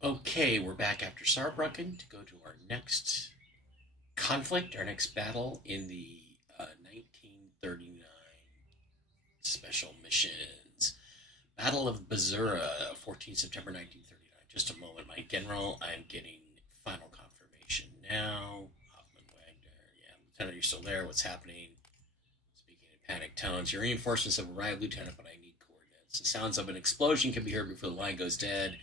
Okay, we're back after Saarbrücken to go to our next conflict, our next battle in the 1939 special missions. Battle of Bzura, 14 September 1939. Just a moment, my general. I'm getting final confirmation now. Hoffman, Wagner. Yeah, Lieutenant, you're still there. What's happening? Speaking in panic tones. Your reinforcements have arrived, Lieutenant, but I need coordinates. The sounds of an explosion can be heard before the line goes dead.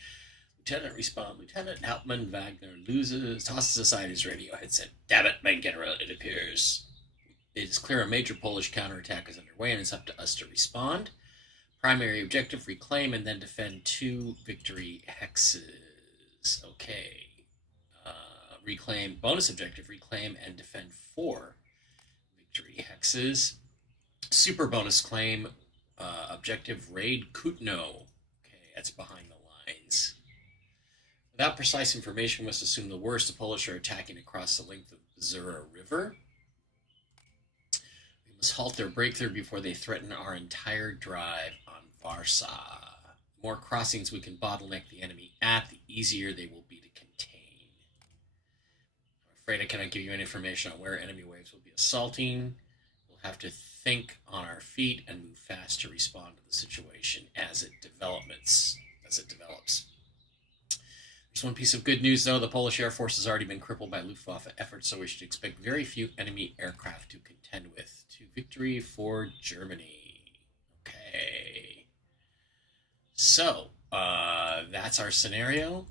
Lieutenant, respond. Lieutenant Hauptmann Wagner tosses aside his radio headset. Damn it, mein General, it appears. It is clear a major Polish counterattack is underway, and it's up to us to respond. Primary objective, reclaim and then defend 2 victory hexes. Okay. Reclaim, bonus objective, reclaim and defend 4 victory hexes. Super bonus claim, objective, raid Kutno. Okay, that's behind the lines. Without precise information, we must assume the worst. The Polish are attacking across the length of the Bzura River. We must halt their breakthrough before they threaten our entire drive on Warsaw. The more crossings we can bottleneck the enemy at, the easier they will be to contain. I'm afraid I cannot give you any information on where enemy waves will be assaulting. We'll have to think on our feet and move fast to respond to the situation as it develops. There's one piece of good news, though. The Polish Air Force has already been crippled by Luftwaffe efforts, so we should expect very few enemy aircraft to contend with. To victory for Germany. Okay. So, that's our scenario.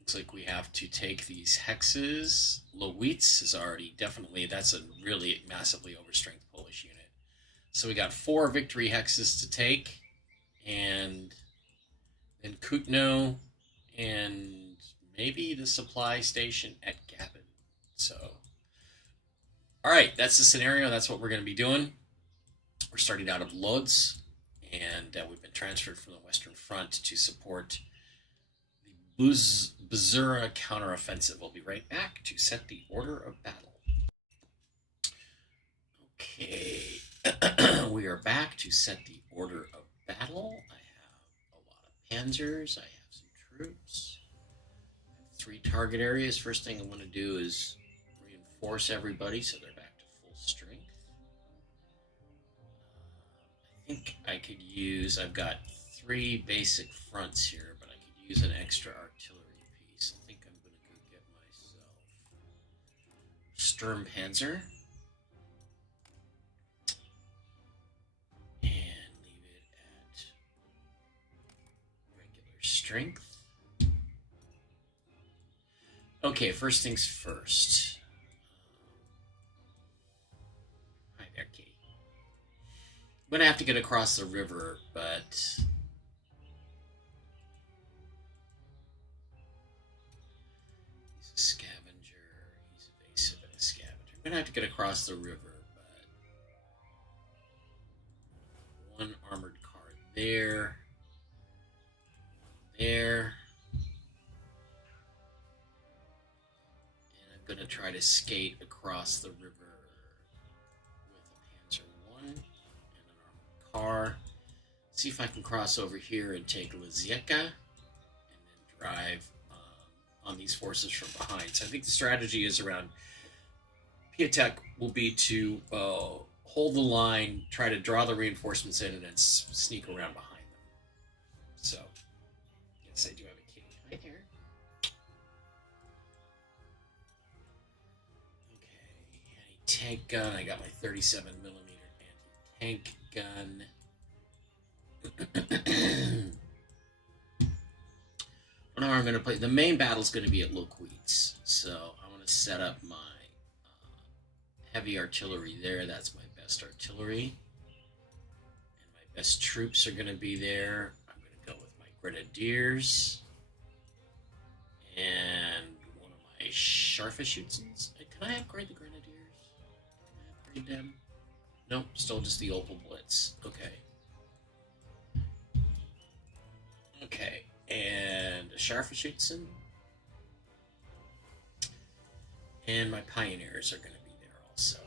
Looks like we have to take these hexes. Lowitz is already definitely, that's a really massively overstrength Polish unit. So we got 4 victory hexes to take, and then Kutno, and maybe the supply station at Gabin. So, all right, that's the scenario. That's what we're going to be doing. We're starting out of Lodz, and we've been transferred from the Western Front to support the Bzura counteroffensive. We'll be right back to set the order of battle. Okay, we are back to set the order of battle. I have a lot of panzers. I have some troops. 3 target areas. First thing I want to do is reinforce everybody so they're back to full strength. I think I could use, I've got 3 basic fronts here, but I could use an extra artillery piece. I think I'm going to go get myself Sturm Panzer and leave it at regular strength. Okay, first things first. Hi there, Kitty. I'm going to have to get across the river, but he's a scavenger. He's evasive and a scavenger. I'm going to have to get across the river, but 1 armored car there. There. Going to try to skate across the river with a Panzer 1 and an armored car. See if I can cross over here and take Lizieka and then drive on these forces from behind. So I think the strategy is around Piatek will be to hold the line, try to draw the reinforcements in, and then sneak around behind them. So, yes, I do have a kitty right here. Tank gun. I got my 37 millimeter anti-tank gun. I don't know how I'm going to play. The main battle is going to be at Lowitz, so I want to set up my heavy artillery there. That's my best artillery, and my best troops are going to be there. I'm going to go with my grenadiers and one of my Scharfschützen. Can I upgrade the grenadiers? Them? Nope, still just the Opel Blitz. Okay. Okay, and a Scharfschützen. And my Pioneers are going to be there also.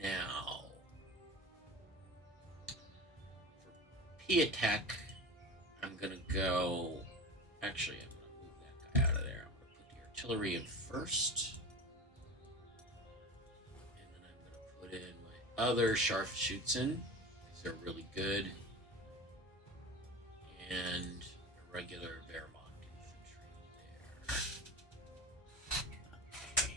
Now, for P attack, I'm going to go... Actually, I'm going to move that guy out of there. I'm going to put the artillery in first. And then I'm going to put in my other sharpshootzen. They're really good. And a regular Wehrmacht infantry there. Okay.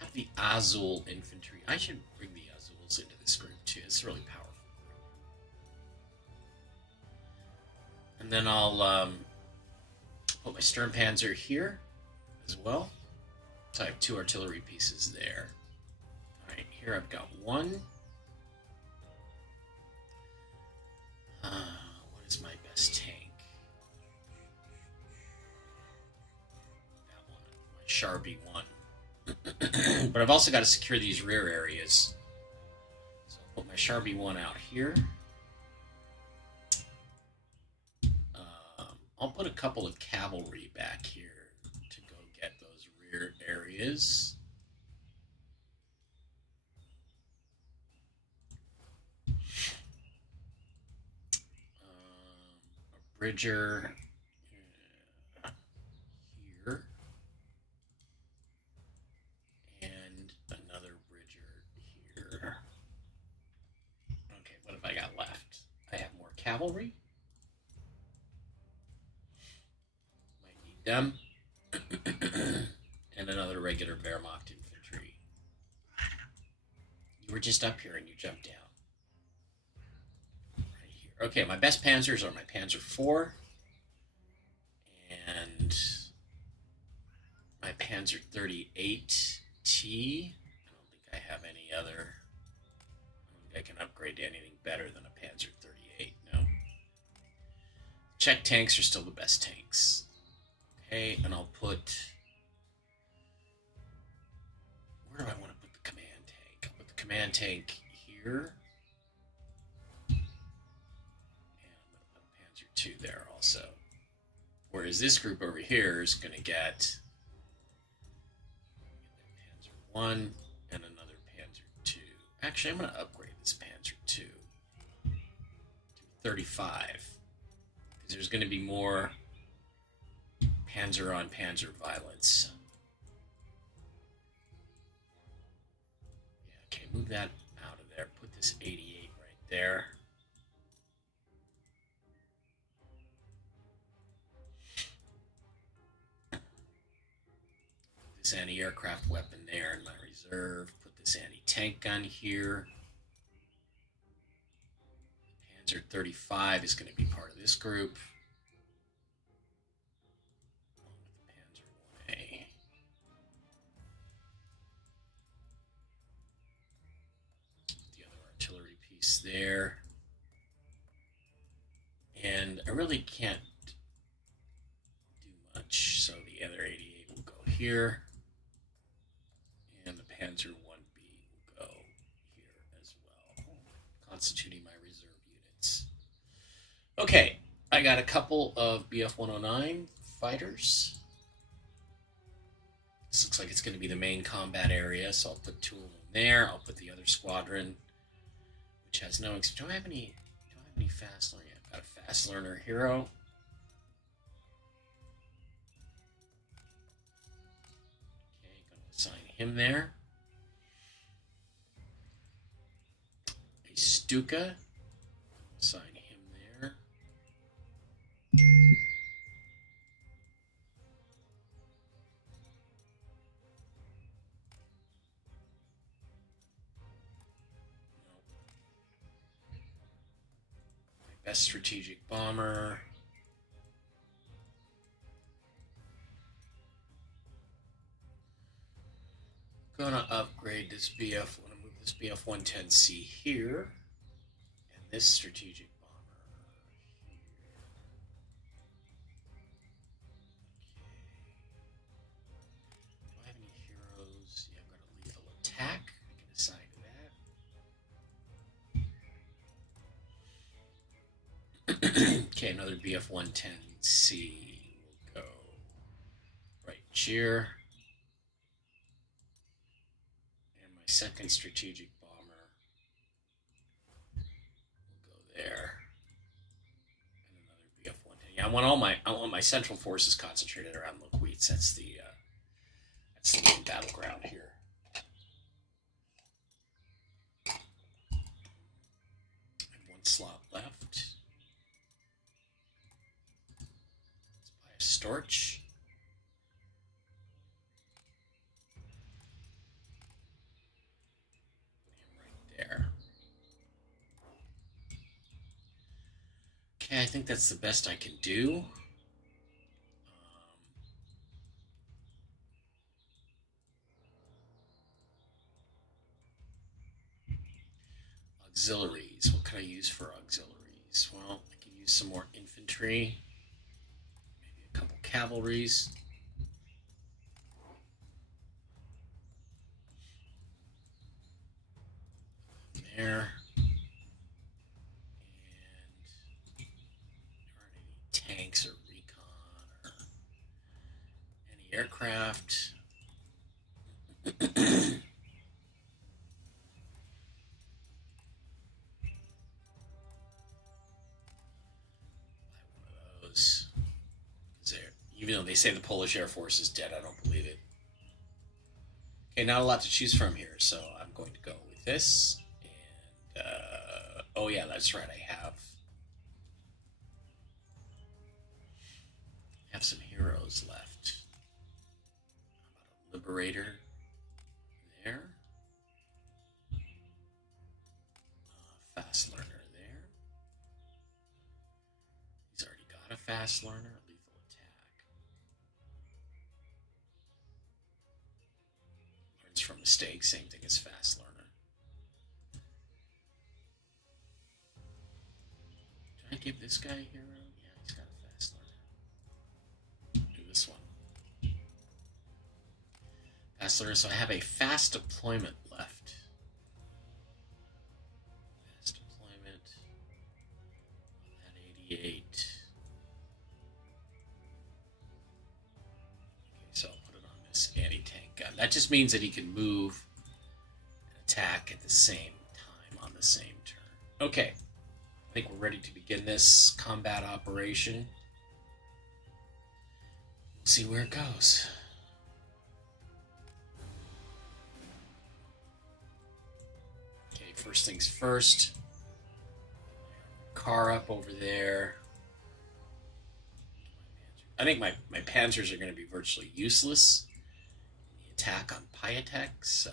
I have the Azul infantry. I should bring the Azuls into this group too. It's a really powerful group. And then I'll put my Sturmpanzer here as well. So I have 2 artillery pieces there. Alright, here I've got 1. What is my best tank? That one, my Sharpie 1. But I've also got to secure these rear areas. So I'll put my Sharpie 1 out here. I'll put a couple of cavalry back here to go get those rear areas. A Bridger here. And another Bridger here. Okay, what have I got left? I have more cavalry. Might need them. And another regular Wehrmacht infantry. You were just up here and you jumped down. Right here. Okay, my best panzers are my Panzer IV and my Panzer 38T. I don't think I have any other. I don't think I can upgrade to anything better than a Panzer 38. No. Czech tanks are still the best tanks. Okay, and I'll put... Where do I want to put the command tank? I'll put the command tank here. And I'm going to put Panzer II there also. Whereas this group over here is going to get Panzer I and another Panzer II. Actually, I'm going to upgrade this Panzer II to 35. Because there's going to be more Panzer on Panzer violence. Yeah, okay, move that out of there. Put this 88 right there. Put this anti-aircraft weapon there in my reserve. Put this anti-tank gun here. Panzer 35 is going to be part of this group. There, and I really can't do much, so the other 88 will go here, and the Panzer 1B will go here as well, constituting my reserve units. Okay, I got a couple of BF 109 fighters. This looks like it's going to be the main combat area, so I'll put 2 of them there. I'll put the other squadron, which has no... Do I have any fast learner? I've got a fast learner hero. Okay, going to assign him there. A Stuka. Assign him there. Best strategic bomber. Gonna upgrade this BF. I'm gonna move this BF 110C here, and this strategic bomber here. Okay. Do I have any heroes? Yeah, I've got a lethal attack. I can assign to that. Okay, another BF 110C will go right here. And my second strategic bomber Yeah, I want my central forces concentrated around Loqueets. That's the main battleground here. And one slot left. Let's buy a Storch. Right there. Okay, I think that's the best I can do. Auxiliaries. What can I use for auxiliaries? Well, I can use some more infantry. Maybe a couple cavalries. There. And there aren't any tanks or recon or any aircraft. Even though they say the Polish Air Force is dead, I don't believe it. Okay, not a lot to choose from here, so I'm going to go with this. And, oh yeah, that's right, I have some heroes left. How about a Liberator? There. Fast Learner there. He's already got a Fast Learner. Lethal attack. Learns from mistakes. Same thing as Fast Learner. Did I give this guy a hero? Yeah, he's got a Fast Learner. Do this one. Fast Learner. So I have a fast deployment left. Fast deployment. At 88. Anti-tank gun. That just means that he can move and attack at the same time on the same turn. Okay, I think we're ready to begin this combat operation. We'll see where it goes. Okay, first things first. Car up over there. I think my Panzers are going to be virtually useless. Attack on Piatek, so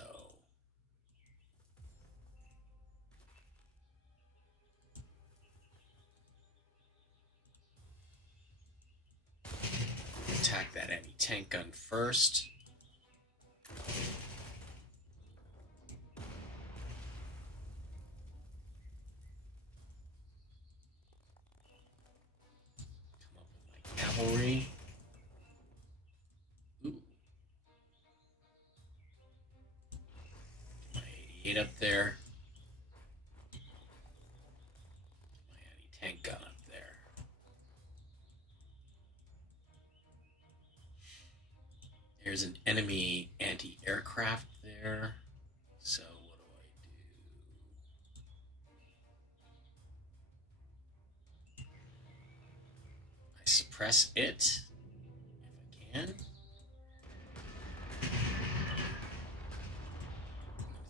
attack that anti-tank gun first. Come up with my cavalry. Up there. My anti-tank gun up there. There's an enemy anti-aircraft there. So what do? I suppress it if I can.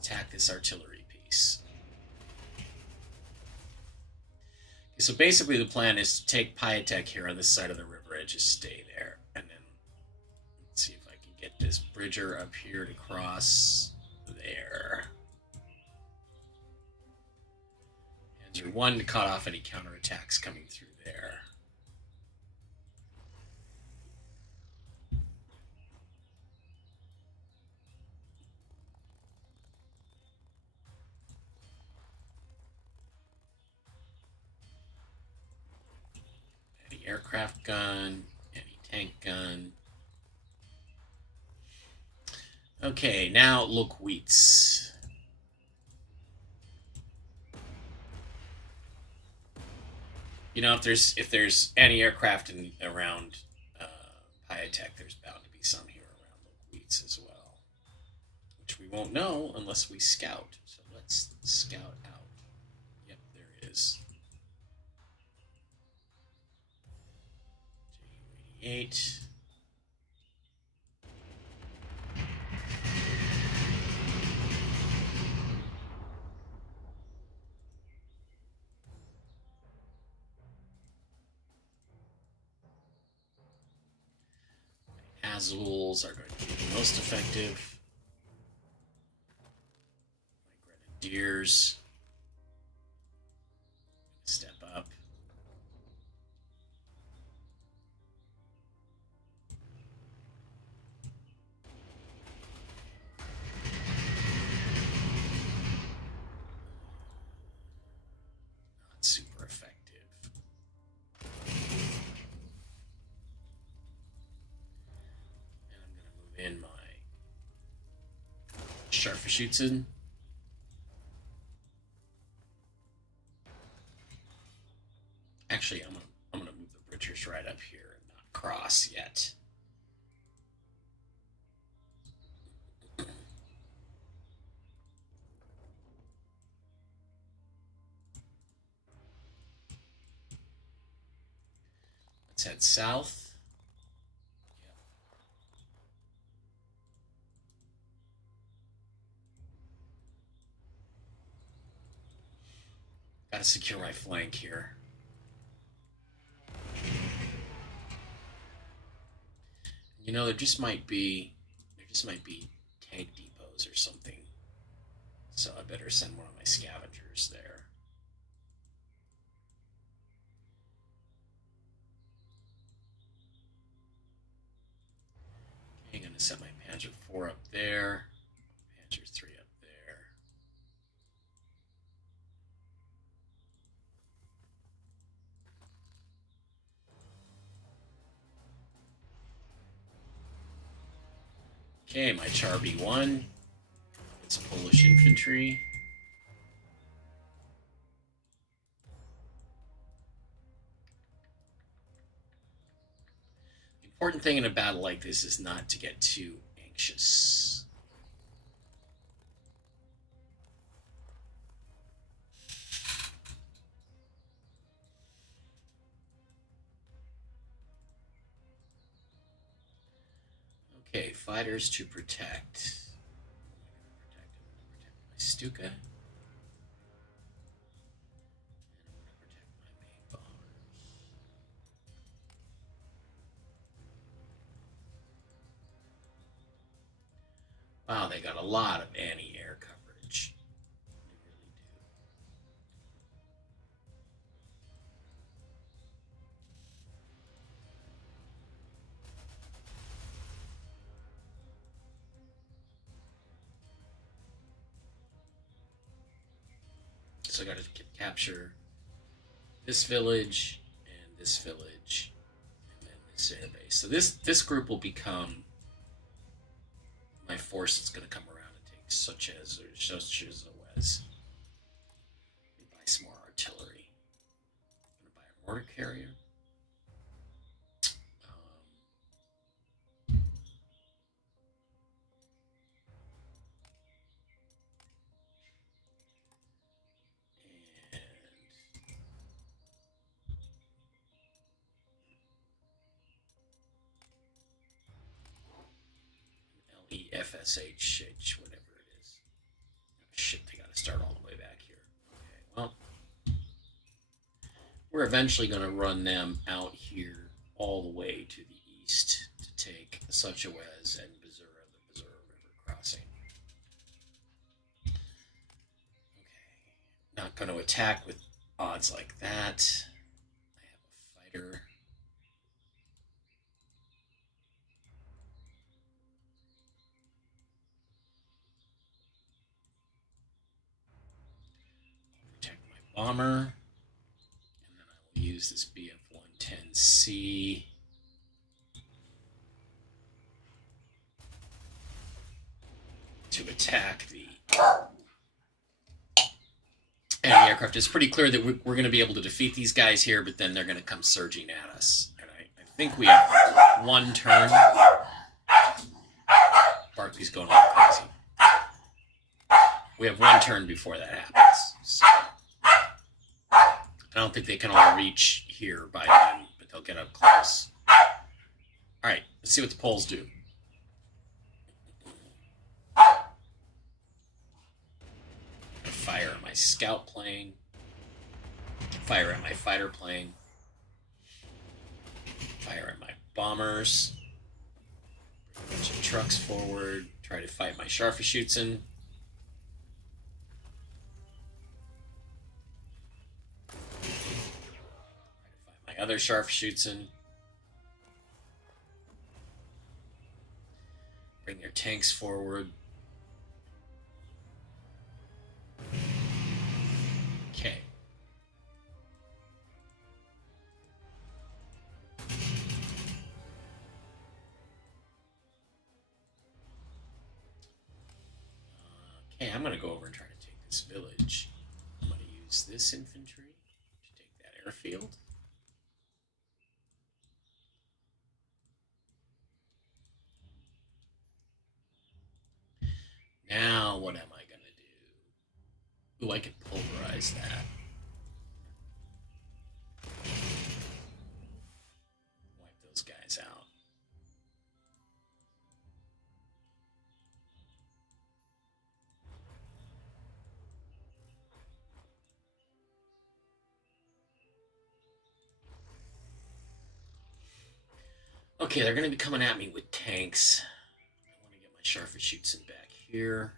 Attack this artillery piece. Okay, so basically the plan is to take Piatek here on this side of the river and just stay there. And then let's see if I can get this bridger up here to cross there. Panzer 1 to cut off any counterattacks coming through there. Aircraft gun, anti-tank gun. Okay, now Loqueets. You know, if there's anti-aircraft around Piatek, there's bound to be some here around Loqueets as well, which we won't know unless we scout. So let's scout out. Yep, there it is. 28. Azules are going to be the most effective. My Grenadiers step up. Not super effective. And I'm going to move in my Scharfschützen. Actually, I'm gonna move the Britchers right up here and not cross yet. Let's head south. Yep. Gotta secure my flank here. You know, there just might be tank depots or something. So I better send one of my scavengers there. Okay, I'm gonna set my Panzer 4 up there, Panzer 3 up there. Okay, my Char B1. It's Polish infantry. The important thing in a battle like this is not to get too anxious. Okay, fighters to protect. I'm going to protect my Stuka. And I'm going to protect my main bombers. Wow, they got a lot of anti-air coverage. They really do. So I got to capture this village and this village and then this air base. So this group will become my force that's going to come around and take such as Let me buy some more artillery. I'm going to buy a mortar carrier. FSH, whatever it is. Oh, shit, they got to start all the way back here. Okay, well, we're eventually going to run them out here all the way to the east to take Suchawez and Bzura, the Bzura River crossing. Okay, not going to attack with odds like that. I have a fighter. Bomber, and then I will use this BF-110C to attack the anti-aircraft. It's pretty clear that we're going to be able to defeat these guys here, but then they're going to come surging at us. And I think we have one turn. Barkley's going all crazy. We have one turn before that happens. So I don't think they can all reach here by then, but they'll get up close. All right, let's see what the Poles do. Fire at my scout plane. Fire at my fighter plane. Fire at my bombers. Bring a bunch of trucks forward. Try to fight my Scharfschützen. Try to fight my other Scharfschützen. Bring their tanks forward. Okay. Okay, I'm going to go over and try to take this village. I'm going to use this infantry to take that airfield. Now, what am I going to do? Ooh, I can pulverize that. Wipe those guys out. Okay, they're going to be coming at me with tanks. I want to get my Scharfschützen back here.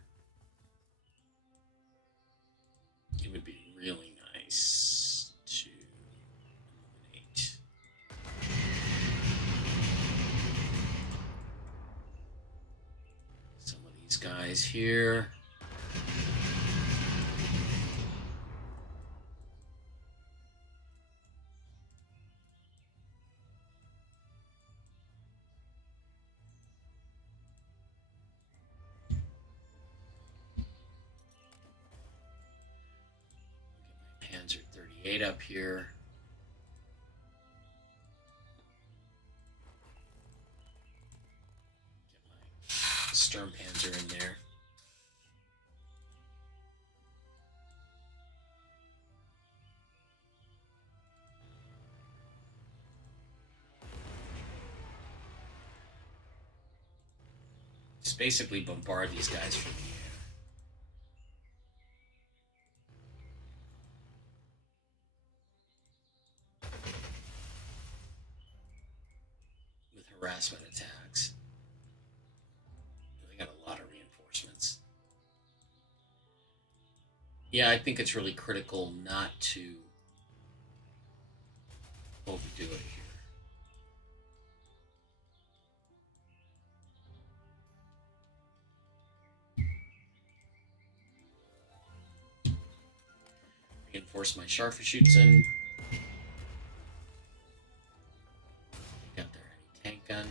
It would be really nice to eliminate some of these guys here. Panzer 38 up here. Get my Sturmpanzer in there. Just basically bombard these guys from the air. Harassment attacks. They got a lot of reinforcements. Yeah, I think it's really critical not to overdo it here. Reinforce my Scharfschützen. Got their tank gun.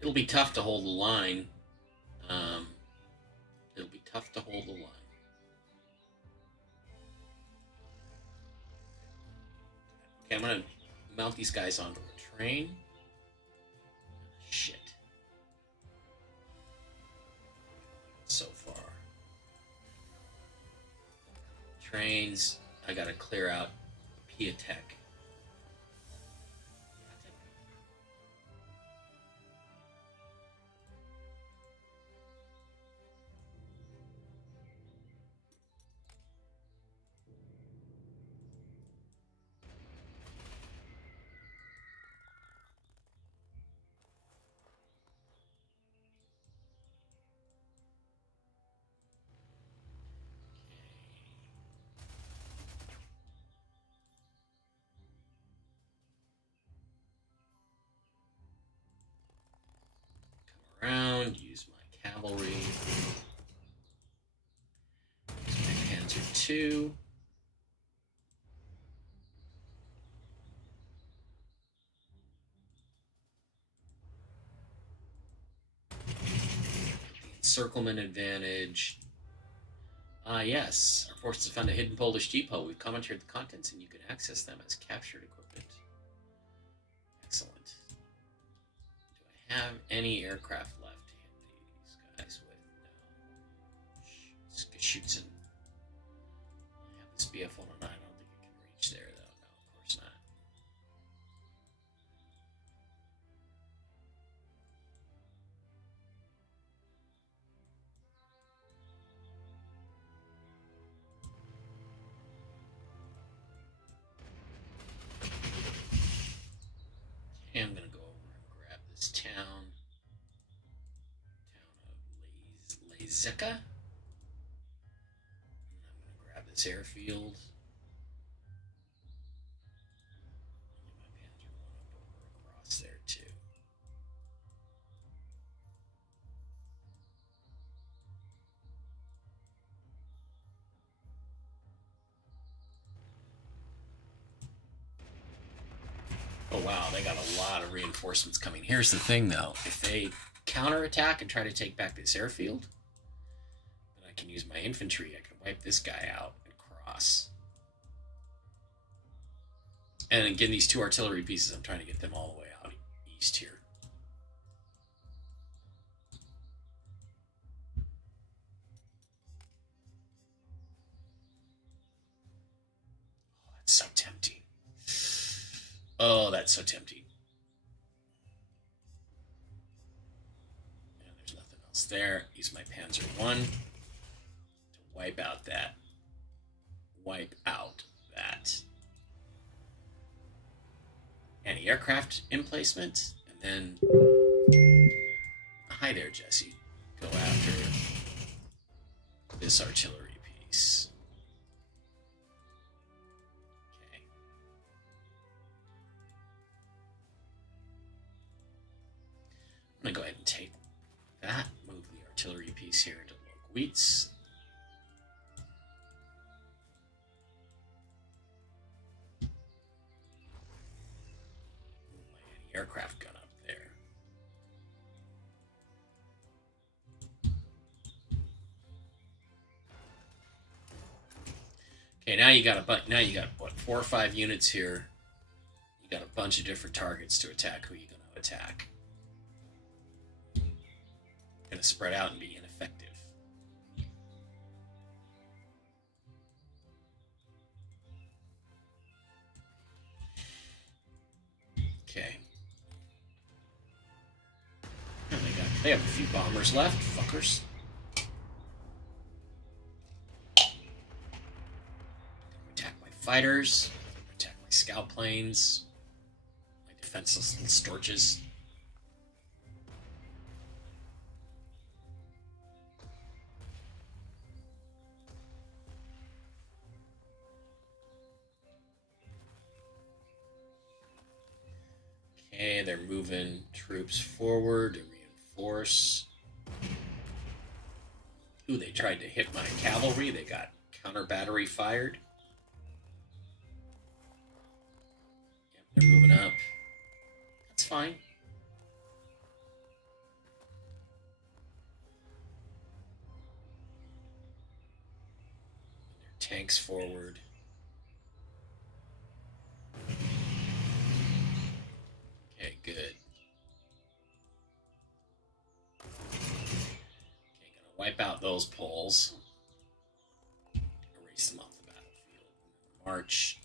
It'll be tough to hold the line. It'll be tough to hold the line. Okay, I'm going to mount these guys onto a train. Shit. So far. Trains. I got to clear out Piatek. Around, use my cavalry, use my Panzer 2. The encirclement advantage. Yes, our forces have found a hidden Polish depot. We've commented the contents and you can access them as captured equipment. Excellent. Do I have any aircraft left to hit Geschützen. I have this BF 109. I don't think it can reach there, though. No, of course not. Okay, I'm going to go over and grab this town. Town of Lazeka. I'm going to grab this airfield. Get my Panzer 1 up over across there, too. Oh wow, they got a lot of reinforcements coming. Here's the thing, though. If they counterattack and try to take back this airfield, then I can use my infantry. I can wipe this guy out and cross. And again, these two artillery pieces, I'm trying to get them all the way out east here. Oh, that's so tempting. Oh, that's so tempting. And there's nothing else there. Use my Panzer 1 to wipe out that. Wipe out that anti-aircraft emplacement. And then, hi there, Jesse. Go after this artillery piece. I'm going to go ahead and take that, move the artillery piece here to Logwitz. Move my anti-aircraft gun up there. Okay, now you got what, 4 or 5 units here. You got a bunch of different targets to attack. Who are you going to attack? Going to spread out and be ineffective. Okay. They have a few bombers left, fuckers. Attack my fighters. Attack my scout planes. My defenseless little storches. Okay, they're moving troops forward to reinforce. Ooh, they tried to hit my cavalry. They got counter battery fired. Yep, they're moving up. That's fine. Their tanks forward. Okay, good. Okay, gonna wipe out those poles. Erase them off the battlefield. March.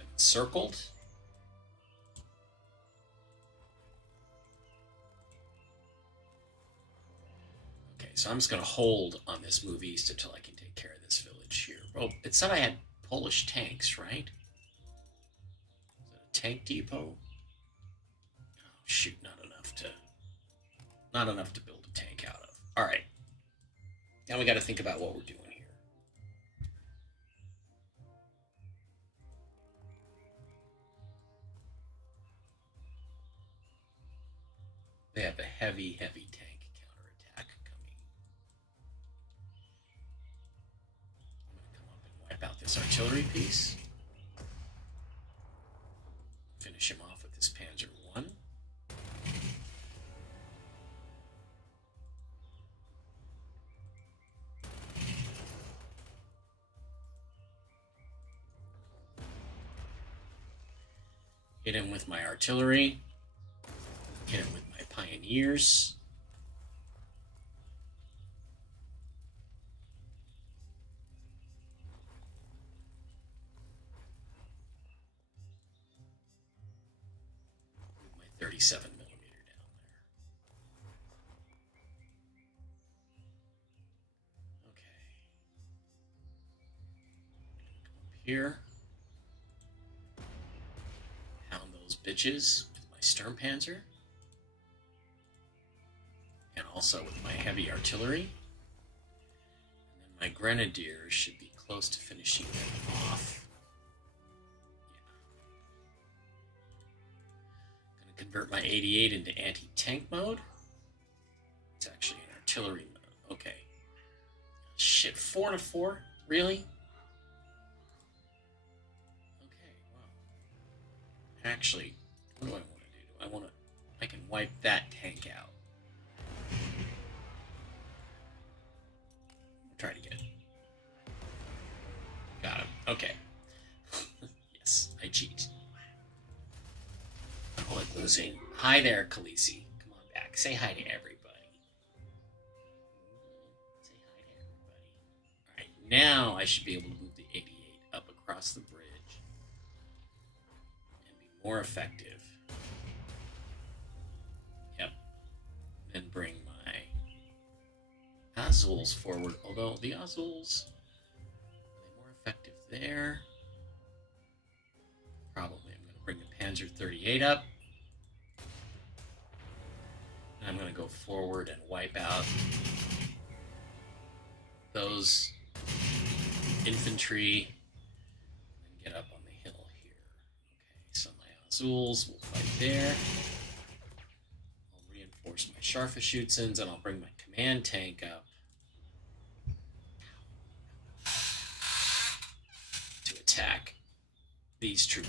And circled. So I'm just going to hold on this move east until I can take care of this village here. Oh, it said I had Polish tanks, right? Is that a tank depot? Oh, shoot, not enough to build a tank out of. All right. Now we got to think about what we're doing here. They have a heavy tank counterattack coming. I'm going to come up and wipe out this artillery piece. Finish him off with this Panzer 1. Hit him with my artillery. Hit him with my pioneers. Move my 37 millimeter down there. Okay. Come up here. Pound those bitches with my Sturmpanzer. And also with my heavy artillery. And then my grenadiers should be close to finishing them off. Yeah. I'm going to convert my 88 into anti-tank mode. It's actually an artillery mode. Okay. Shit, 4 to 4? Really? Okay, well. Actually, what do I want to do? I can wipe that tank out. Try to get it. Got him. Okay. Yes, I cheat. I don't like losing. Hi there, Khaleesi. Come on back. Say hi to everybody. Say hi to everybody. Alright, now I should be able to move the 88 up across the bridge and be more effective. Yep. Then bring my Azuls forward, although the Azuls, are they more effective there? Probably. I'm going to bring the Panzer 38 up. And I'm going to go forward and wipe out those infantry and get up on the hill here. Okay, so my Azuls will fight there. I'll reinforce my Scharfschützens and I'll bring my command tank up to attack these troops.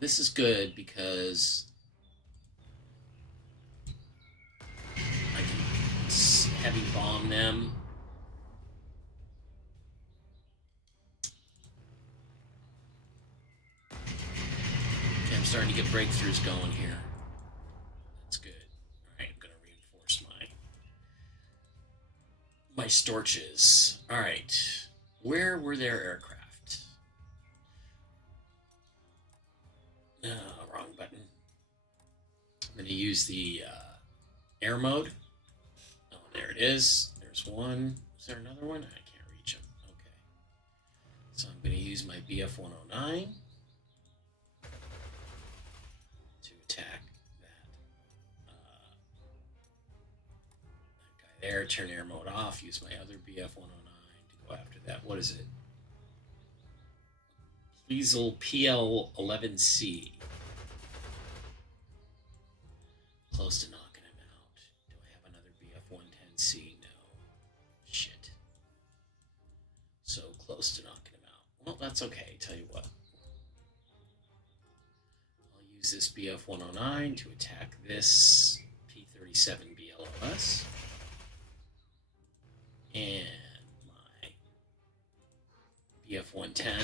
This is good because I can heavy bomb them. Okay, I'm starting to get breakthroughs going here. That's good. Alright, I'm going to reinforce my Storches. Alright, where were their aircraft? Wrong button. I'm going to use the air mode. Oh, there it is. There's one. Is there another one? I can't reach them. Okay. So I'm going to use my BF-109 to attack that guy there. Turn air mode off. Use my other BF-109 to go after that. What is it? Weasel PL-11C. Close to knocking him out. Do I have another BF-110C? No. Shit. So close to knocking him out. Well, that's okay. Tell you what. I'll use this BF-109 to attack this P-37 BLOS. And my BF-110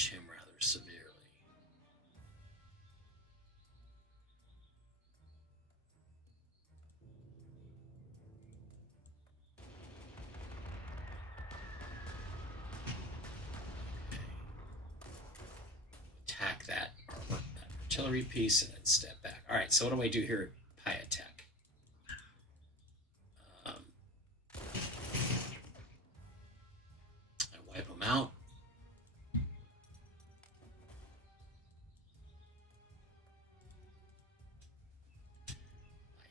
him rather severely. Attack that artillery piece and then step back. Alright, so what do I do here at Piatek? I wipe them out.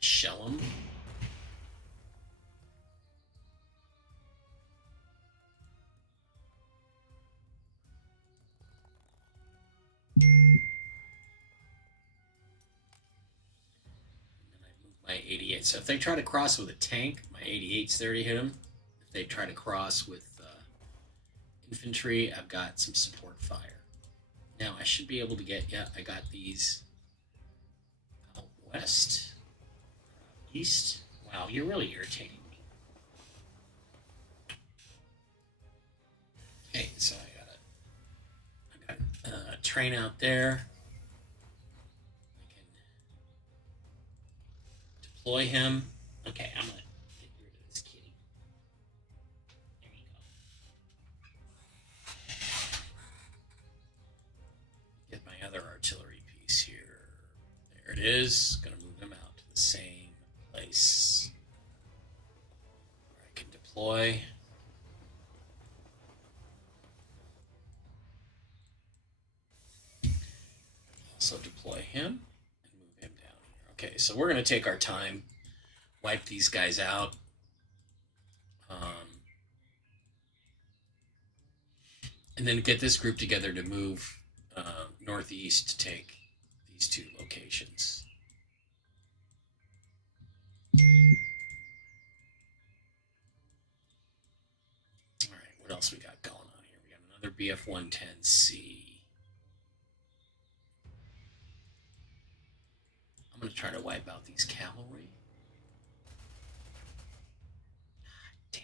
Shell them. And then I move my 88. So if they try to cross with a tank, my 88's there to hit them. If they try to cross with infantry, I've got some support fire. Now I should be able to get, yeah, I got these out west. east. Wow, you're really irritating me. Okay, so I got a train out there. I can deploy him. Okay, I'm gonna get rid of this kitty. There you go. Get my other artillery piece here. There it is. Gonna move them out to the same place where I can deploy. Also deploy him and move him down here. Okay, so we're going to take our time, wipe these guys out. And then get this group together to move northeast to take these two locations. All right, what else we got going on here? We got another BF-110C. I'm going to try to wipe out these cavalry. Damn.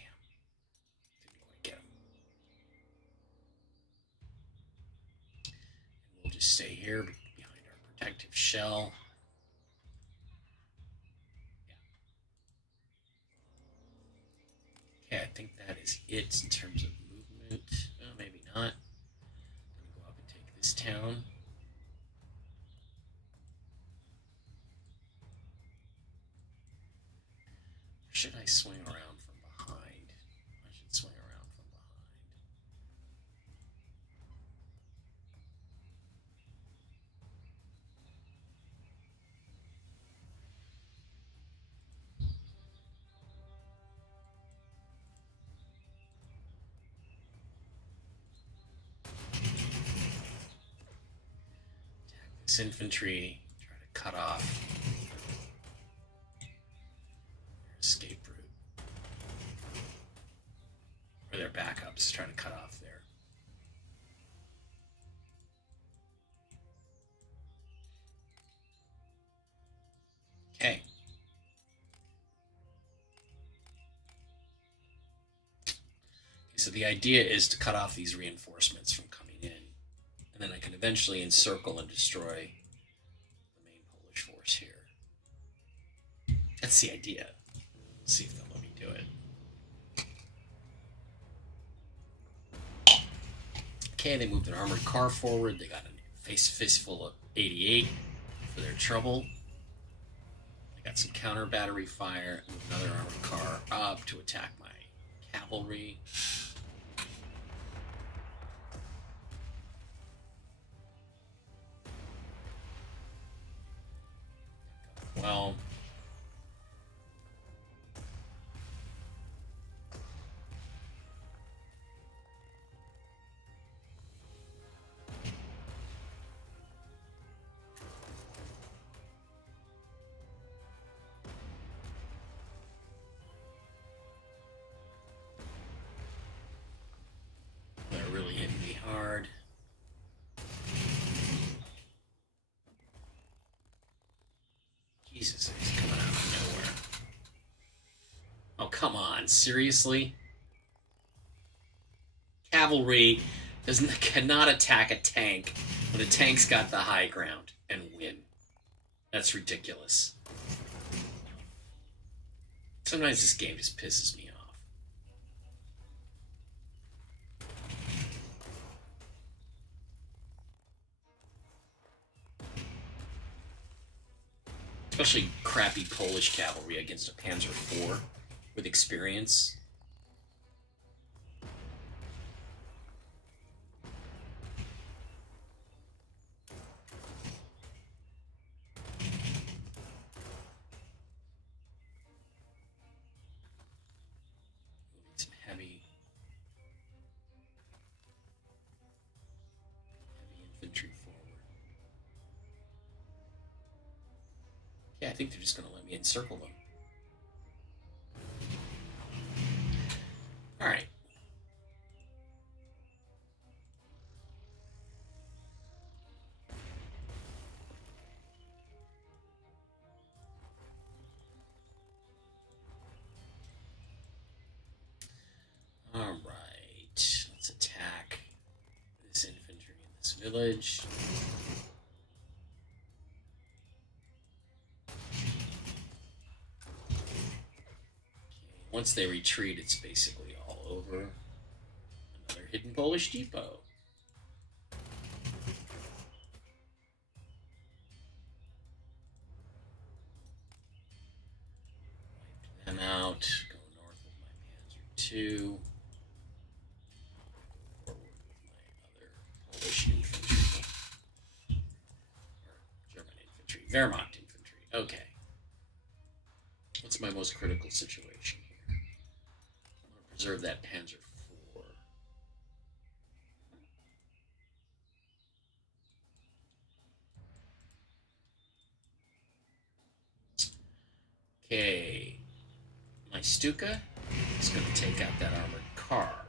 Didn't quite get them. And we'll just stay here behind our protective shell. Yeah. Okay, I think that is it in terms of movement. Oh, maybe not. I'm going to go up and take this town. Should I swing around from behind? I should swing around from behind. Attack this infantry. Try to cut off their escape route. Or their backups. Try to cut off there. Okay. So the idea is to cut off these reinforcements from coming in, and then I can eventually encircle and destroy the main Polish force here. That's the idea. Let's see if they'll let me do it. Okay, they moved an armored car forward. They got a fistful of 88 for their trouble. They got some counter battery fire and another armored car up to attack my cavalry. Well, they're really hitting me hard. Jesus, it's coming out of nowhere. Oh, come on. Seriously? Cavalry cannot attack a tank when the tank's got the high ground and win. That's ridiculous. Sometimes this game just pisses me off. Especially crappy Polish cavalry against a Panzer IV with experience. Some heavy infantry forward. Yeah, I think they're just going to let me encircle them. All right. village. Once they retreat, it's basically all over. Another hidden Polish depot. Wipe them out. Go north with my Panzer II. Forward with my other Polish infantry. Or German infantry. Wehrmacht infantry. Okay. What's my most critical situation here? I'm going to preserve that Panzer IV. Okay. My Stuka is going to take out that armored car.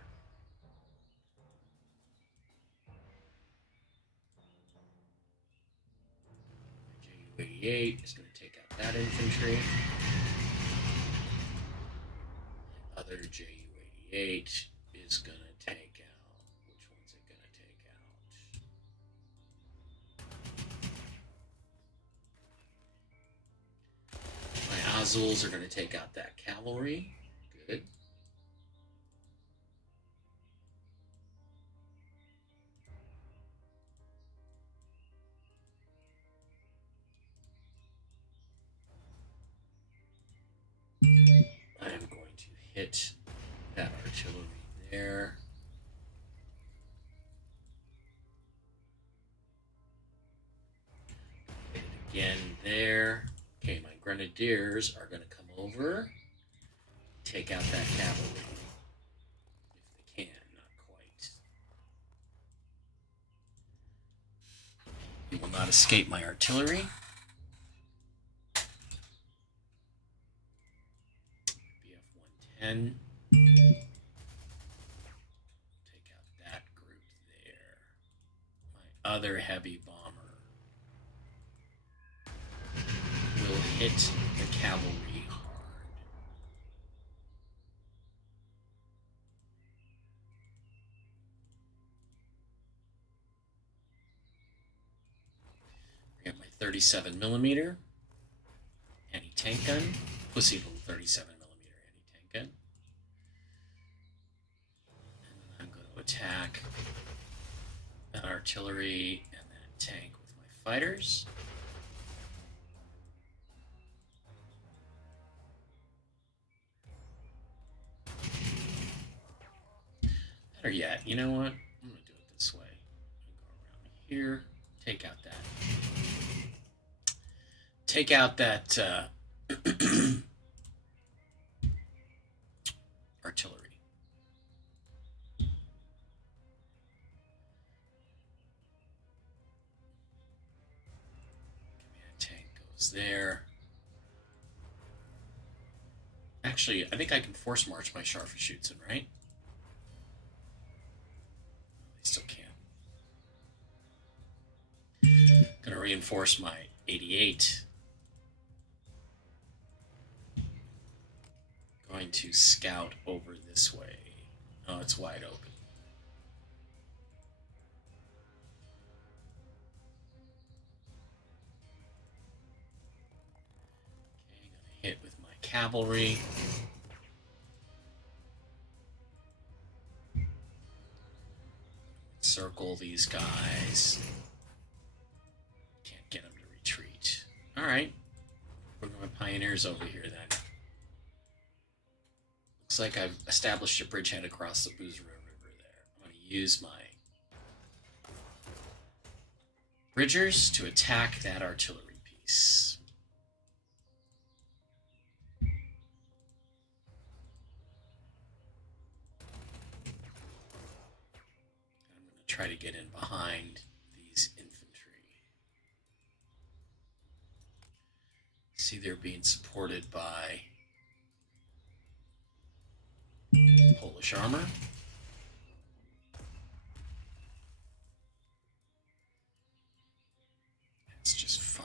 My Ju-88 is going to take out that infantry. My other Ju-88 is going to take out... Which one's it going to take out? My Azuls are going to take out that cavalry. Good. I am going to hit that artillery there. Hit it again there. Okay, my grenadiers are going to come over, take out that cavalry. If they can, not quite. You will not escape my artillery. BF-110. Take out that group there. My other heavy bomber will hit the cavalry hard. I got my 37 millimeter anti-tank gun, pussy little 37 millimeter anti-tank gun. And then I'm going to attack that artillery and that tank with my fighters. Better yet, you know what? I'm going to do it this way. I'm going to go around here, take out that artillery. Command tank goes there. Actually, I think I can force march my Scharfschützen, right? They still can't. Gonna reinforce my 88. Going to scout over this way. Oh, it's wide open. Okay, gonna hit with my cavalry. Circle these guys. Can't get them to retreat. All right. Bring my pioneers over here then. Looks like I've established a bridgehead across the Bzura River there. I'm going to use my bridgers to attack that artillery piece. I'm going to try to get in behind these infantry. See, they're being supported by Polish armor. That's just fine.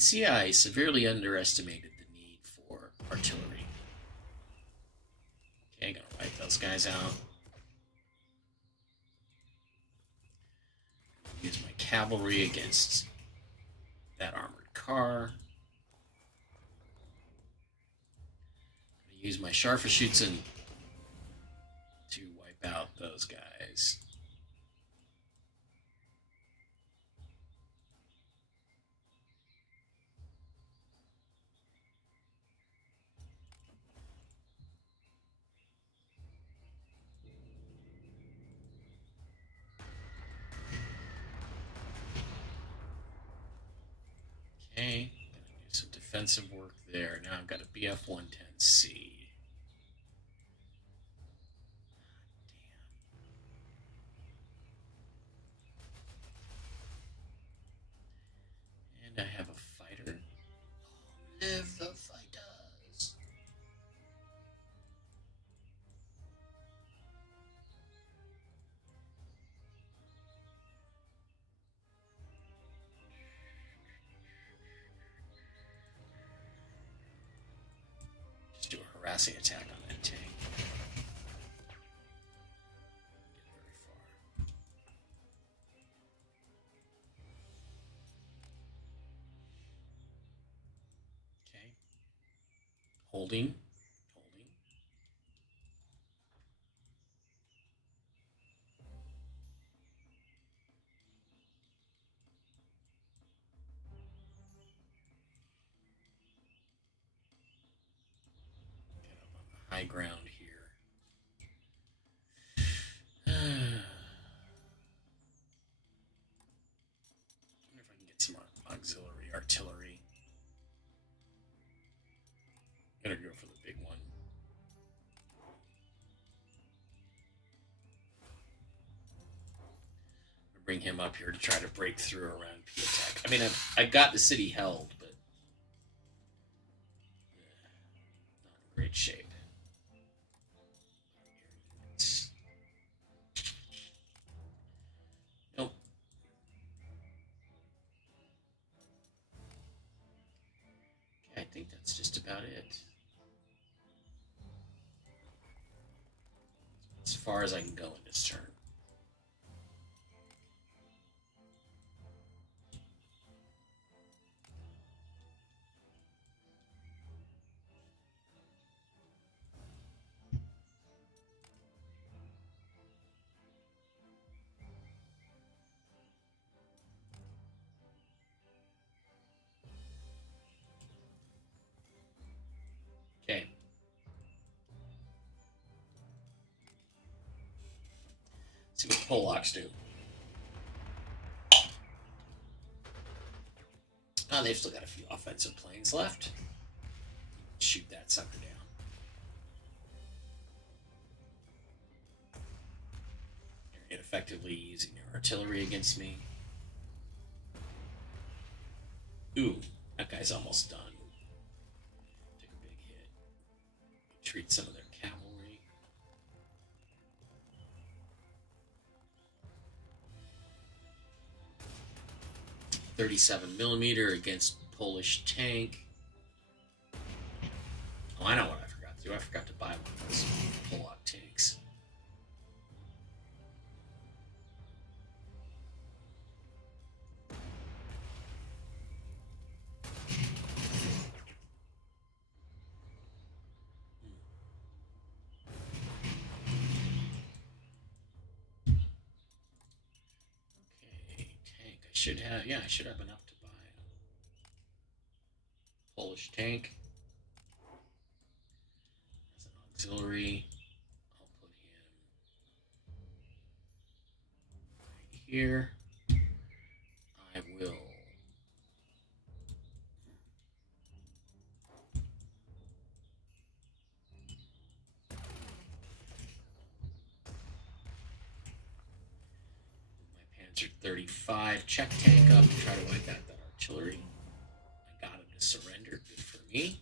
See, I severely underestimated the need for artillery. Okay, gonna wipe those guys out. Use my cavalry against that armored car. Use my Scharfschützen to wipe out those guys. Okay, gonna do some defensive work there. Now I've got a BF-110C. And I have a fighter. Live the fighters. Just do a harassing attack on that tank. Get very far. Okay. Holding. High ground here. I wonder if I can get some auxiliary artillery. Better go for the big one. Bring him up here to try to break through around Piatek. I mean, I've got the city held, but not in great shape. Nope. Okay, I think that's just about it. As far as I can go in this turn. Okay. See what the Polacks do. Oh, they've still got a few offensive planes left. Shoot that sucker down. They're ineffectively using their artillery against me. Ooh, that guy's almost done. Took a big hit. Retreat some of their cavalry. .37mm against Polish tank. Oh, I know what I forgot to do. I forgot to buy one of those Polak tanks. Okay, tank. I should have enough to buy a Polish tank. As an auxiliary, I'll put him right here. I will Panzer 35 check tank up to try to wipe out that artillery. I got him to surrender. Good for me.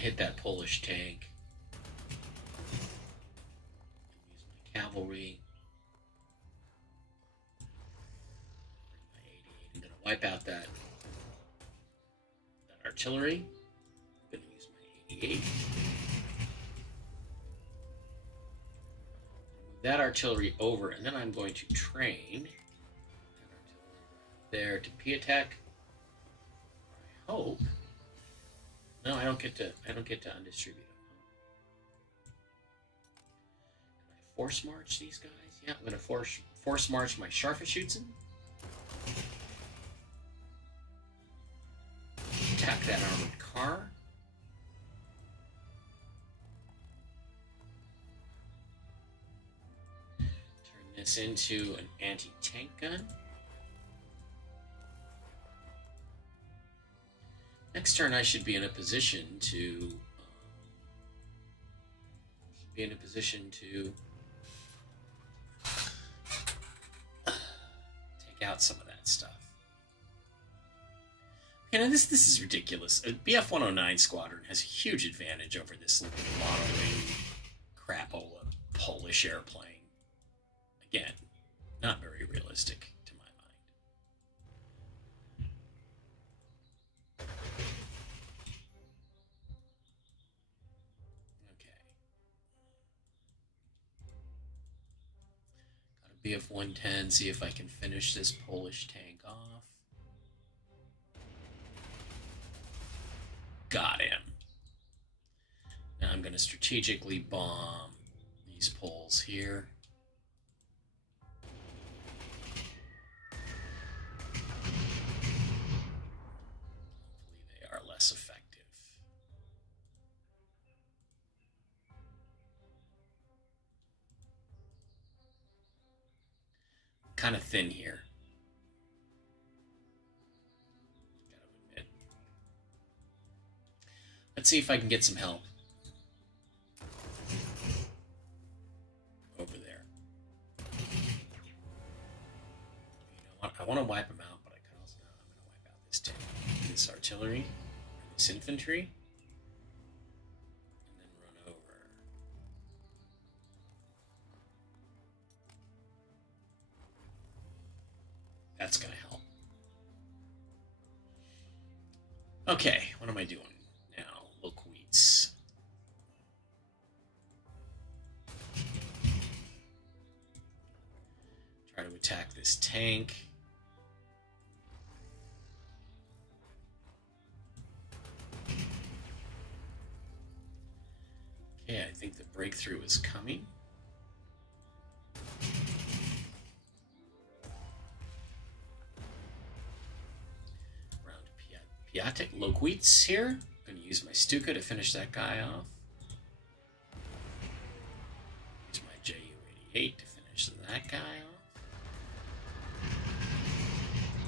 to hit that Polish tank. Use my cavalry. Bring my 88. I'm going to wipe out that artillery. I'm going to use my 88. Move that artillery over, and then I'm going to train there to P-attack. I hope. No, I don't get to undistribute them. Can I force march these guys? Yeah, I'm going to force march my Scharfschützen. Attack that armored car. Turn this into an anti-tank gun. Next turn, I should be in a position to take out some of that stuff. Okay, now this is ridiculous. A BF 109 squadron has a huge advantage over this little mono-wing crapola Polish airplane. Again, not very realistic. BF 110, see if I can finish this Polish tank off. Got him. Now I'm going to strategically bomb these Poles here. Hopefully they are less effective. Kind of thin here. Gotta admit. Let's see if I can get some help over there. You know what? I want to wipe them out, but I can also I'm going to wipe out this tank, this artillery, this infantry, and then run over. That's going to help. Okay, what am I doing now? Loqueets. Try to attack this tank. Okay, I think the breakthrough is coming. Piatek Loqueets here. I'm going to use my Stuka to finish that guy off. Use my Ju-88 to finish that guy off.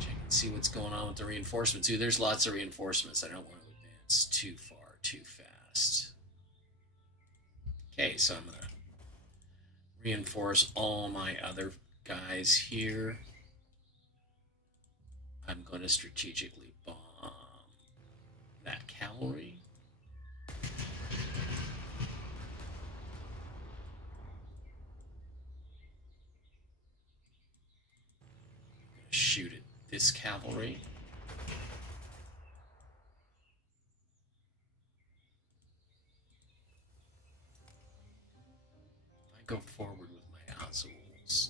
Check and see what's going on with the reinforcements. Ooh, there's lots of reinforcements. I don't want to advance too far, too fast. Okay, so I'm going to reinforce all my other guys here. I'm going to strategically bomb that cavalry. Shoot at this cavalry. I go forward with my Azuls.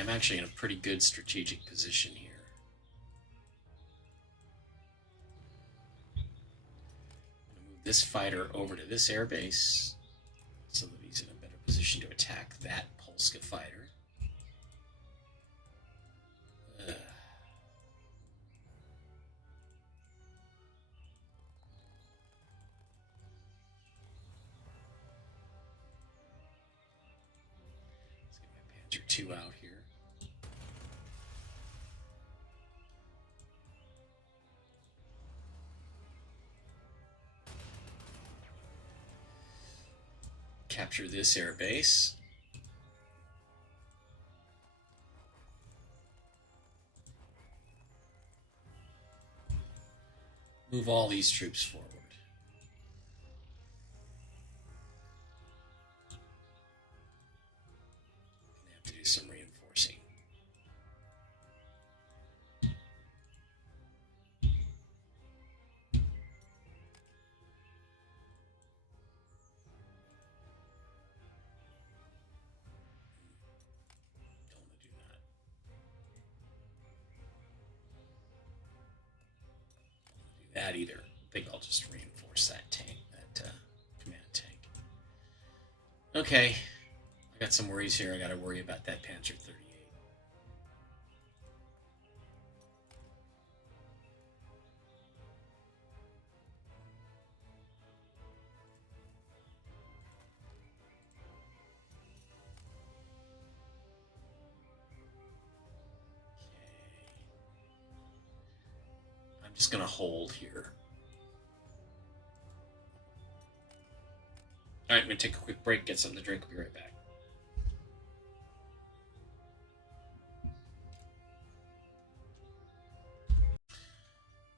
I'm actually in a pretty good strategic position here. I'm going to move this fighter over to this airbase so that he's in a better position to attack that Polska fighter. two out here. Capture this air base. Move all these troops forward. They have to do some reinforcing. That either. I think I'll just reinforce that tank, that command tank. Okay, I got some worries here. I got to worry about that Panzer 38. I'm just going to hold here. All right, I'm going to take a quick break, get something to drink. I'll be right back.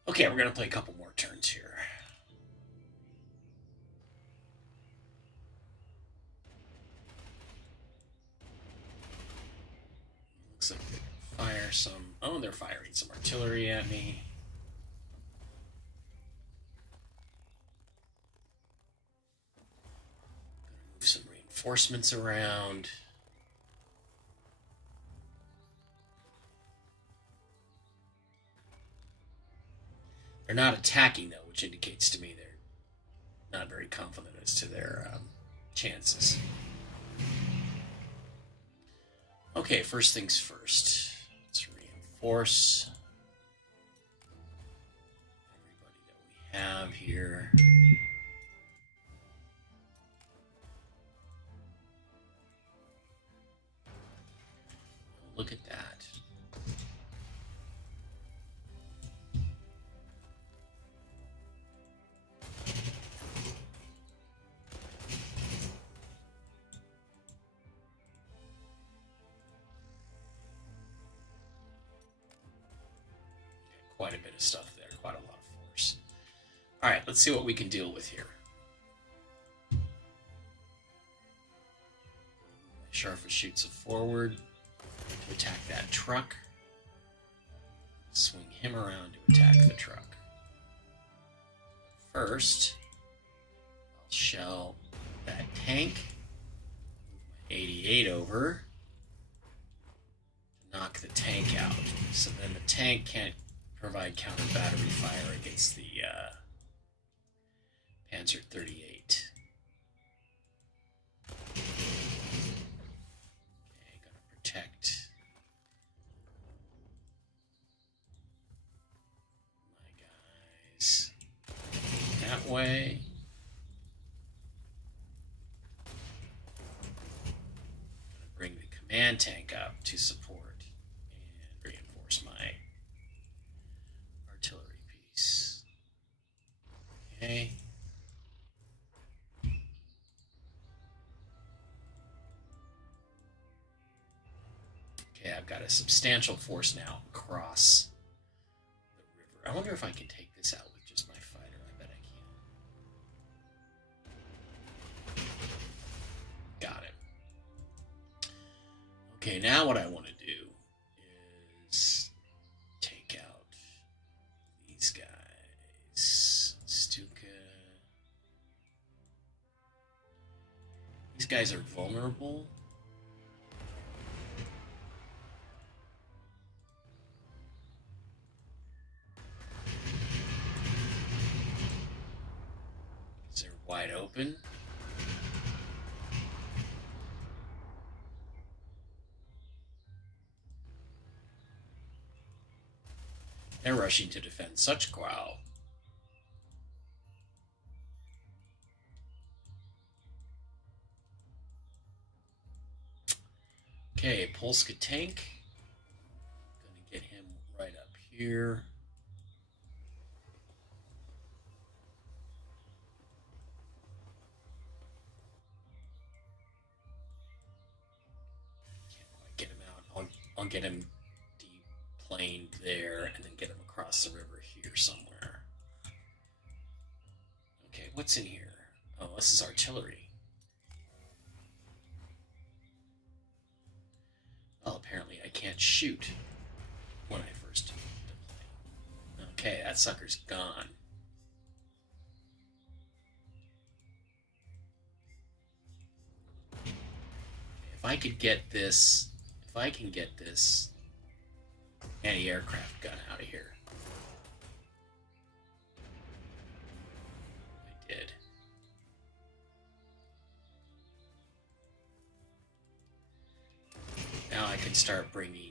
Okay, we're going to play a couple more turns here. Looks like they can fire some... Oh, they're firing some artillery at me. Some reinforcements around. They're not attacking, though, which indicates to me they're not very confident as to their chances. Okay, first things first. Let's reinforce everybody that we have here. Look at that. Quite a bit of stuff there, quite a lot of force. All right, let's see what we can deal with here. Sharfa shoots it forward to attack that truck. Swing him around to attack the truck. First, I'll shell that tank. Move my 88 over to knock the tank out. So then the tank can't provide counter battery fire against the Panzer 38. Okay, gonna protect my guys that way. Gonna bring the command tank up to support and reinforce my artillery piece. Okay. Okay, I've got a substantial force now across the river. I wonder if I can take this out with just my fighter. I bet I can. Got it. Okay, now what I want to do is take out these guys. Stuka. These guys are vulnerable. They're wide open. They're rushing to defend such Qual. Okay, Polska tank. Gonna get him right up here. Can't quite get him out. I'll get him deplaned there and then get him across the river here somewhere. Okay, what's in here? Oh, this is artillery. Well, apparently I can't shoot when I first deploy. Okay, that sucker's gone. If I can get this anti-aircraft gun out of here. I did. Now I can start bringing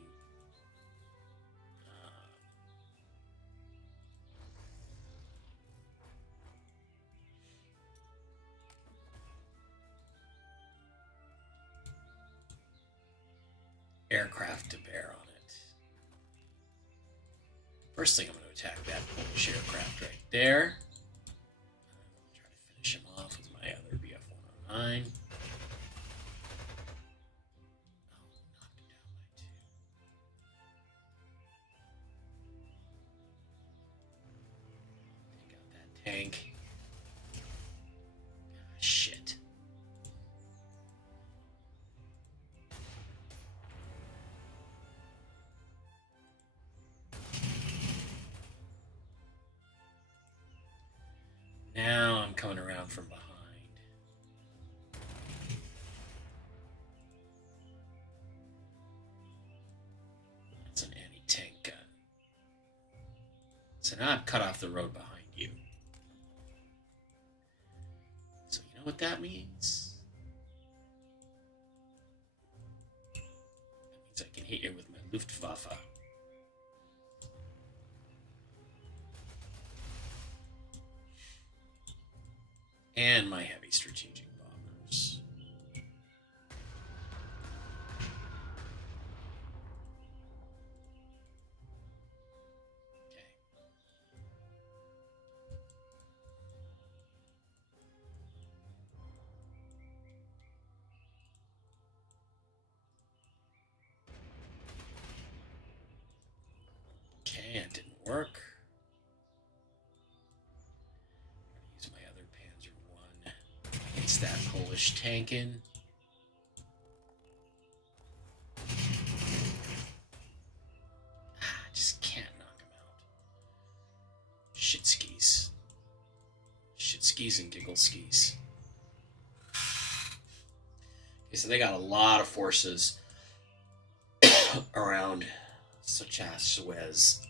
aircraft to bear on it. First thing I'm going to attack that Polish aircraft right there. I'm going to try to finish him off with my other Bf-109. Tank. Ah, shit. Now I'm coming around from behind. That's an anti-tank gun. So now I've cut off the road behind you. So you know what that means? That means I can hit you with my Luftwaffe. And my heavy strategic bombers. Okay, it didn't work. Use my other Panzer 1 against that Polish tank in. Just can't knock him out. Shit skis. Shit skis and giggle skis. Okay, so they got a lot of forces around such as Suez.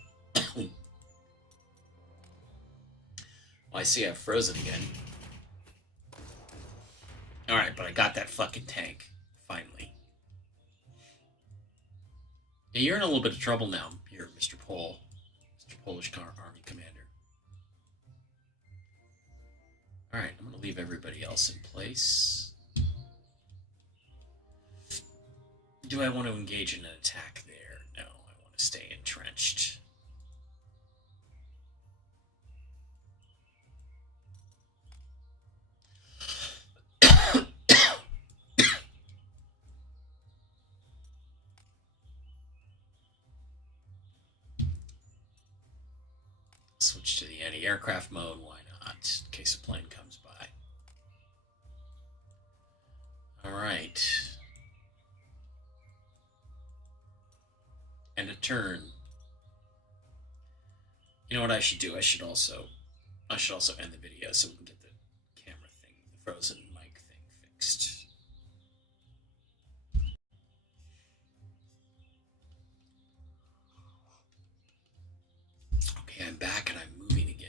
Well, I see I've frozen again. Alright, but I got that fucking tank. Finally. Yeah, you're in a little bit of trouble now, here, Mr. Pole. Mr. Polish Army Commander. Alright, I'm going to leave everybody else in place. Do I want to engage in an attack there? No, I want to stay entrenched. Switch to the anti-aircraft mode, why not? In case a plane comes by. Alright. And a turn. You know what I should do? I should also end the video so we can get the camera thing, the frozen mic thing fixed. Okay, I'm back and I'm moving again.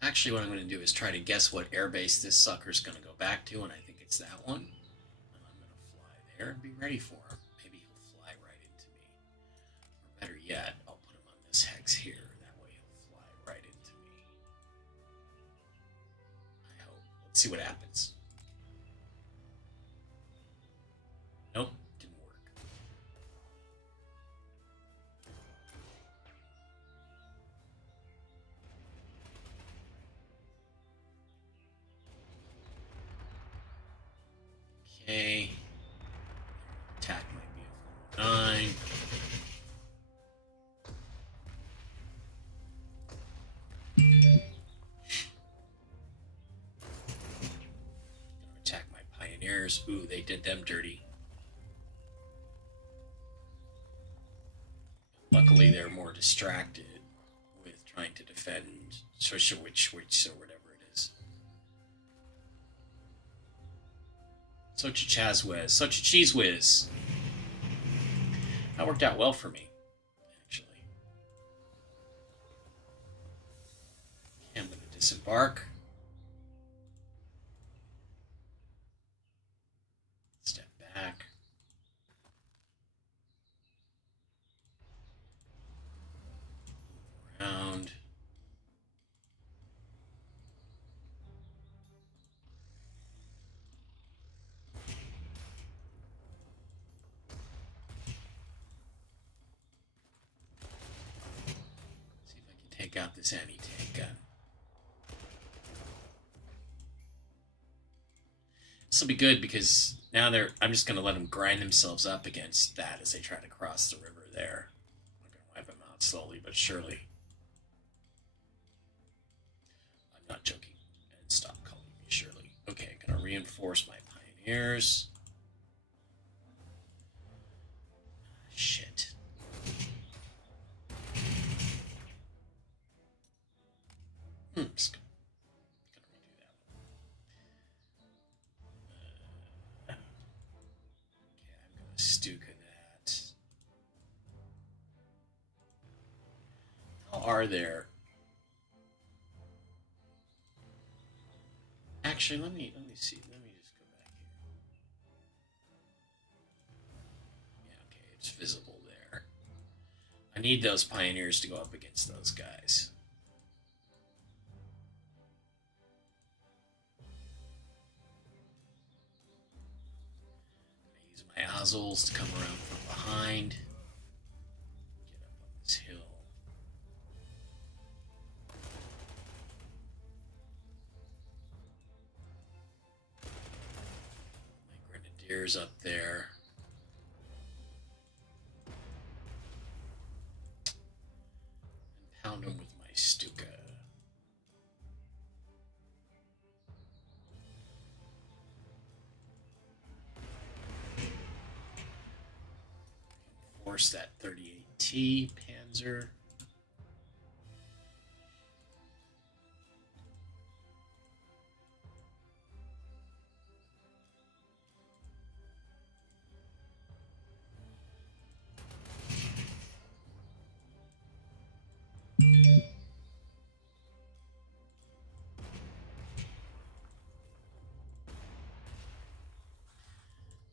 Actually, what I'm going to do is try to guess what airbase this sucker's going to go back to, and I think it's that one. And I'm going to fly there and be ready for him. Maybe he'll fly right into me. Or better yet, I'll put him on this hex here. That way he'll fly right into me. I hope. Let's see what happens. pioneers. Ooh, they did them dirty. Luckily, they're more distracted with trying to defend Switch or whatever it is. Such a Chaz whiz. Such a cheese whiz. That worked out well for me, actually. Okay, I'm going to disembark. Step back. Around. See if I can take out this anti-tank gun. This will be good because now I'm just going to let them grind themselves up against that as they try to cross the river there. I'm going to wipe them out slowly but surely. I'm not joking. And stop calling me Shirley. Okay, I'm going to reinforce my pioneers. Shit. Just gonna redo that one. Okay, I'm gonna Stuka that. How are there? Actually, let me see. Let me just go back here. Yeah, okay, it's visible there. I need those pioneers to go up against those guys. I use my Ozels to come around from behind. Get up on this hill. My Grenadiers up there. And pound them with my Stuka. Reinforce that 38T Panzer.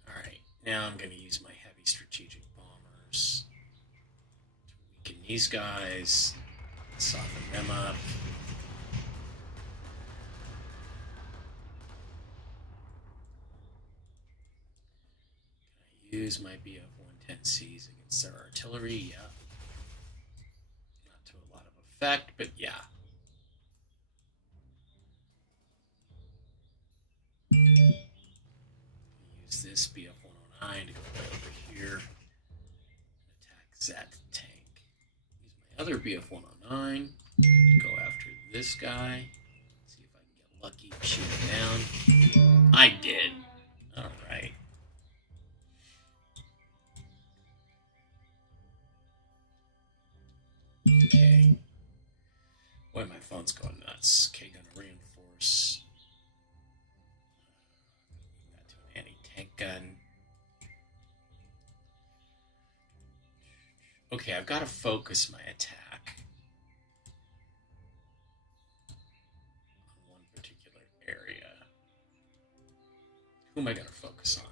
Alright, now I'm going to use my heavy strategic bombers to weaken these guys, soften them up. Can I use my BF-110Cs against their artillery? Yeah. Not to a lot of effect, but yeah. Use this BF-109 to go right over here and attack that tank. Use my other BF-109 to go after this guy. See if I can get lucky and shoot him down. I did. Alright. Okay. Boy, my phone's going nuts. Okay, gonna reinforce that to an anti-tank gun. Okay, I've got to focus my attack on one particular area. Who am I going to focus on?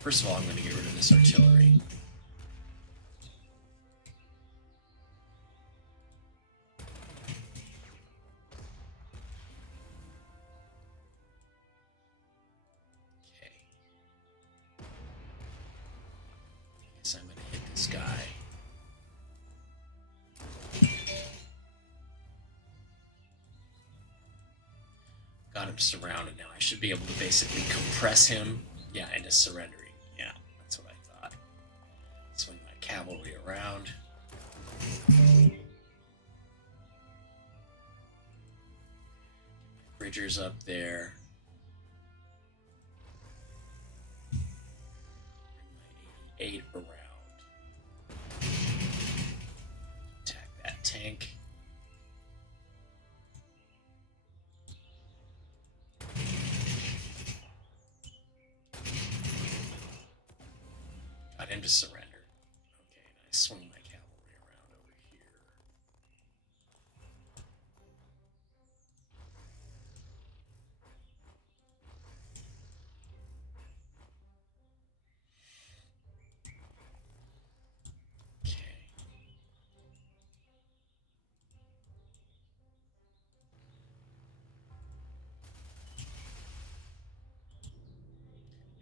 First of all, I'm going to get rid of this artillery. Okay. I guess I'm going to hit this guy. Got him surrounded now. I should be able to basically compress him, yeah, into surrendering. Yeah, that's what I thought. Swing my cavalry around. soldiers up there. Bring my 88 around. Attack that tank. Got him to surrender. Okay, and I swing my cavalry around over here.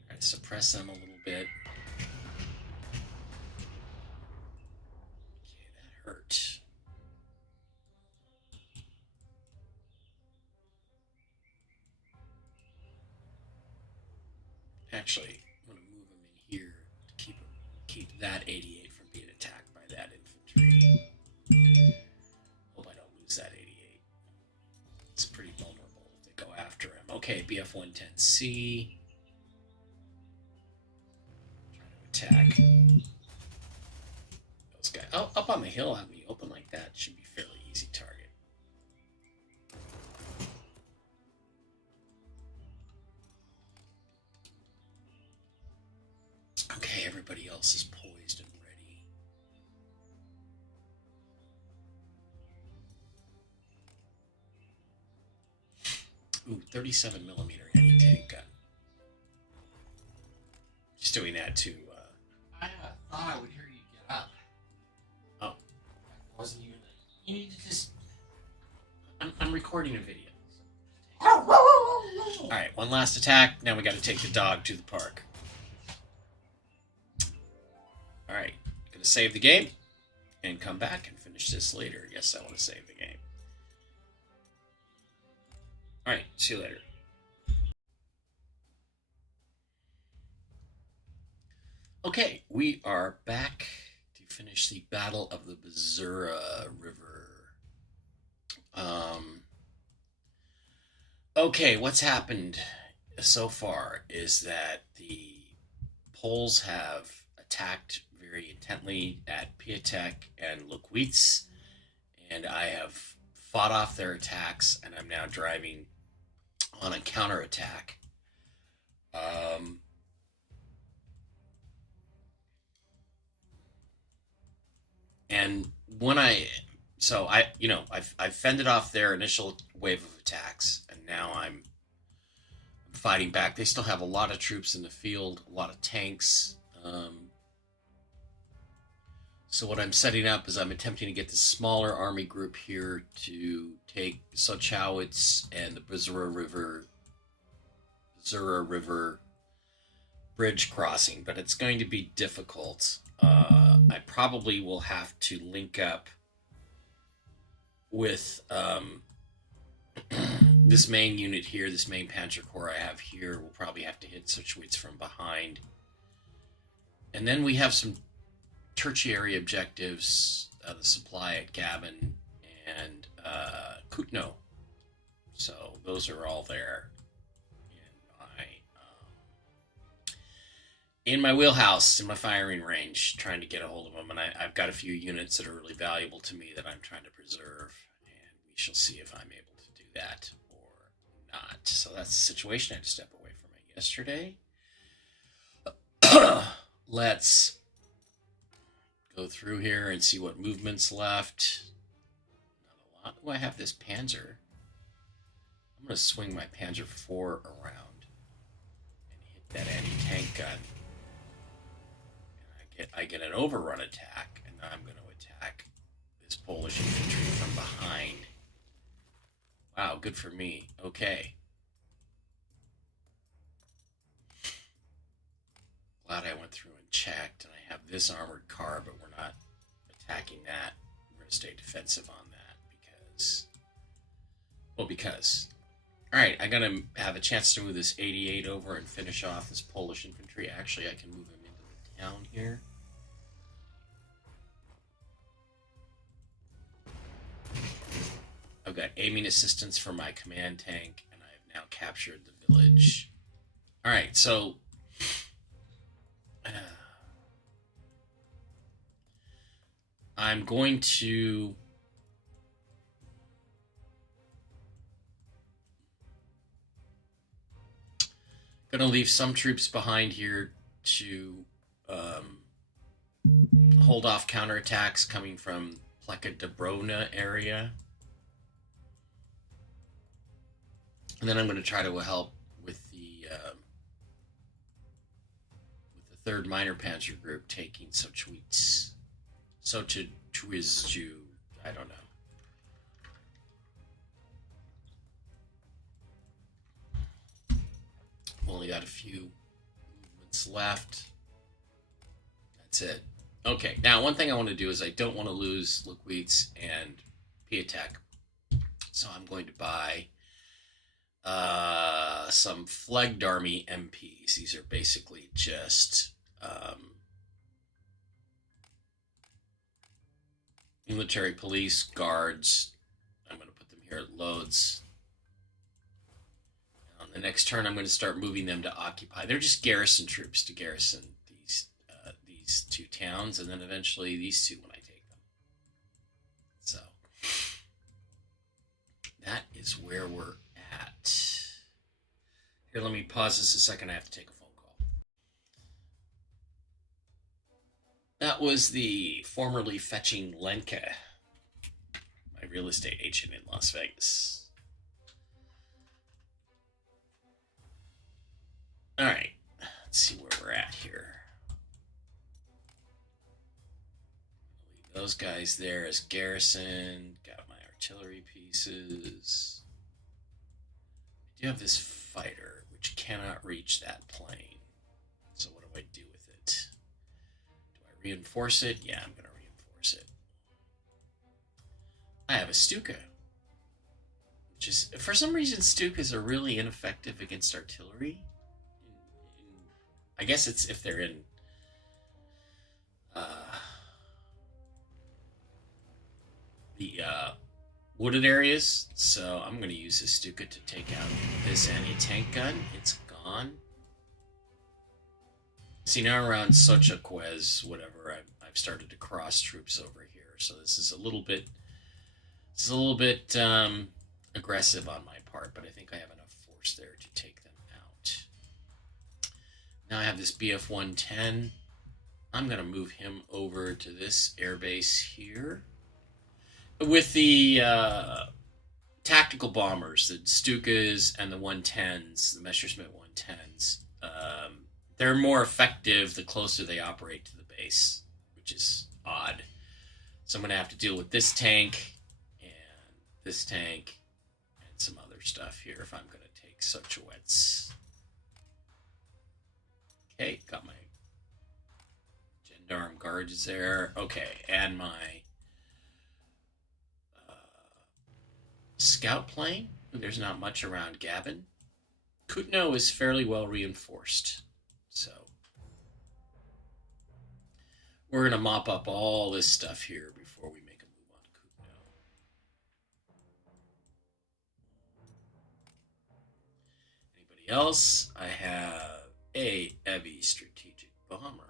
Try to suppress them a little bit. Okay, that hurt. Actually, I'm going to move him in here to keep that 88 from being attacked by that infantry. Hope I don't lose that 88. It's pretty vulnerable if they go after him. Okay, BF-110C. Try to attack those guys. Oh, up on the hill out in the open like that should be a fairly easy target. Okay, everybody else is poised and ready. Ooh, 37 millimeter anti-tank gun. Just doing that to. I thought I would hear you get up. Oh, I wasn't even. You need to just. I'm recording a video. All right, one last attack. Now we got to take the dog to the park. All right, gonna save the game and come back and finish this later. Yes, I want to save the game. All right, see you later. Okay, we are back to finish the Battle of the Bzura River. Okay, what's happened so far is that the Poles have attacked very intently at Piatek and Lukwitz, and I have fought off their attacks, and I'm now driving on a counterattack. And when I've fended off their initial wave of attacks, and now I'm fighting back. They still have a lot of troops in the field, a lot of tanks. So what I'm setting up is I'm attempting to get this smaller army group here to take Sochowitz and the Bzura River bridge crossing, but it's going to be difficult. I probably will have to link up with this main unit here, this main Panzer Corps I have here. We'll probably have to hit Sochowitz from behind. And then we have some tertiary objectives, the supply at Gabon and Kutno. So those are all there in my wheelhouse, in my firing range, trying to get a hold of them. And I've got a few units that are really valuable to me that I'm trying to preserve, and we shall see if I'm able to do that or not. So that's the situation. I had to step away from it yesterday. Let's go through here and see what movements left. Not a lot. Oh, I have this Panzer. I'm going to swing my Panzer IV around and hit that anti-tank gun. And I get an overrun attack, and now I'm going to attack this Polish infantry from behind. Wow, good for me. Okay. Glad I went through and checked, and I have this armored car, but we're not attacking that. We're going to stay defensive on that because... Alright, I'm going to have a chance to move this 88 over and finish off this Polish infantry. Actually, I can move him into the town here. I've got aiming assistance for my command tank, and now captured the village. All right, so I'm going to leave some troops behind here to hold off counterattacks coming from Pleka Dobrona area. And then I'm going to try to help with the 3rd Minor Panzer Group taking Sochwitz. Sochwitz, I don't know. Only got a few movements left. That's it. Okay, now one thing I want to do is I don't want to lose Lukwitz and Piatek. So I'm going to buy some Flagged Army MPs. These are basically just military police guards. I'm going to put them here at loads. On the next turn, I'm going to start moving them to occupy. They're just garrison troops to garrison these 2 towns, and then eventually these 2 when I take them. So that is where we're at. Here, let me pause this a second. I have to take a phone call. That was the formerly fetching Lenka, my real estate agent in Las Vegas. All right, let's see where we're at here. Leave those guys there as garrison. Got my artillery pieces. I do have this fighter, which cannot reach that plane. So what do I do with it? Do I reinforce it? Yeah, I'm going to reinforce it. I have a Stuka, which is, for some reason, Stukas are really ineffective against artillery. I guess it's if they're in the wooded areas. So I'm going to use a Stuka to take out this anti-tank gun. It's gone. See, now around Sochaquez, whatever, I've started to cross troops over here. So this is a little bit aggressive on my part, but I think I have enough force there to take them out. Now I have this BF-110. I'm going to move him over to this airbase here. With the tactical bombers, the Stukas and the 110s, the Messerschmitt 110s, they're more effective the closer they operate to the base, which is odd. So I'm going to have to deal with this tank and some other stuff here if I'm going to take Sochwitz. Okay, got my Gendarme guards there. Okay, and my scout plane. There's not much around Gabon. Kutno is fairly well reinforced. So we're going to mop up all this stuff here before we make a move on Kutno. Anybody else? I have a heavy strategic bomber.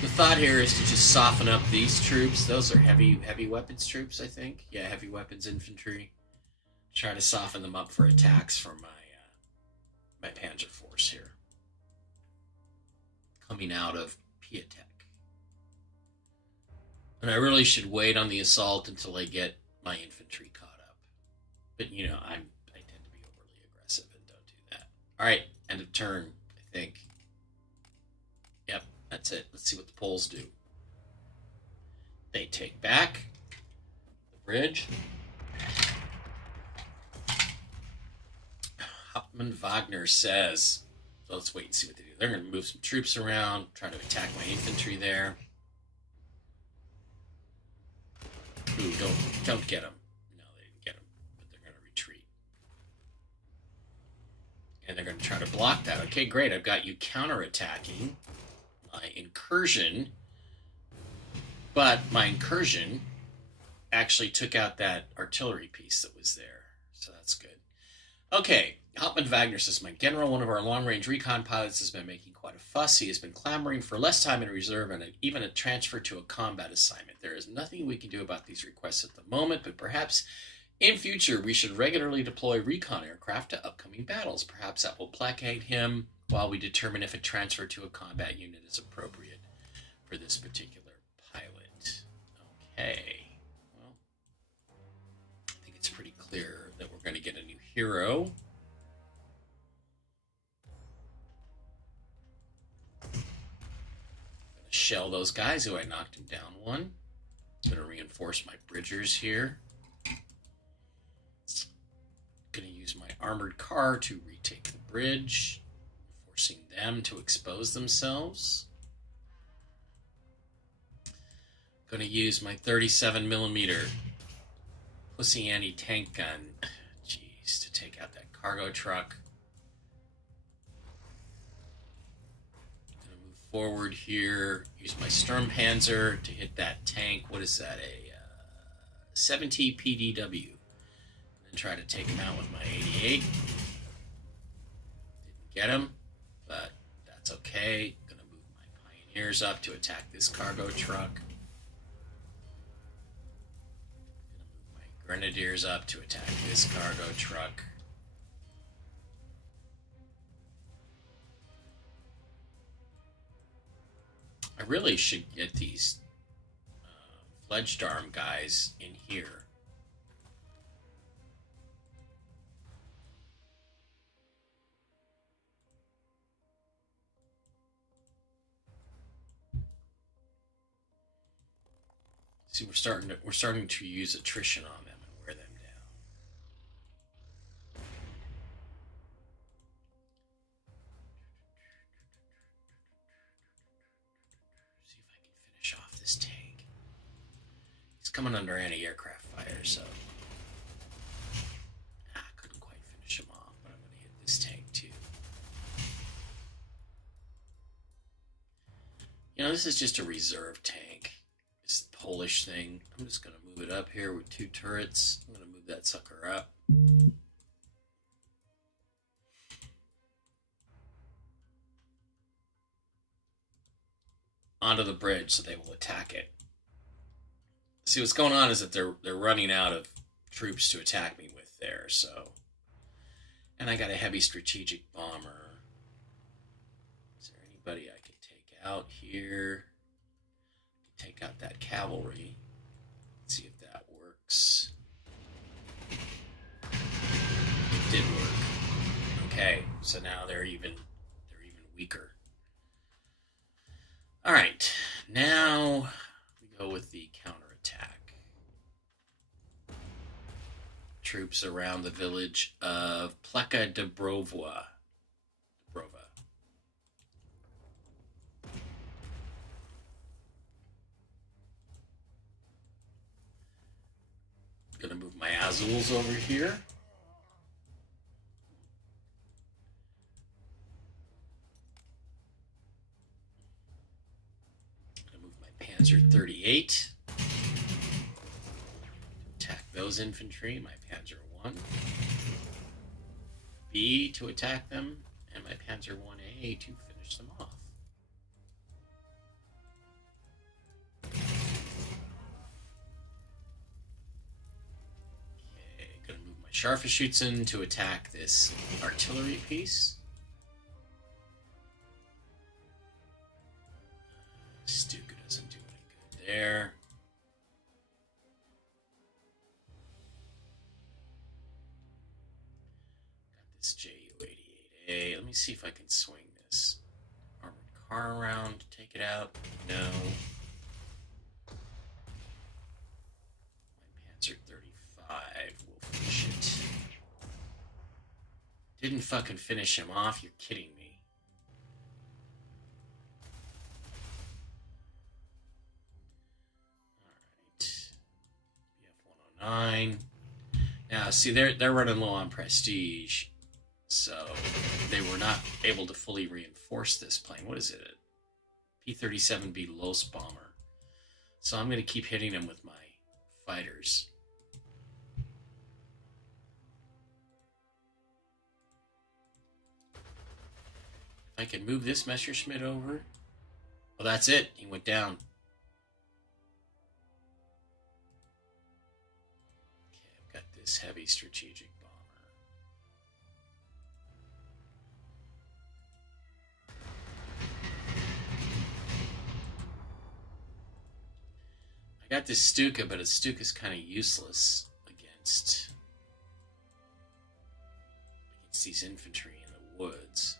The thought here is to just soften up these troops. Those are heavy weapons troops, I think. Yeah, heavy weapons infantry. Try to soften them up for attacks from my Panzer force here. Coming out of Piatek. And I really should wait on the assault until I get my infantry caught up. But, you know, I tend to be overly aggressive and don't do that. All right, end of turn, I think. Yep, that's it. Let's see what the Poles do. They take back the bridge. Hauptmann Wagner says, so let's wait and see what they do. They're going to move some troops around, try to attack my infantry there. Ooh, don't get them. No, they didn't get them, but they're going to retreat. And they're going to try to block that. Okay, great. I've got you counterattacking my incursion, but my incursion actually took out that artillery piece that was there. So that's good. Okay, Hauptmann Wagner says, my general, one of our long-range recon pilots, has been making quite a fuss. He has been clamoring for less time in reserve and even a transfer to a combat assignment. There is nothing we can do about these requests at the moment, but perhaps in future we should regularly deploy recon aircraft to upcoming battles. Perhaps that will placate him while we determine if a transfer to a combat unit is appropriate for this particular pilot. Okay. Well, I think it's pretty clear that we're going to get a new hero. I'm going to shell those guys who I knocked him down one. I'm going to reinforce my bridgers here. Going to use my armored car to retake the bridge, forcing them to expose themselves. Going to use my 37mm Pussy anti-tank gun, jeez, to take out that cargo truck. Going to move forward here, use my Sturmpanzer to hit that tank. What is that, a 70 PDW? And try to take him out with my 88. Didn't get him, but that's okay. Gonna move my Pioneers up to attack this cargo truck. Gonna move my Grenadiers up to attack this cargo truck. I really should get these fledged arm guys in here. See, we're starting to use attrition on them and wear them down. See if I can finish off this tank. He's coming under anti-aircraft fire, so I couldn't quite finish him off, but I'm going to hit this tank too. You know, this is just a reserve tank. This Polish thing. I'm just going to move it up here with 2 turrets. I'm going to move that sucker up. Onto the bridge so they will attack it. See, what's going on is that they're running out of troops to attack me with there, so. And I got a heavy strategic bomber. Is there anybody I can take out here? Take out that cavalry. Let's see if that works. It did work. Okay, so now they're even weaker. All right, now we go with the counterattack. Troops around the village of Pleka Dubrova. Gonna move my Azuls over here. Gonna move my Panzer 38. Attack those infantry. My Panzer 1. B to attack them, and my Panzer 1A to finish them off. Scharfschützen to attack this artillery piece. Stuka doesn't do any good there. Got this Ju-88A. Let me see if I can swing this armored car around to take it out. No. My Panzer 35 will finish it. Didn't fucking finish him off, you're kidding me. Alright. BF-109. Now, see, they're running low on prestige, so they were not able to fully reinforce this plane. What is it? P-37B Los bomber. So I'm going to keep hitting him with my fighters. I can move this Messerschmitt over. Well, that's it. He went down. Okay, I've got this heavy strategic bomber. I got this Stuka, but a Stuka's kind of useless against these infantry in the woods.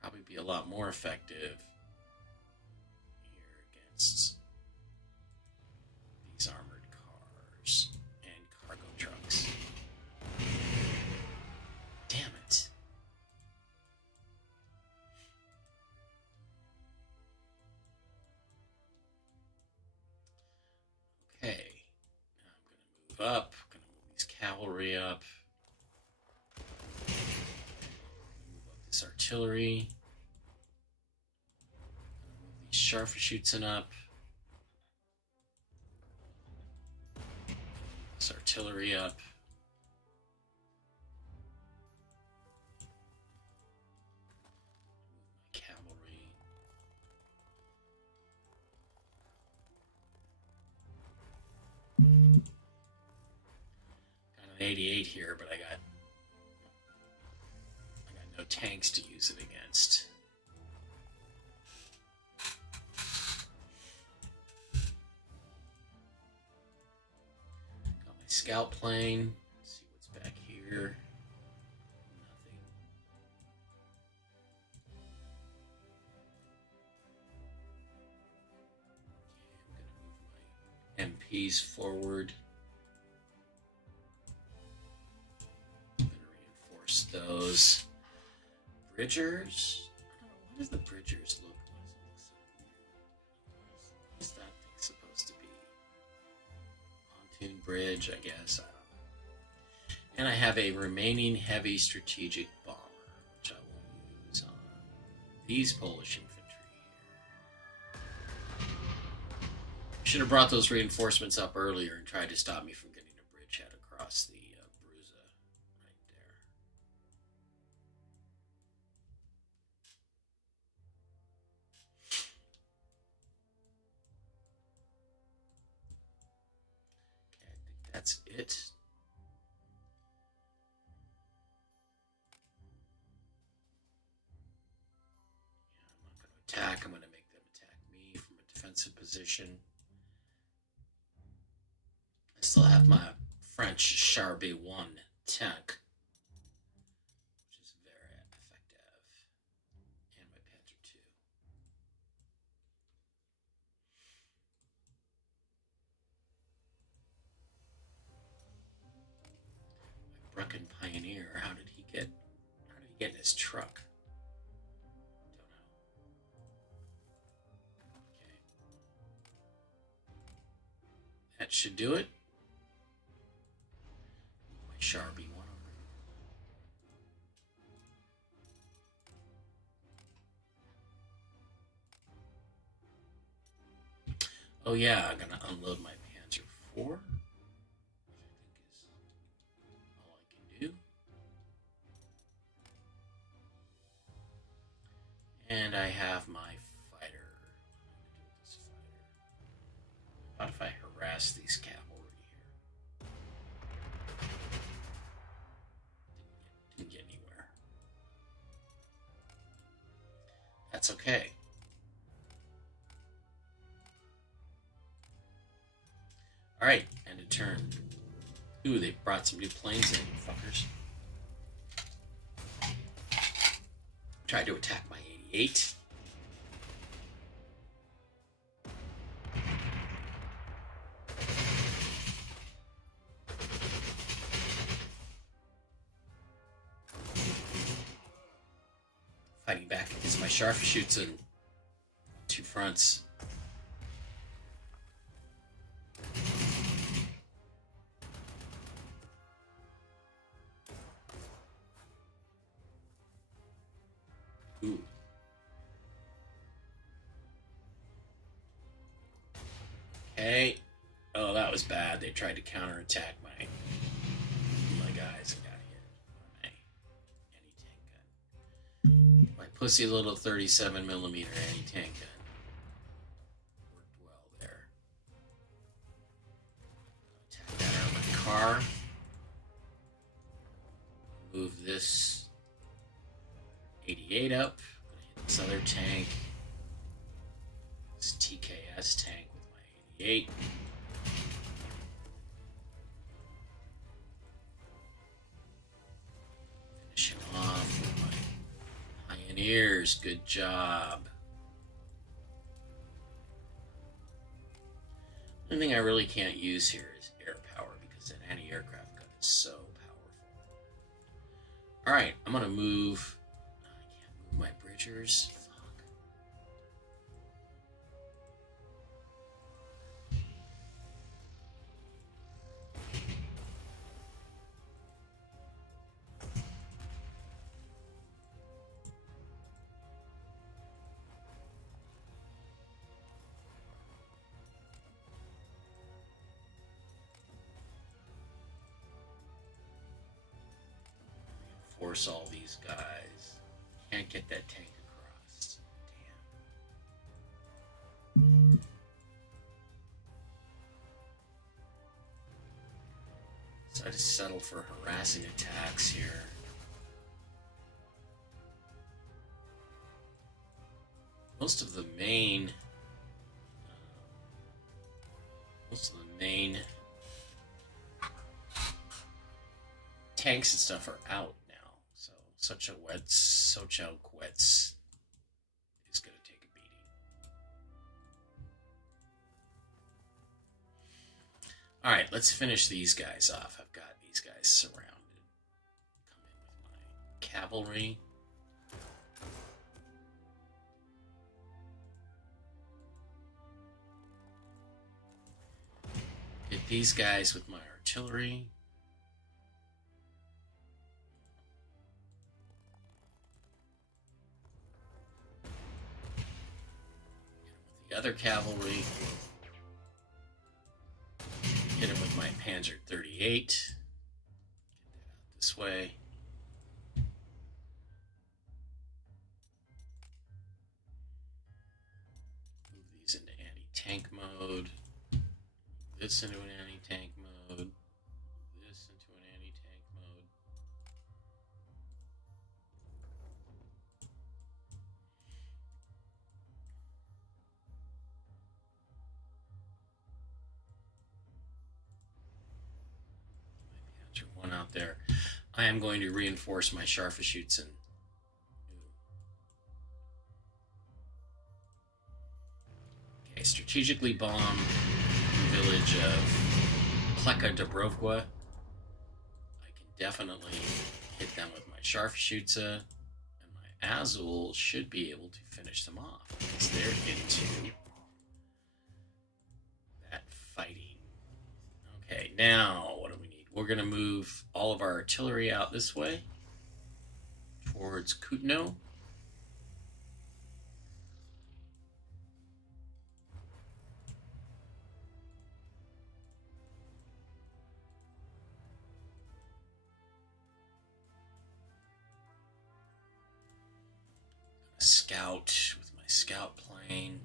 Probably be a lot more effective here against these armored cars and cargo trucks. Damn it. Okay. Now I'm going to move up. I'm going to move these cavalry up. Move up this artillery. Move these sharpshoots up. This artillery up. Move my cavalry. Got an 88 here, but I got no tanks to use it against. Got my scout plane. Let's see what's back here. Nothing. Okay, I'm going to move my MPs forward. I'm going to reinforce those. Bridgers? I don't know. What does the Bridgers look like? What is that thing supposed to be? Pontoon bridge, I guess. I don't know. And I have a remaining heavy strategic bomber, which I will use on these Polish infantry here. Should have brought those reinforcements up earlier and tried to stop me from getting a bridgehead across the Bzura right there. Okay, I think that's it. Yeah, I'm not going to attack. I'm going to make them attack me from a defensive position. I still have my French Char B1 tank, which is very effective, and my Panzer II. My Brucken Pioneer. How did he get in his truck? Don't know. Okay. That should do it. My Char B1 over. Oh yeah, I'm gonna unload my Panzer IV, which I think is all I can do. And I have my fighter. What if I harass these cavalry here? Didn't get anywhere. That's okay. Alright, end of turn. Ooh, they brought some new planes in, fuckers. Tried to attack my 88. Fighting back against my sharpshoots on two fronts. Ooh. Okay. Oh, that was bad. They tried to counterattack my guys and got hit by my anti-tank gun. My pussy little 37 millimeter anti-tank gun worked well there. Attack that out of my car. Move this 88 up. Hit this other tank. This TKS tank with my 88. Finishing off with my Pioneers. Good job. The only thing I really can't use here is air power because an anti-aircraft gun is so powerful. Alright, I'm going to move. I can't move my Bridgers. Fuck. Force all these guys. Can't get that tank across. Damn. So I just settled for harassing attacks here. Most of the main tanks and stuff are out now. So Sochow Quetz is going to take a beating. All right, let's finish these guys off. I've got these guys surrounded. Come in with my cavalry. Hit these guys with my artillery. The other cavalry. Hit him with my Panzer 38. Get that out this way. Move these into anti-tank mode. Move this into an anti-tank mode. Move this into an anti-tank mode. One out there. I am going to reinforce my Scharfschützen. Okay, strategically bomb the village of Pleka Dubrovka. I can definitely hit them with my Scharfschütze, and my Azul should be able to finish them off because they're into that fighting. Okay, now what do we need? We're going to move all of our artillery out this way towards Kutno. Scout with my scout plane.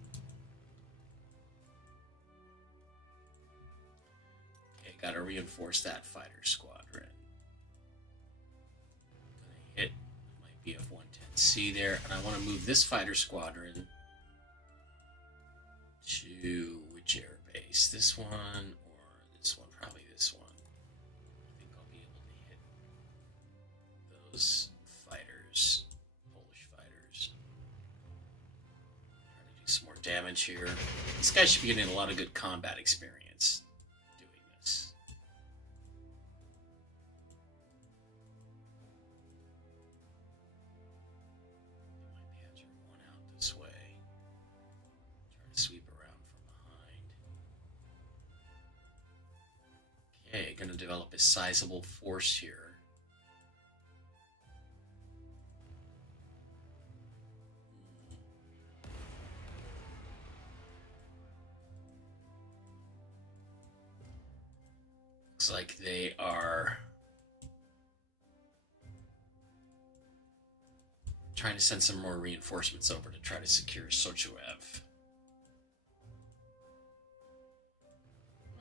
Got to reinforce that fighter squadron. Gonna hit my BF-110C there, and I want to move this fighter squadron to which air base? This one or this one? Probably this one. I think I'll be able to hit those fighters, Polish fighters. Try to do some more damage here. This guy should be getting a lot of good combat experience. Okay, going to develop a sizable force here. Looks like they are trying to send some more reinforcements over to try to secure Sochuev.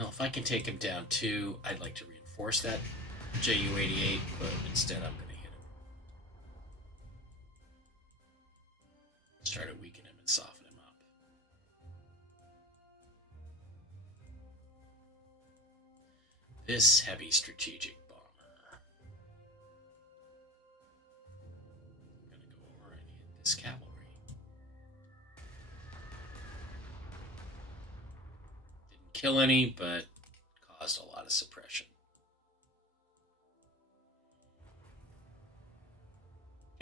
Well, if I can take him down too, I'd like to reinforce that Ju-88, but instead I'm going to hit him. Let's try to weaken him and soften him up. This heavy strategic bomber. I'm going to go over and hit this cavalry. Didn't kill any, but caused a lot of suppression.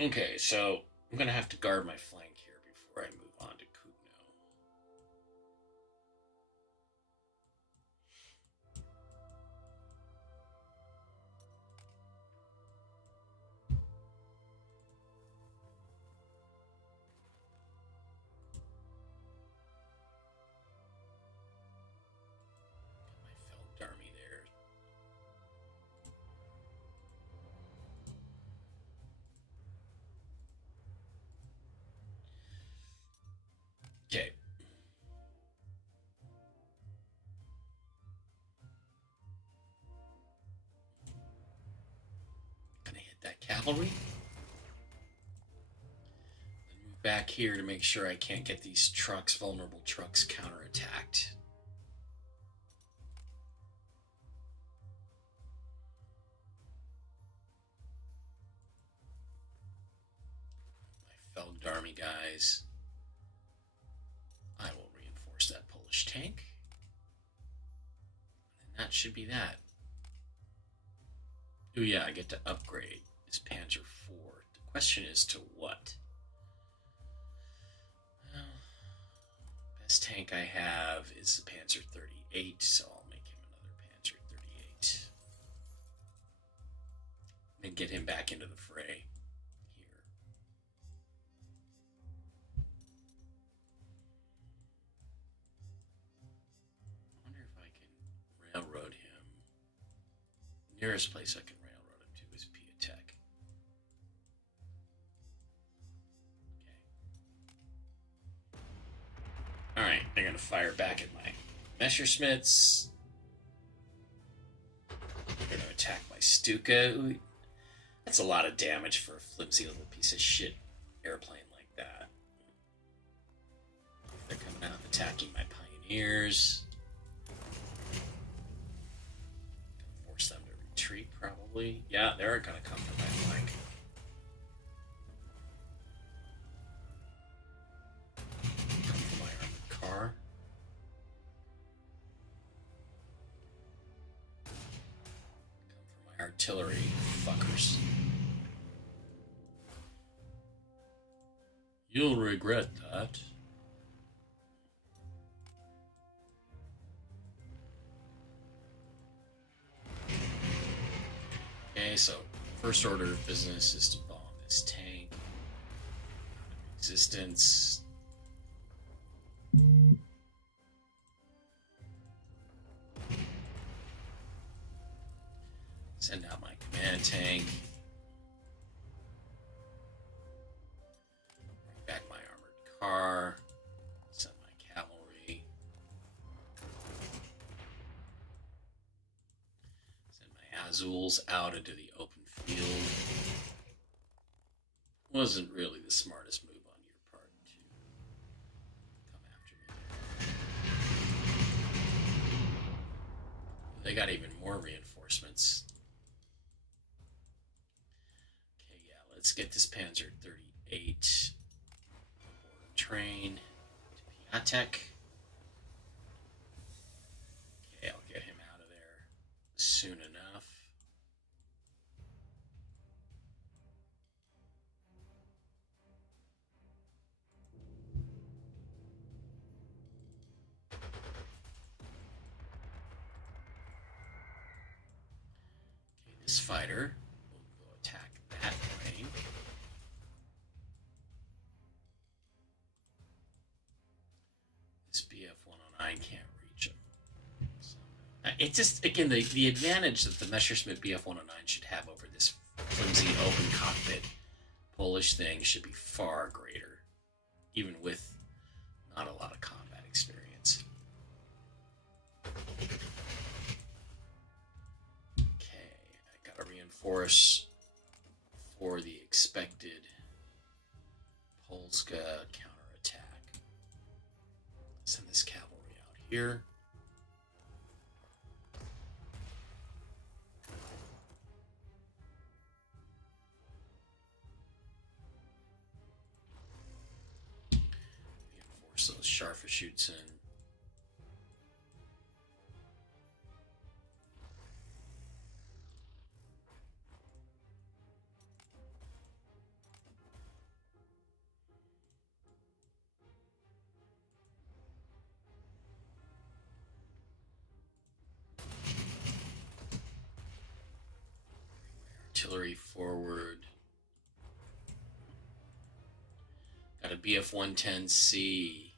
Okay, so I'm going to have to guard my flank here before I move on to Kugno. Got my Feldarmy there. Okay. Gonna hit that cavalry. Then move back here to make sure I can't get these trucks, vulnerable trucks, counterattacked. My Feldarmy guys. I will reinforce that Polish tank. And that should be that. Oh yeah, I get to upgrade this Panzer IV. The question is to what? Well, best tank I have is the Panzer 38, so I'll make him another Panzer 38. And get him back into the fray. Railroad him. Nearest place I can railroad him to is Piatek. Okay. Alright, they're going to fire back at my Messerschmitts. They're going to attack my Stuka. Ooh, that's a lot of damage for a flimsy little piece of shit airplane like that. They're coming out attacking my Pioneers. Force them to retreat, probably. Yeah, they're gonna come to my flank. Come for my armored car. Come for my artillery, fuckers. You'll regret that. Okay, so first order of business is to bomb this tank. Out of existence. Send out my command tank. Bring back my armored car. Send my cavalry. Send my Azuls out into the open field. Wasn't really the smartest move on your part to come after me. They got even more reinforcements. Okay, yeah, let's get this Panzer 38 aboard a train to Piatek. Okay, I'll get him out of there soon enough. This fighter will go attack that plane. This BF-109 can't reach him. So, hey. it's just, again, the advantage that the Messerschmitt Bf 109 should have over this flimsy open cockpit Polish thing should be far greater, even with not a lot of combat experience. Okay, I gotta reinforce for the expected Polska counterattack. Send this cavalry out here. Reinforce those Scharfschützen. Artillery forward. Got a Bf 110C.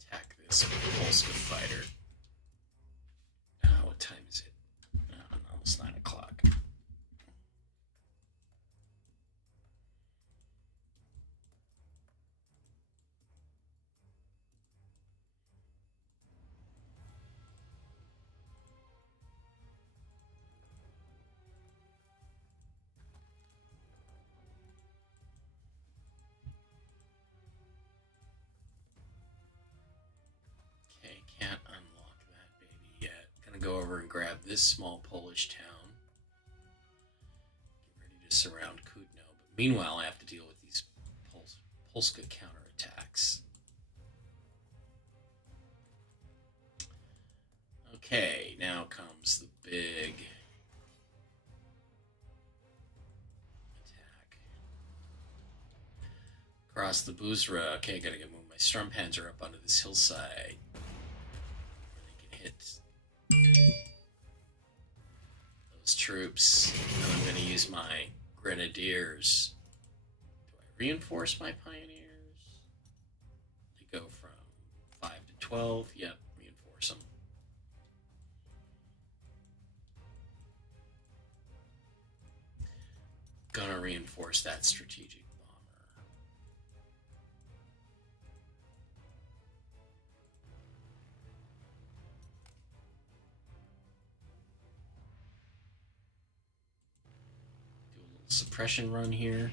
Attack this Polska fighter. What time is it? Almost 9 o'clock. Can't unlock that baby yet. Gonna go over and grab this small Polish town. Get ready to surround Kutno. But meanwhile, I have to deal with these Polska counterattacks. Okay, now comes the big attack. Across the Bzura. Okay, gotta move my Panzer up onto this hillside. Those troops, and I'm going to use my grenadiers. Do I reinforce my pioneers? They go from 5 to 12. Yep, reinforce them. Gonna reinforce that strategic bomber. Suppression run here.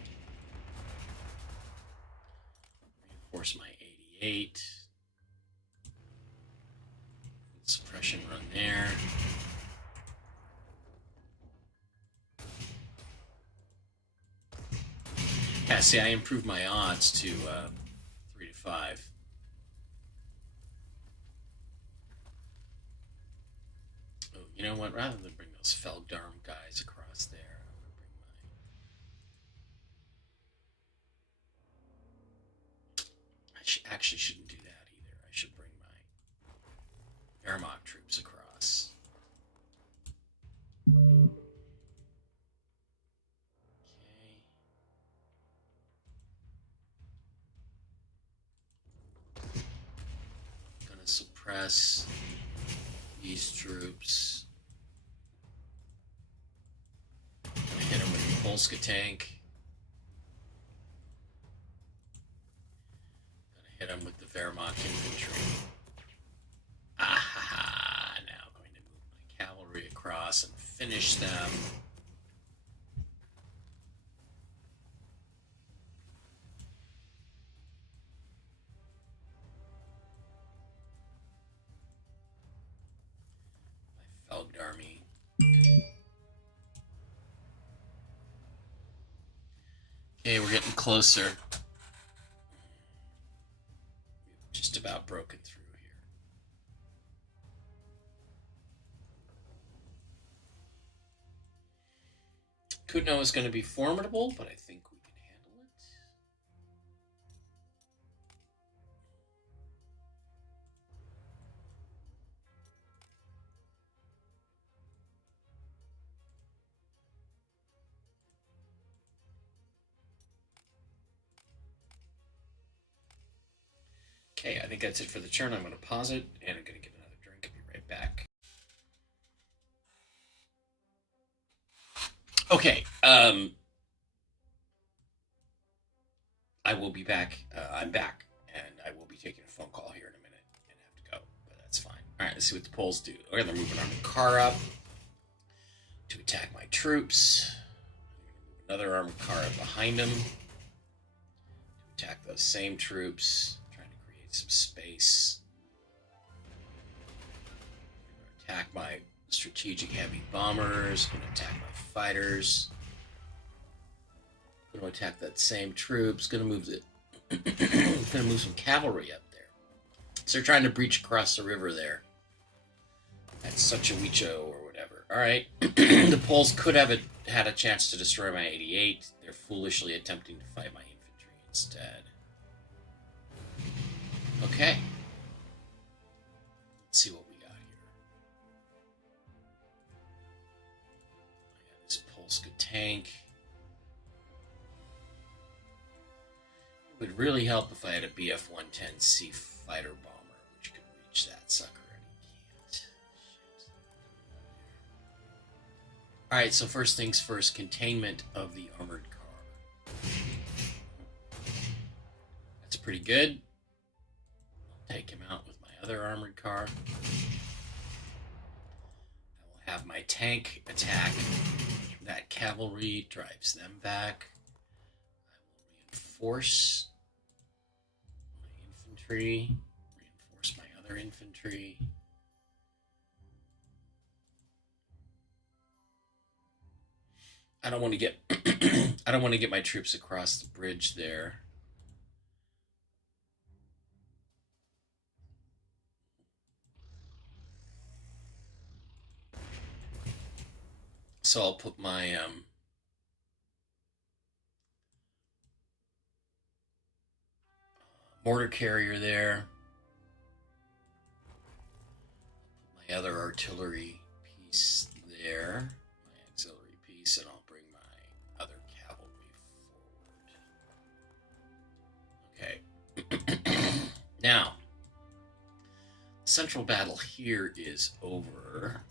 Reinforce my 88. Suppression run there. Yeah, see, I improved my odds to 3 to 5. Oh, you know what? Rather than bring those Felddarm guys across there, I actually shouldn't do that either. I should bring my Wehrmacht troops across. Okay. Gonna suppress these troops. Gonna hit them with the Polska tank. Hit them with the Wehrmacht infantry. Ah, now I'm going to move my cavalry across and finish them. My Felddarmy. Okay, we're getting closer. Just about broken through here. Kutno is going to be formidable, but I think we can handle it. Okay, I think that's it for the turn. I'm going to pause it, and I'm going to get another drink. I'll be right back. Okay, I will be back. I'm back, and I will be taking a phone call here in a minute and have to go, but that's fine. All right, let's see what the Poles do. Okay, they're moving armored car up to attack my troops. Another armored car up behind them to attack those same troops, trying to create some space. Attack my strategic heavy bombers. Going to attack my fighters. Going to attack that same troops. Going to move going to move some cavalry up there. So they're trying to breach across the river there. That's such a Wicho or whatever. All right, the Poles could have had a chance to destroy my 88. They're foolishly attempting to fight my infantry instead. Okay. Let's see what we got here. I got this Polska tank. It would really help if I had a Bf-110C fighter bomber, which could reach that sucker, and he can't. Alright, so first things first, containment of the armored car. That's pretty good. I'll take him out with my other armored car. I will have my tank attack that cavalry, drives them back. I will reinforce my infantry, reinforce my other infantry. I don't want to get I don't want to get my troops across the bridge there. So I'll put my mortar carrier there. My other artillery piece there. My auxiliary piece, and I'll bring my other cavalry forward. Okay. Now, the central battle here is over.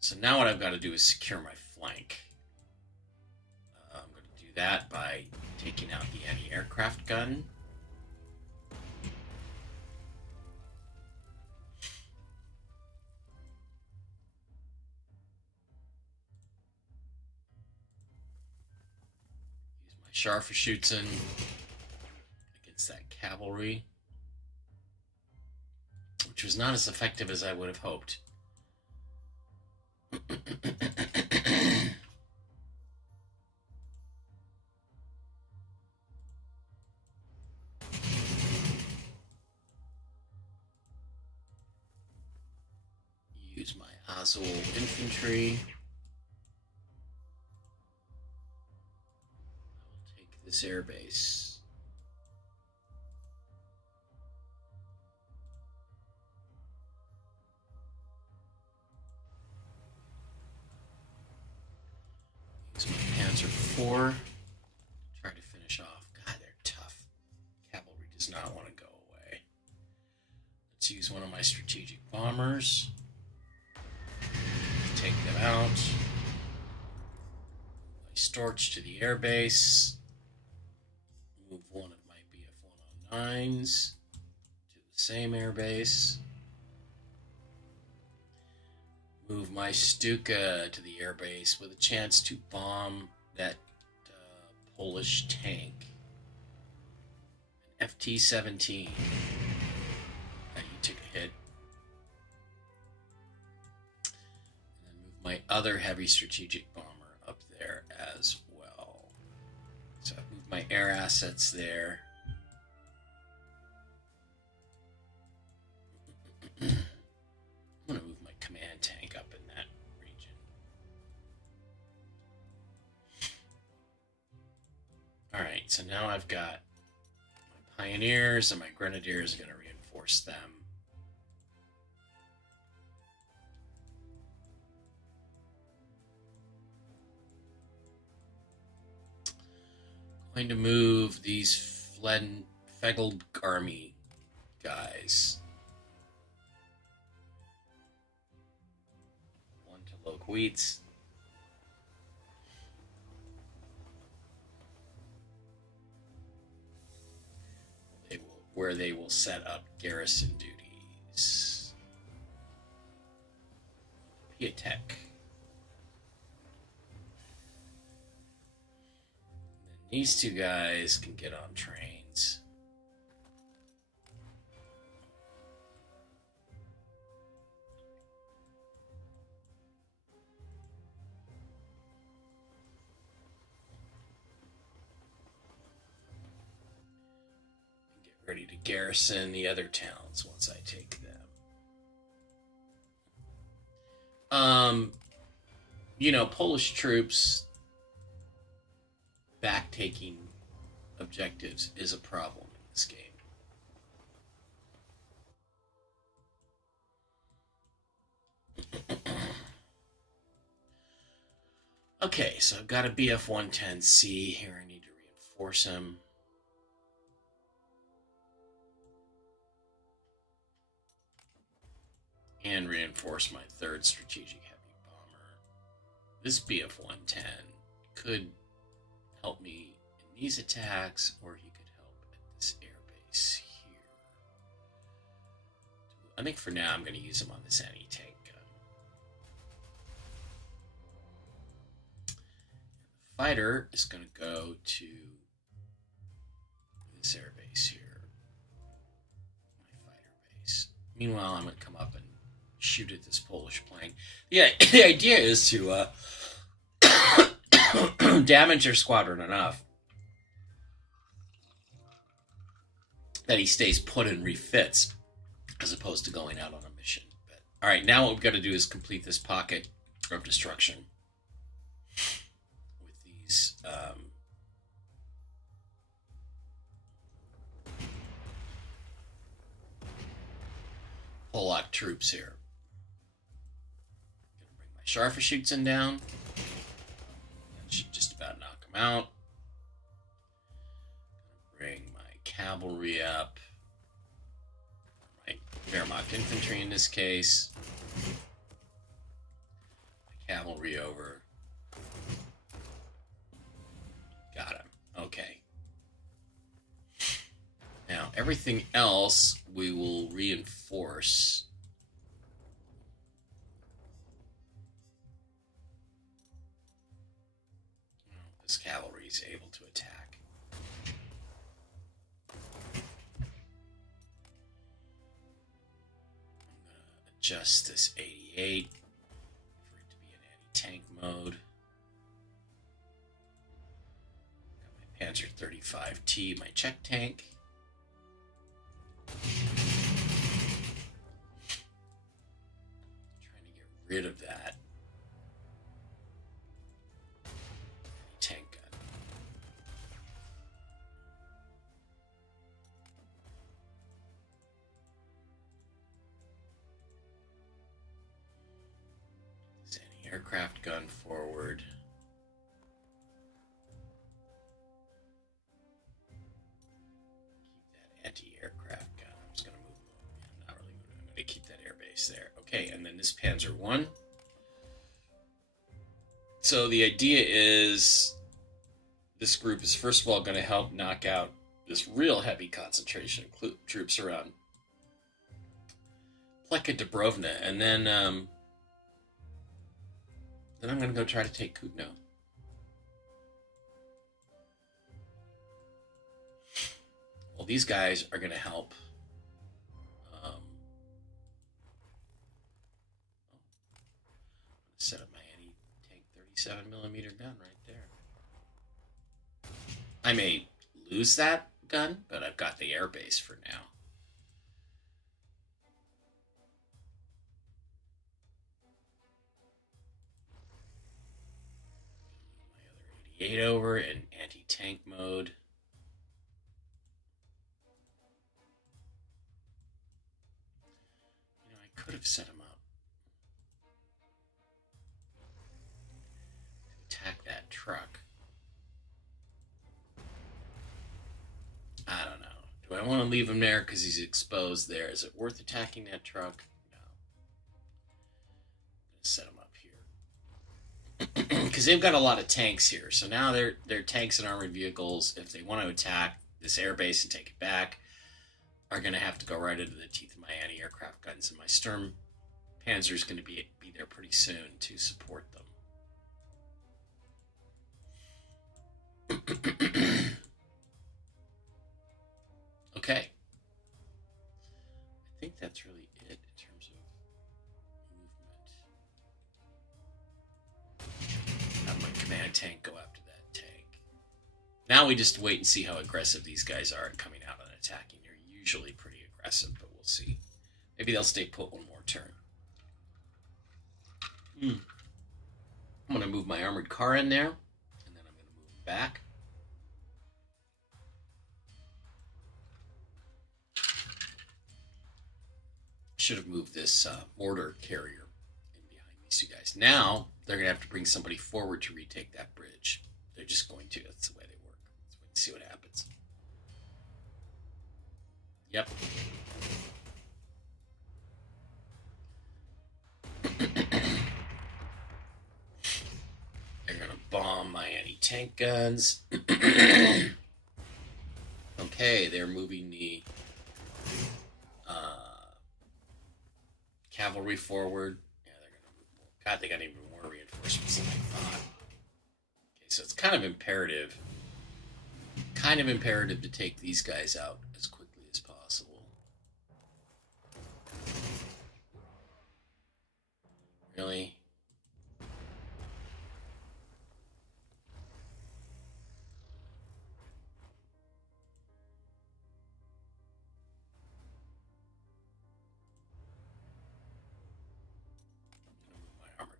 So now what I've got to do is secure my flank. I'm going to do that by taking out the anti-aircraft gun. Use my Scharfschützen against that cavalry, which was not as effective as I would have hoped. Use my Azul infantry. I will take this airbase. Use my Panzer IV. Try to finish off. God, they're tough. Cavalry does not want to go away. Let's use one of my strategic bombers. Take them out. My Storch to the airbase. Move one of my Bf-109s to the same airbase. Move my Stuka to the airbase with a chance to bomb that Polish tank. An FT-17. He took a hit. And then move my other heavy strategic bomber up there as well. So I've moved my air assets there. I'm going to move my command tank up in that region. Alright, so now I've got my Pioneers, and my Grenadiers are going to reinforce them. Going to move these Feggled army guys. One to Loqueets. Where they will set up garrison duties. Piatek. These two guys can get on trains. Get ready to garrison the other towns once I take them. Polish troops back-taking objectives is a problem in this game. Okay, so I've got a BF-110C here. I need to reinforce him. And reinforce my third strategic heavy bomber. This BF-110 could help me in these attacks, or he could help at this airbase here. I think for now I'm going to use him on this anti-tank gun. The fighter is going to go to this airbase here. My fighter base. Meanwhile, I'm going to come up and shoot at this Polish plane. Yeah, the idea is to damage their squadron enough that he stays put and refits, as opposed to going out on a mission. But, all right, now what we've got to do is complete this pocket of destruction with these Polak troops here. Gonna bring my Scharfschützen down. That should just about knock them out. Gonna bring my cavalry up. My Wehrmacht infantry in this case. My cavalry over. Got him. Okay. Now, everything else we will reinforce. This cavalry is able to attack. I'm going to adjust this 88 for it to be in anti-tank mode. Got my Panzer 35T, my check tank. Trying to get rid of that tank gun. This anti-aircraft gun forward. Keep that anti-aircraft gun. I'm just going to move them. I'm not really moving. I'm going to keep that airbase there. Okay, and then this Panzer 1. So the idea is this group is first of all going to help knock out this real heavy concentration of troops around Pleka Dubrovna, and then I'm going to go try to take Kutno. Well, these guys are going to help. Set up my anti-tank 37mm gun right there. I may lose that gun, but I've got the airbase for now. My other 88 over in anti-tank mode. I could have set him up to attack that truck. I don't know. Do but I want to leave him there because he's exposed there. Is it worth attacking that truck? No. I'm going to set him up here. Because they've got a lot of tanks here. So now their tanks and armored vehicles, if they want to attack this airbase and take it back, are going to have to go right into the teeth of my anti-aircraft guns. And my Sturm Panzer is going to be there pretty soon to support them. Okay. I think that's really it in terms of movement. Have my command tank go after that tank. Now we just wait and see how aggressive these guys are at coming out and attacking. They're usually pretty aggressive, but we'll see. Maybe they'll stay put one more turn. I'm going to move my armored car in there, and then I'm going to move him back. Should have moved this mortar carrier in behind these two guys. Now, they're going to have to bring somebody forward to retake that bridge. They're just going to. That's the way they work. Let's wait and see what happens. Yep. They're going to bomb my anti-tank guns. Okay, they're moving the cavalry forward. Yeah, they're going to move more. God, they got even more reinforcements than I thought. Okay, so it's kind of imperative to take these guys out as quickly as possible. Really?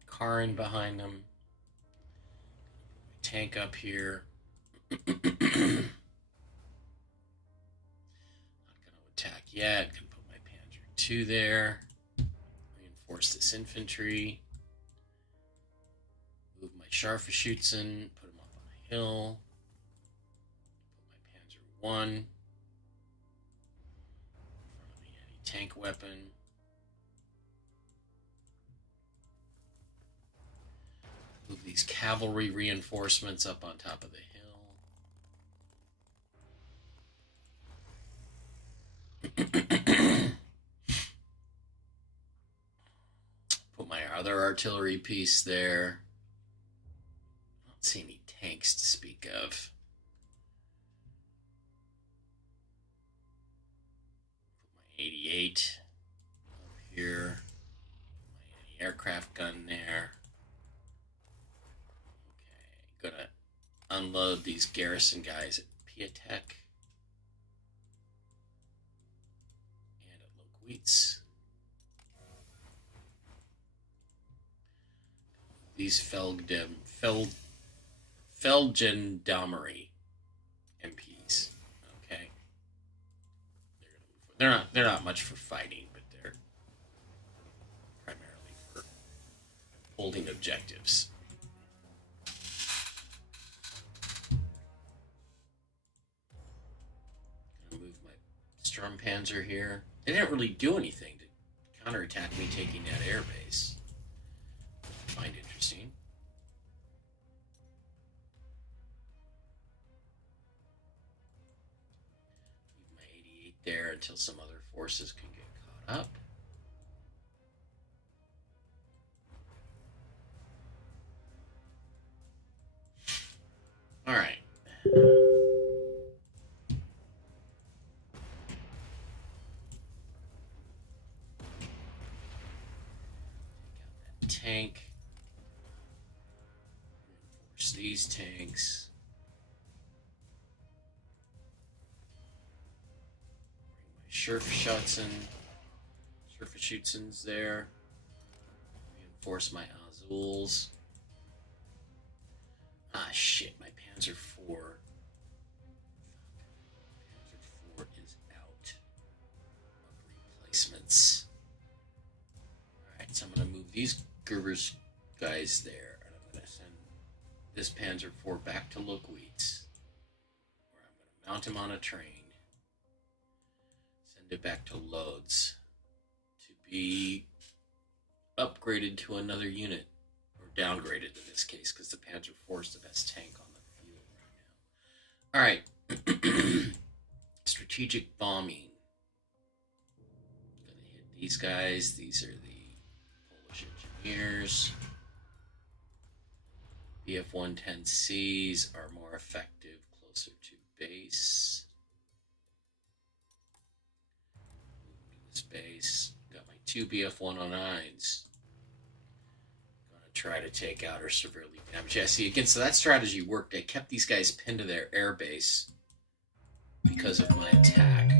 Car in behind them. Tank up here. Not going to attack yet. Going to put my Panzer 2 there. Reinforce this infantry. Move my Scharfschützen. Put them up on a hill. Put my Panzer 1 in front of the anti-tank weapon. Move these cavalry reinforcements up on top of the hill. Put my other artillery piece there. I don't see any tanks to speak of. Put my 88 up here. My anti-aircraft gun there. Gonna unload these garrison guys at Piatek and at Lokwitz. These Feldgendarmerie MPs. Okay, they're not much for fighting, but they're primarily for holding objectives. Sturm Panzer here. They didn't really do anything to counterattack me taking that airbase. I find interesting. Leave my 88 there until some other forces can get caught up. All right. Tank. Reinforce these tanks. Bring my Scharfschützens there. Reinforce my Azuls. Ah, shit, my Panzer 4. Panzer 4 is out of replacements. Alright, so I'm going to move these Gerber's guys there, and I'm going to send this Panzer 4 back to Lokwitz, where I'm going to mount him on a train Send it back to loads to be upgraded to another unit, or downgraded in this case, because the Panzer IV is the best tank on the field right now. All right. Strategic bombing. Gonna hit these guys. These are the Polish engineers. BF-110Cs are more effective closer to base. This base. Got my two BF-109s. Gonna try to take out or severely damage. Yeah, see, again, so that strategy worked. I kept these guys pinned to their air base because of my attack.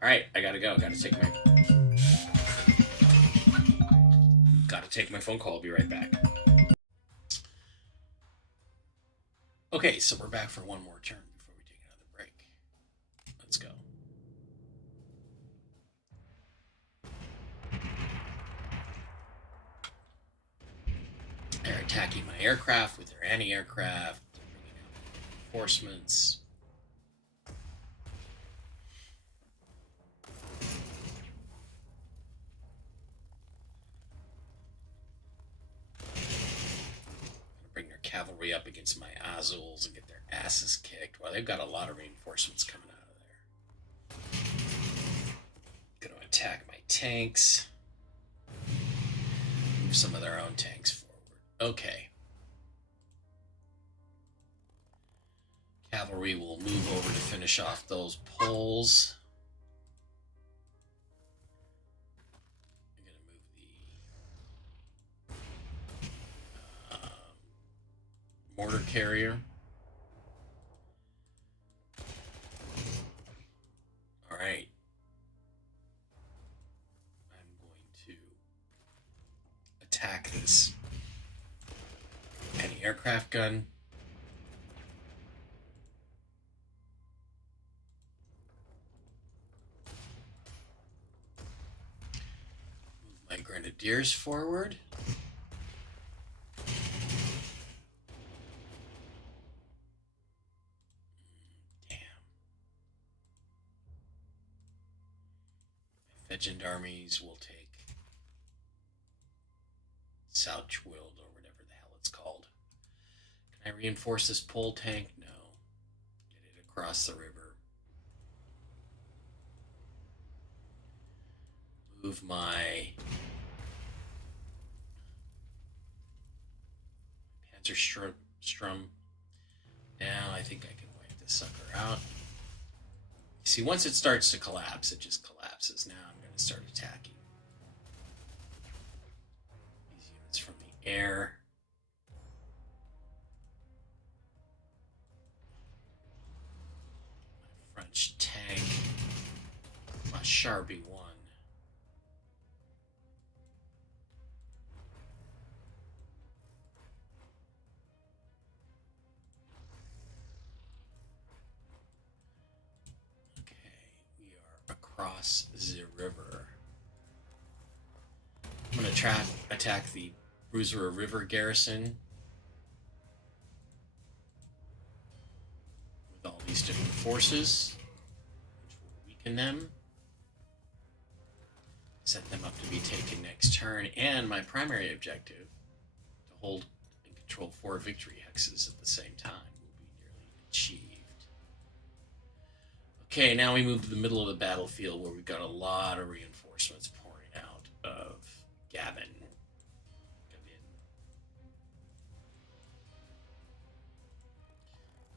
Alright, I gotta go. Gotta take my phone call. I'll be right back. Okay, so we're back for one more turn before we take another break. Let's go. They're attacking my aircraft with their anti-aircraft. They're bringing out reinforcements. Bring their cavalry up against my Azuls and get their asses kicked. Well, they've got a lot of reinforcements coming out of there. Gonna attack my tanks. Move some of their own tanks forward. Okay. Cavalry will move over to finish off those Poles. I'm gonna move the mortar carrier. All right. I'm going to attack this anti-aircraft gun. Move my grenadiers forward. Legend armies will take Southwild or whatever the hell it's called. Can I reinforce this pole tank? No. Get it across the river. Move my Panzer Strum. Now I think I can wipe this sucker out. See, once it starts to collapse, it just collapses. Now I'm going to start attacking these units from the air. My French tank. My Sharpie 1. Across the river. I'm going to attack the Bzura River garrison with all these different forces, which will weaken them, set them up to be taken next turn, and my primary objective, to hold and control 4 victory hexes at the same time, will be nearly achieved. Okay, now we move to the middle of the battlefield where we've got a lot of reinforcements pouring out of Gavin.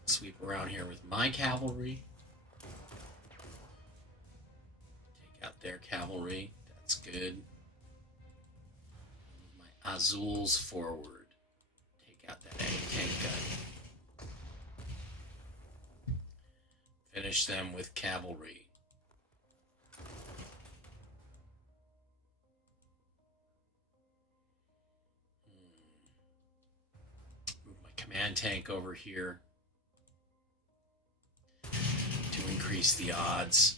Sweep around here with my cavalry. Take out their cavalry. That's good. Move my Azuls forward. Take out that anti-tank gun. Finish them with cavalry. Move my command tank over here to increase the odds.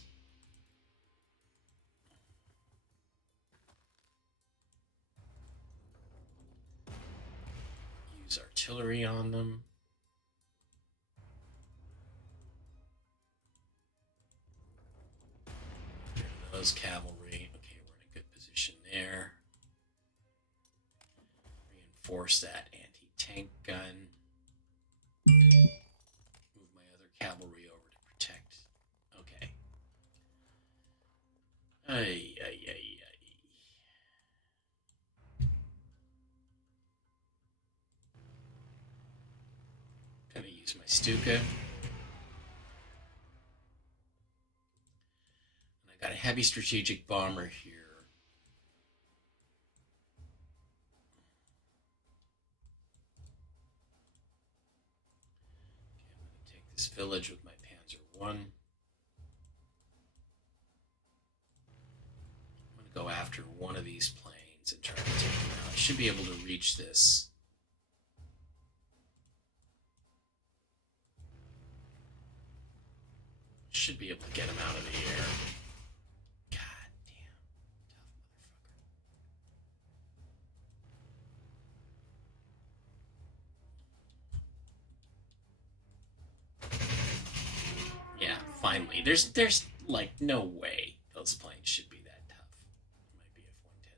Use artillery on them. those cavalry. Okay, we're in a good position there. Reinforce that anti-tank gun. Move my other cavalry over to protect. Okay. Ay, ay, ay, ay. Gonna use my Stuka. And I got a heavy strategic bomber here. Okay, I'm gonna take this village with my Panzer 1. I'm gonna go after one of these planes and try to take them out. I should be able to reach this. Should be able to get him out of the air. God damn. Tough motherfucker. Yeah, finally. There's like no way those planes should be that tough. It might be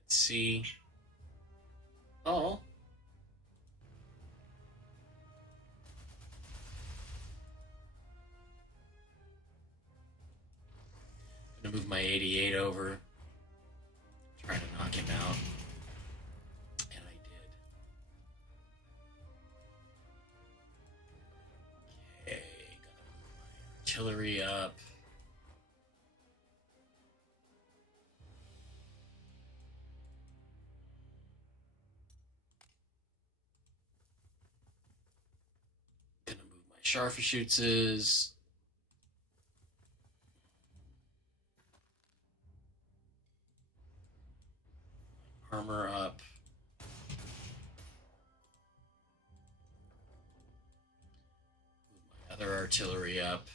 F-110C. Oh. I'm gonna move my 88 over. Try to knock him out. And I did. Okay, gonna move my artillery up. Gonna move my Scharfschützes. Armor up. Move my other artillery up.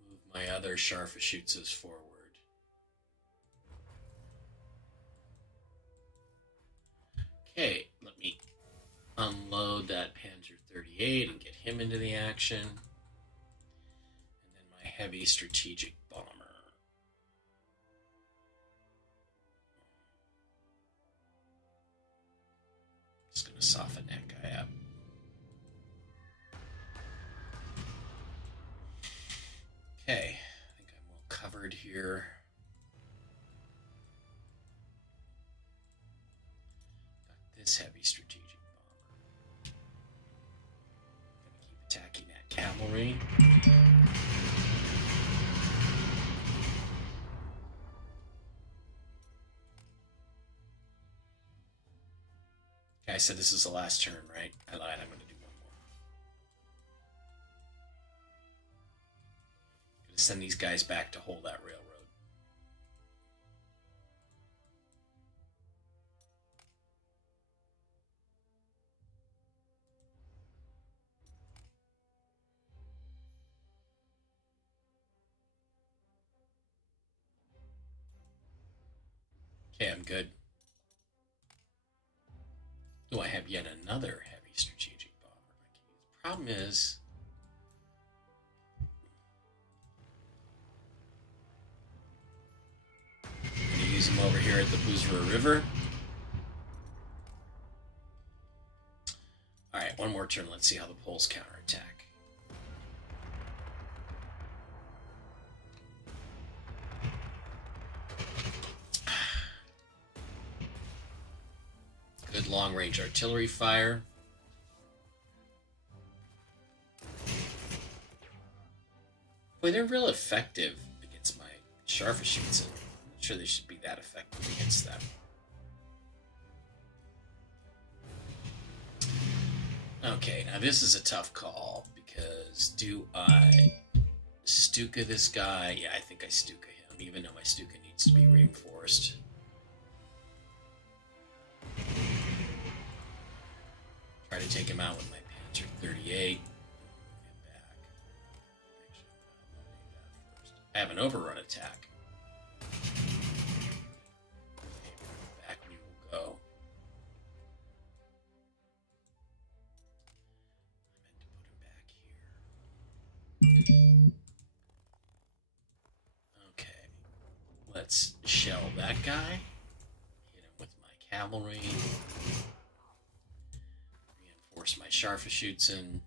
Move my other Scharfschützes forward. Okay, let me unload that Panzer 38 and get him into the action. And then my heavy strategic bomber. Just gonna soften that guy up. Okay, I think I'm well covered here. Got this heavy strategic bomber. Gonna keep attacking that cavalry. Okay, I said this is the last turn, right? I lied, I'm gonna do one more. I'm gonna send these guys back to hold that railroad. Okay, I'm good. Oh, I have yet another heavy strategic bomber I can use. Problem is, I'm going to use him over here at the Bzura River. Alright, one more turn. Let's see how the Poles counterattack. Good long-range artillery fire. Boy, they're real effective against my Scharfschützen. I'm not sure they should be that effective against them. Okay, now this is a tough call, because do I Stuka this guy? Yeah, I think I Stuka him, even though my Stuka needs to be reinforced. Try to take him out with my Panzer 38. I have an overrun attack. Okay, back we will go. let's shell that guy. Hit him with my cavalry. Reinforce my Scharfschützen.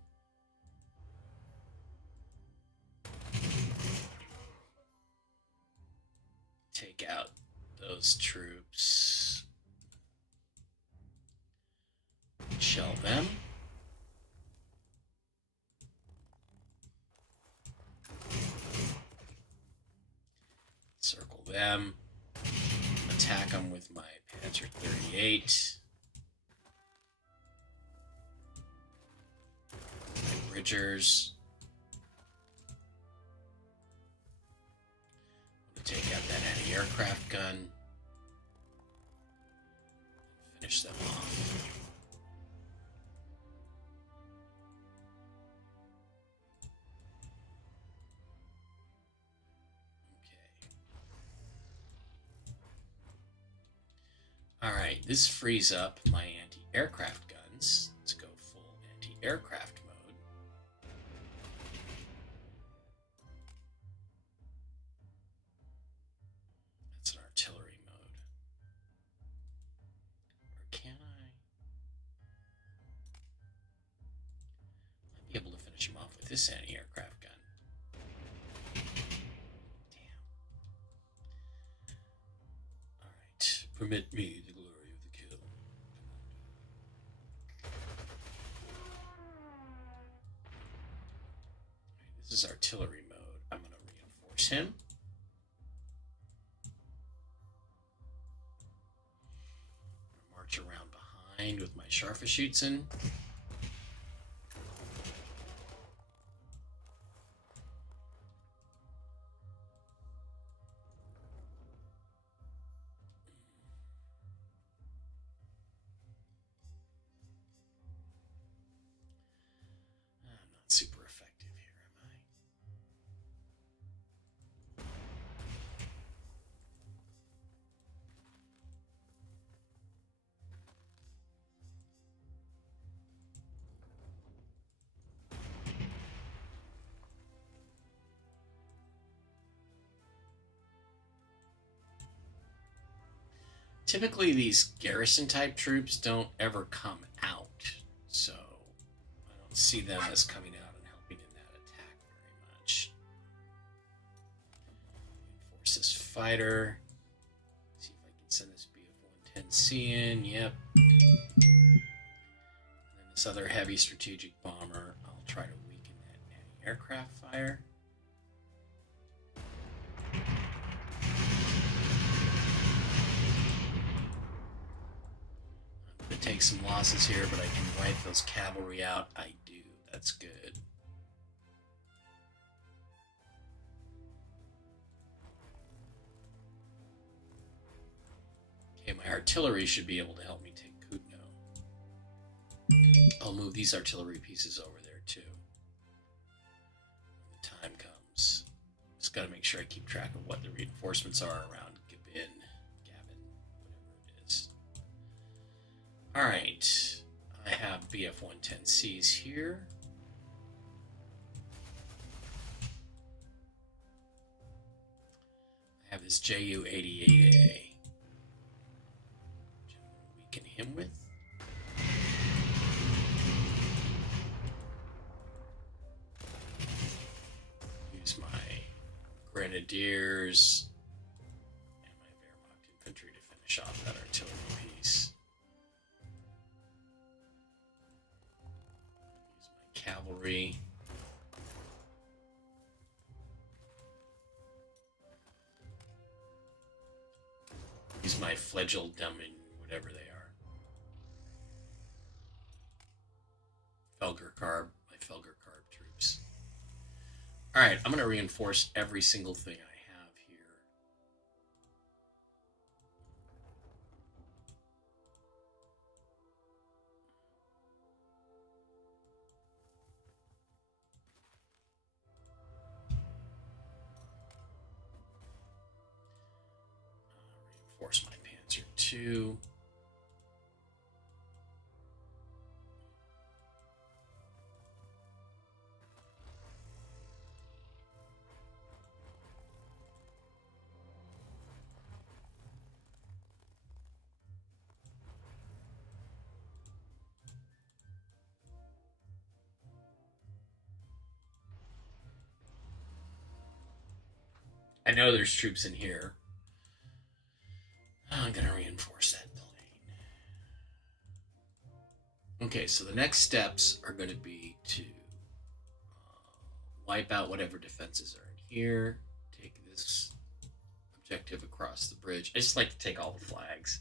Take out those troops. Shell them. Circle them. Attack them with my Panzer 38. My Bridgers. I'm going to take out that anti-aircraft gun. Finish them off. Alright, this frees up my anti-aircraft guns. Let's go full anti-aircraft mode. That's an artillery mode. Or can I? Might be able to finish him off with this anti-aircraft gun. Damn. Alright, permit me the glory of the kill. Right, this is artillery mode. I'm going to reinforce him. March around behind with my Scharfschützen. Super effective here, am I? Typically, these garrison type troops don't ever come out, so I don't see them as coming out and helping in that attack very much. Reinforce this fighter. See if I can send this Bf-110C in. Yep. And then this other heavy strategic bomber. I'll try to weaken that anti-aircraft fire. Take some losses here, but I can wipe those cavalry out. I do. That's good. Okay, my artillery should be able to help me take Kutno. I'll move these artillery pieces over there too. When the time comes. Just got to make sure I keep track of what the reinforcements are around Gavin, whatever it is. Alright, I have Bf-110Cs here. I have this Ju-88A. Which I'm going to weaken him with. Use my Grenadiers and my Wehrmacht infantry to finish off that artillery piece. Cavalry. Use my fledgel dummin, whatever they are. Felgerkarb, my Felgerkarb troops. Alright, I'm going to reinforce every single thing I have here. Reinforce my Panzer II. I know there's troops in here. I'm going to reinforce that plane. Okay, so the next steps are going to be to wipe out whatever defenses are in here, take this objective across the bridge. I just like to take all the flags,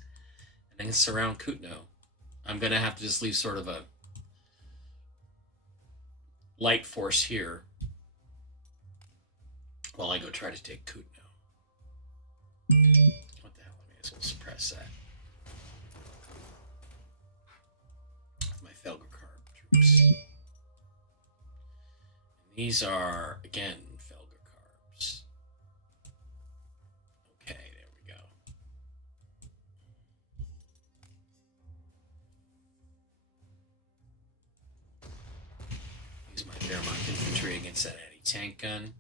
and then surround Kutno. I'm going to have to just leave sort of a light force here while I go try to take Kutno. What the hell? I may as well suppress that. My Felgercarb troops. And these are, again, Felgercarbs. Okay, there we go. Use my Wehrmacht infantry against that anti-tank gun.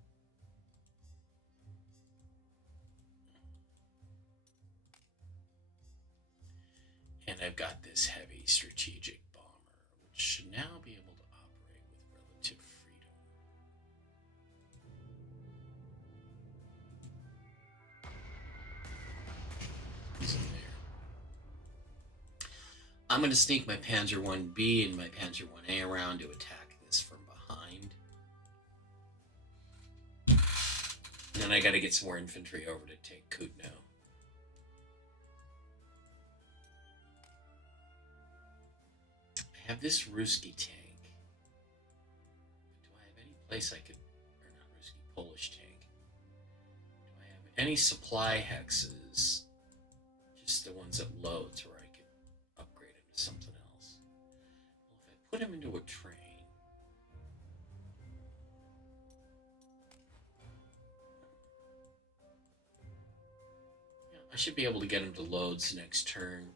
And I've got this heavy strategic bomber, which should now be able to operate with relative freedom. He's in there. I'm going to sneak my Panzer 1B and my Panzer 1A around to attack this from behind. And then I got to get some more infantry over to take Kutno. I have this Ruski tank. Do I have any place I could, or not Ruski, Polish tank. Do I have any supply hexes? Just the ones that loads where I could upgrade into something else. Well, if I put him into a train, yeah, I should be able to get him to loads next turn.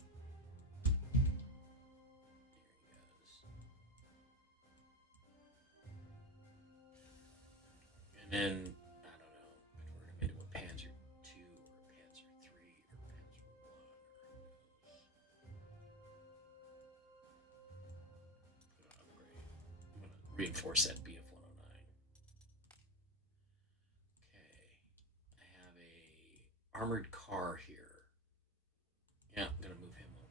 And then, I don't know, convert him into a Panzer 2 or a Panzer 3 or a Panzer 1 or upgrade. I'm going to reinforce that BF 109. Okay. I have a armored car here. Yeah, I'm going to move him over.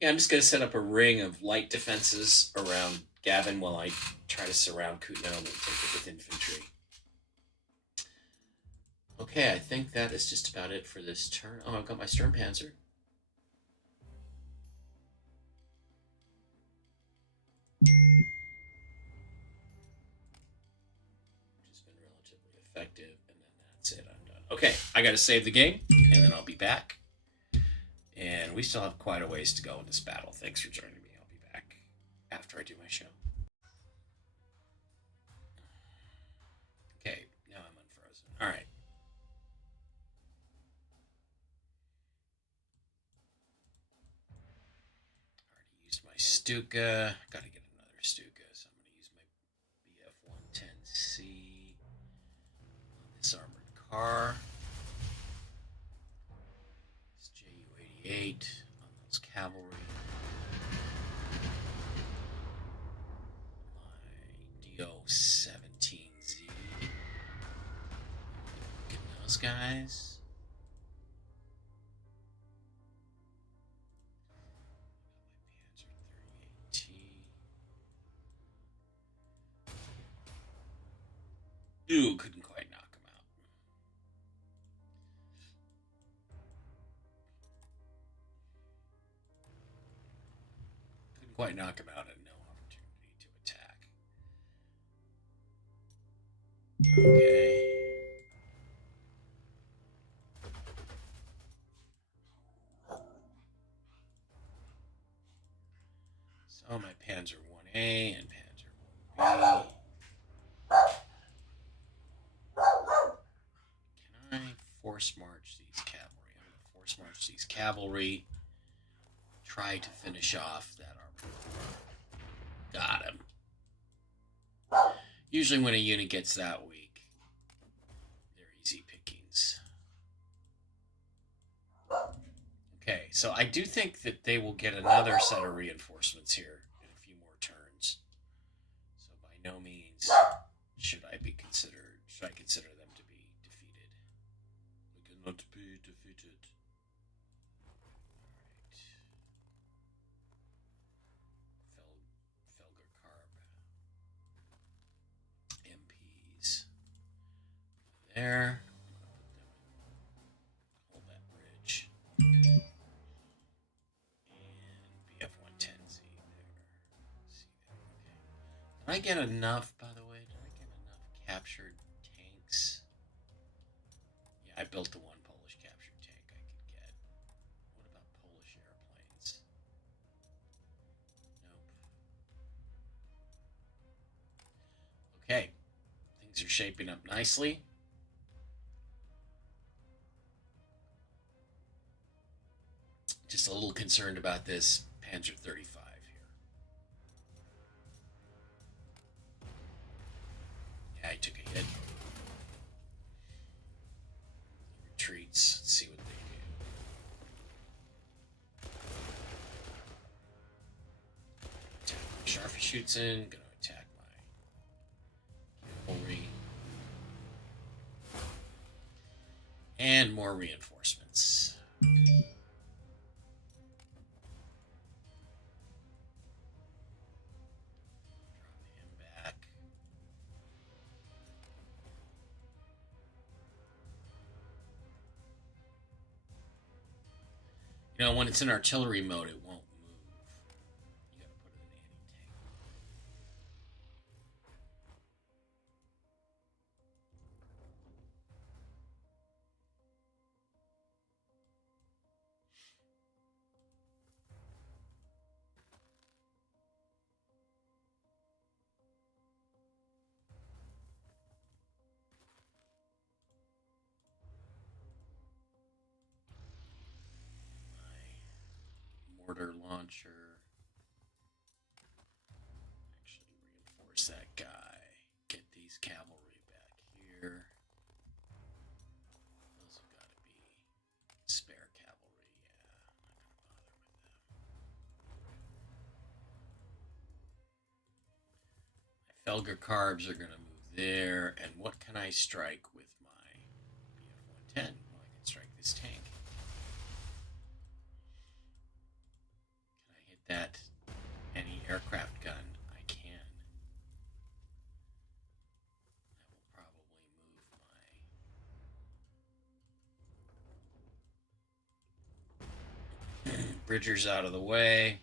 Yeah, I'm just going to set up a ring of light defenses around Gavin while I try to surround Kutno and take it with infantry. Okay, I think that is just about it for this turn. Oh, I've got my Sturmpanzer. Which has been relatively effective, and then that's it. I'm done. Okay, I got to save the game, and then I'll be back. And we still have quite a ways to go in this battle. Thanks for joining me. I'll be back after I do my show. Okay, now I'm unfrozen. All right. Already used my Stuka. Got to get another Stuka, so I'm going to use my BF-110C on this armored car. Ju-88 on those cavalry. My Do-17Z. Get those guys. My Panzer 38T. Ooh, couldn't quite knock him out. Quite knock him out and no opportunity to attack. Okay. So my Panzer 1A and Panzer 1B. Can I force march these cavalry? I'm going to force march these cavalry. Try to finish off that armor. Got him. Usually when a unit gets that weak, they're easy pickings. Okay, so I do think that they will get another set of reinforcements here in a few more turns. should I consider them to be defeated? We cannot be defeated. Alright. Felger Carb. MPs. There. Hold that bridge. And BF-110Z there. See that? Okay. Did I get enough, by the way? Did I get enough captured tanks? Yeah, I built the one Polish captured tank I could get. What about Polish airplanes? Nope. Okay. Things are shaping up nicely. Just a little concerned about this Panzer 35 here. Yeah, I took a hit. Retreats. Let's see what they do. Attack my Scharfschützen. Gonna attack my cavalry. And more reinforcements. You know, when it's in artillery mode, it won't move. You gotta put it in anti-tank. Mortar launcher. Actually reinforce that guy. Get these cavalry back here. Those have got to be spare cavalry. Yeah, I'm not going to bother with them. My Felger carbs are going to move there. And what can I strike with my BF-110? Well, I can strike this tank. That anti-aircraft gun, I can. That will probably move my bridgers out of the way.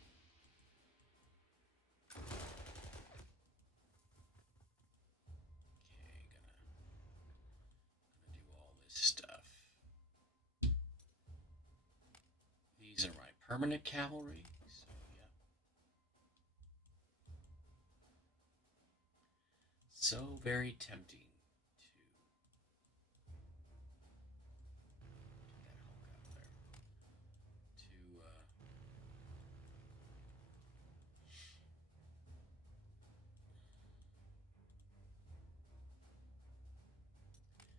Okay, gonna do all this stuff. These are my permanent cavalry. So very tempting to get that Hulk out there.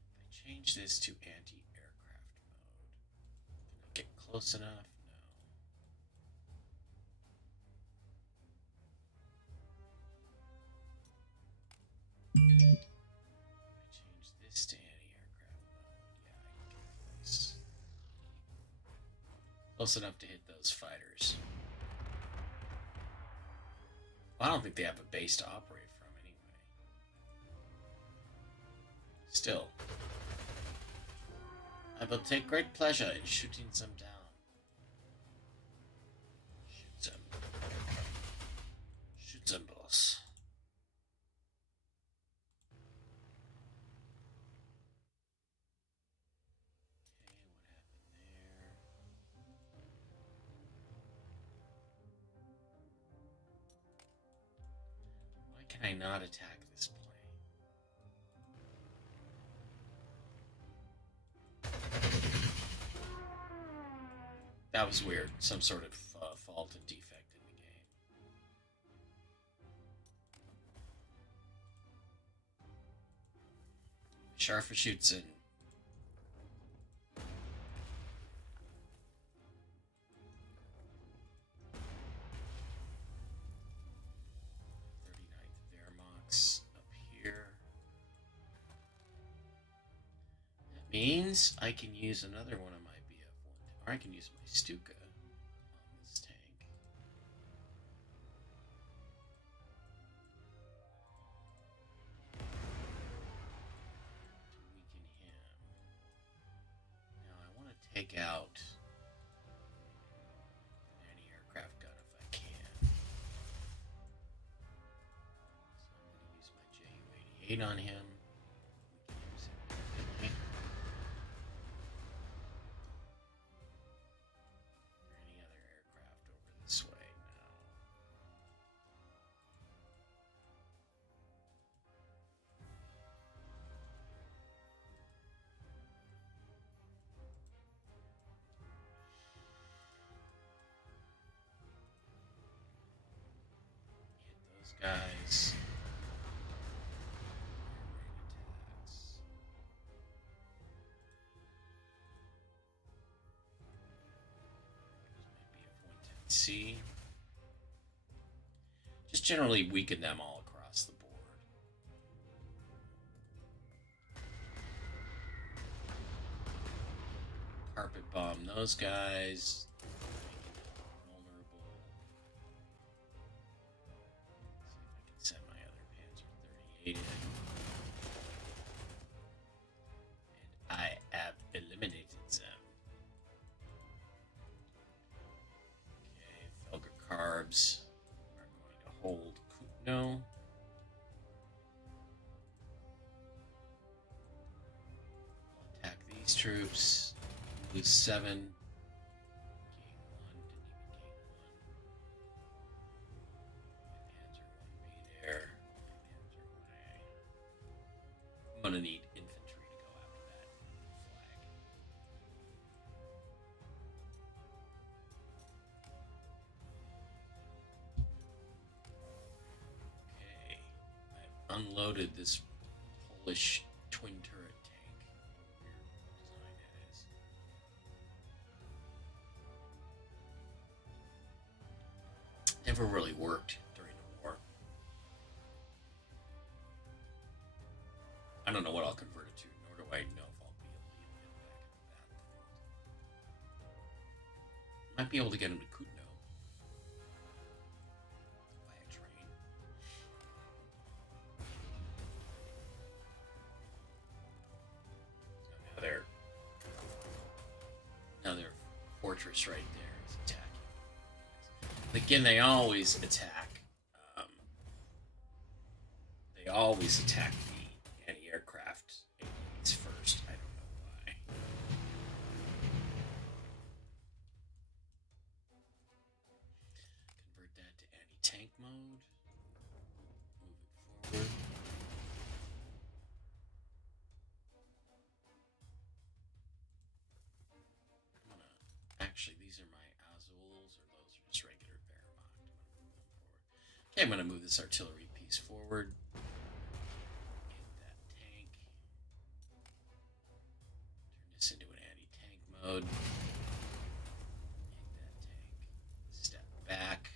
If I change this to anti-aircraft mode, can I get close enough? I change this to anti-aircraft mode. Yeah, I can get close. Close enough to hit those fighters. Well, I don't think they have a base to operate from anyway. Still. I will take great pleasure in shooting some down. Shoot them. Shoot them, boss. Can I not attack this plane? That was weird. Some sort of fault and defect in the game. Scharfschützen. Up here. means I can use another one of my BF1, or I can use my Stuka on this tank. To weaken him. Now I want to take out an anti-aircraft gun if I can. So I'm going to use my Ju-88 on him. Guys. C. Just generally weaken them all across the board. Carpet bomb those guys. Send my other Panzer 38 in. And I have eliminated them. Okay, Felger Carbs are going to hold Kutno. Attack these troops. Lose 7. Gain 1. I'm gonna need infantry to go after that flag. Okay, I've unloaded this Polish twin turret tank. Weird design that is. Never really worked during the war. I don't know what I'll convert it to, nor do I know if I'll be able to get back in the battlefield. Might be able to get him to Kutno via train. So now their fortress right there is attacking. Again, they always attack. They always attack the anti-aircraft aids first. I don't know why. Convert that to anti-tank mode. Move it forward. Actually, these are my Azuls, or those are just regular Wehrmacht. I'm going to move this artillery piece forward. Get that tank. Turn this into an anti-tank mode. Get that tank. Step back.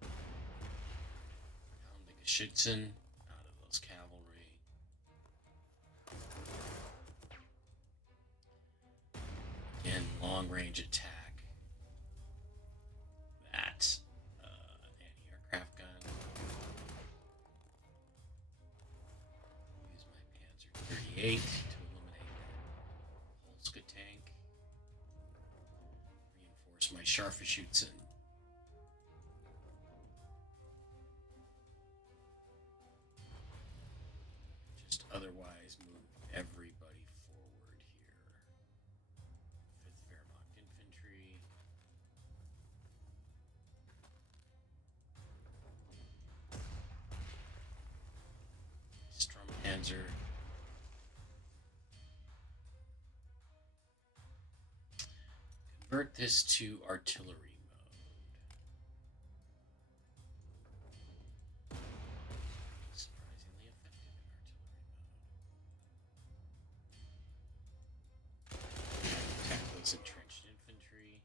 Pound the Geschützen out of those cavalry. Again, long-range attack. That anti-aircraft gun. Use my Panzer 38 to eliminate that Polska tank. Reinforce my Scharfschützen. Just otherwise move everybody forward here. 5th Wehrmacht Infantry. Panzer. Convert this to artillery mode. Surprisingly effective in artillery mode. Attack those entrenched infantry.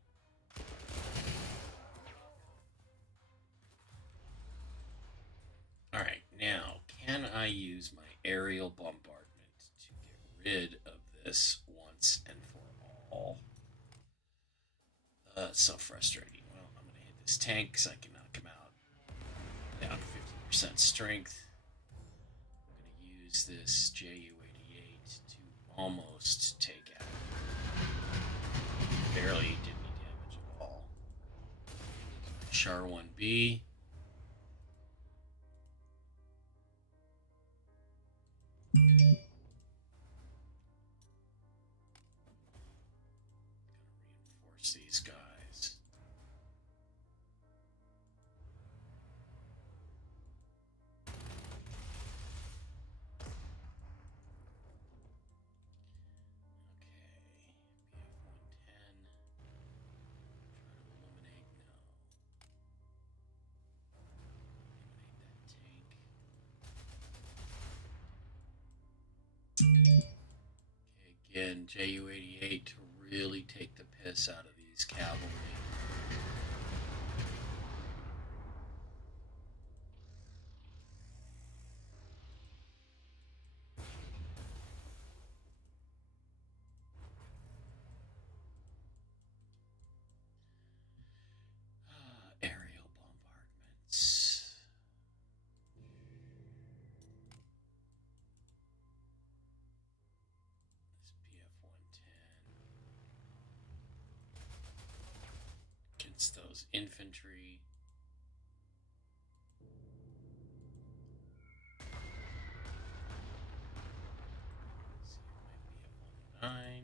Alright, now, can I use my aerial bombardment to get rid of this once and for all. It's so frustrating. Well, I'm going to hit this tank because I can knock him out. Down 50% strength. I'm going to use this Ju-88 to almost take out. Barely did any damage at all. Char 1B. Reinforce these guys. Again, Ju-88 to really take the piss out of these cavalry. Aerial bombardments. Against those infantry. See, it might be a 109.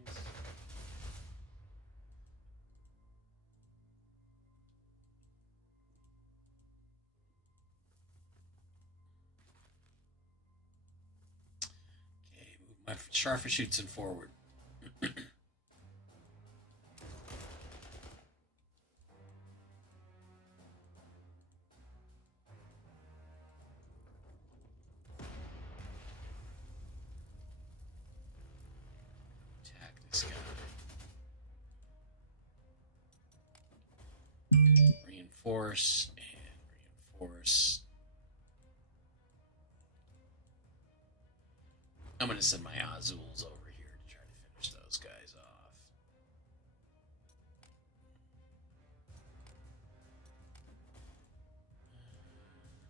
Okay, move my Scharfschützen forward. This guy. Reinforce and reinforce. I'm going to send my Azuls over here to try to finish those guys off. Is there anything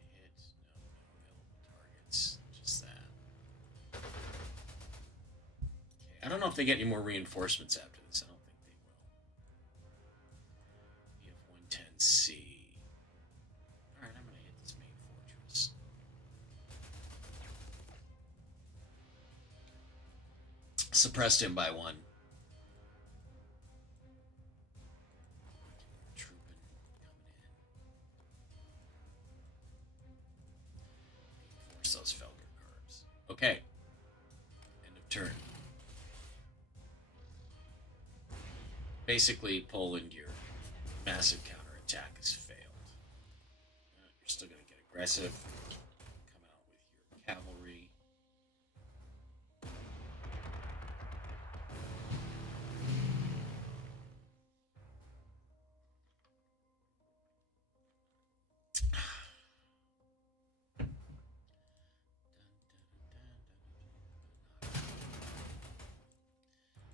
to hit? No available targets. Just that. I don't know if they get any more reinforcements after this. I don't think they will. BF-110C. Alright, I'm going to hit this main fortress. Suppressed him by one. Trooping coming in. Reinforce those Felger carbs. Okay. End of turn. Basically, Poland, your massive counterattack has failed. You're still going to get aggressive. Come out with your cavalry.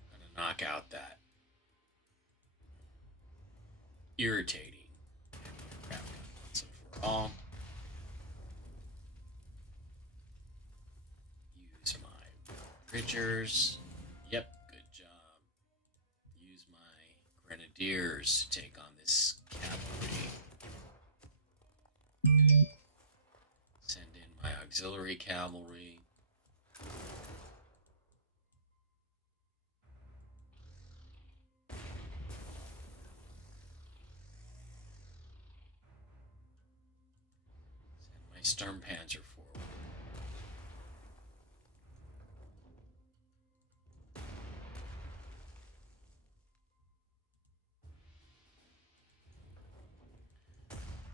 I'm going to knock out that irritating aircraft once and for all. Use my bridgers. Yep, good job. Use my grenadiers to take on this cavalry. Send in my auxiliary cavalry. Sturmpanzer forward.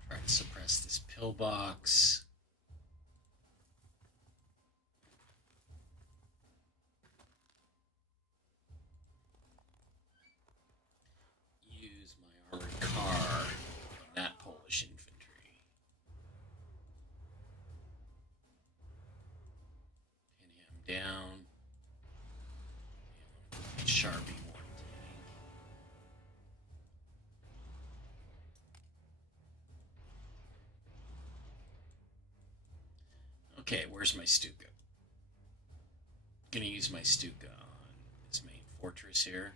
Try to suppress this pillbox. Use my armored car on that Polish infantry. Down. Sharpie one tank. Okay, where's my Stuka? Gonna use my Stuka on this main fortress here.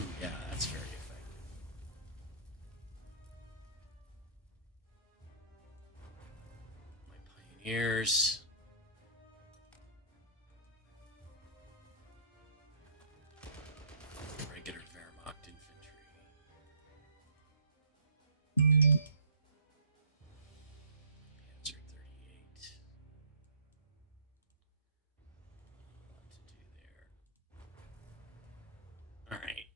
Ooh, yeah, that's very effective. My pioneers. Regular Wehrmacht infantry. Panzer 38. A lot to do there. Alright.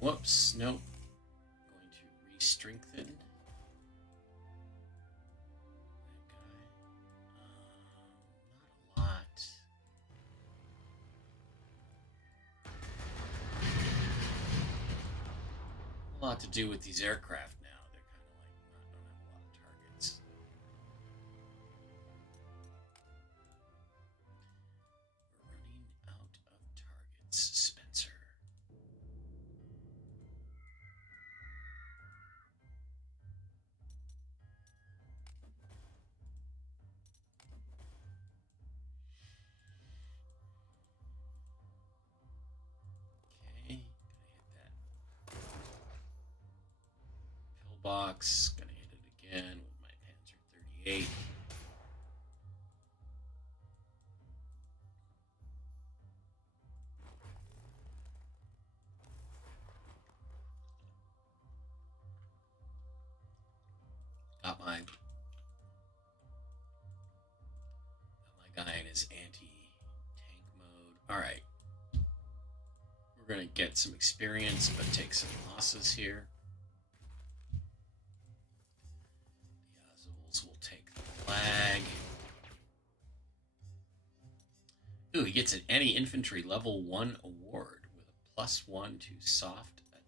Whoops, nope. Going to re-strengthen that guy. Not a lot. A lot to do with these aircraft now. They're kind of like don't have a lot of targets. We're running out of targets, Spencer. Okay, gonna hit that pillbox. Gonna hit it again with my Panzer 38. Got my guy in his anti-tank mode. Alright. We're going to get some experience, but take some losses here. The Azuls will take the flag. Ooh, he gets an any infantry level 1 award with a +1 to soft attack.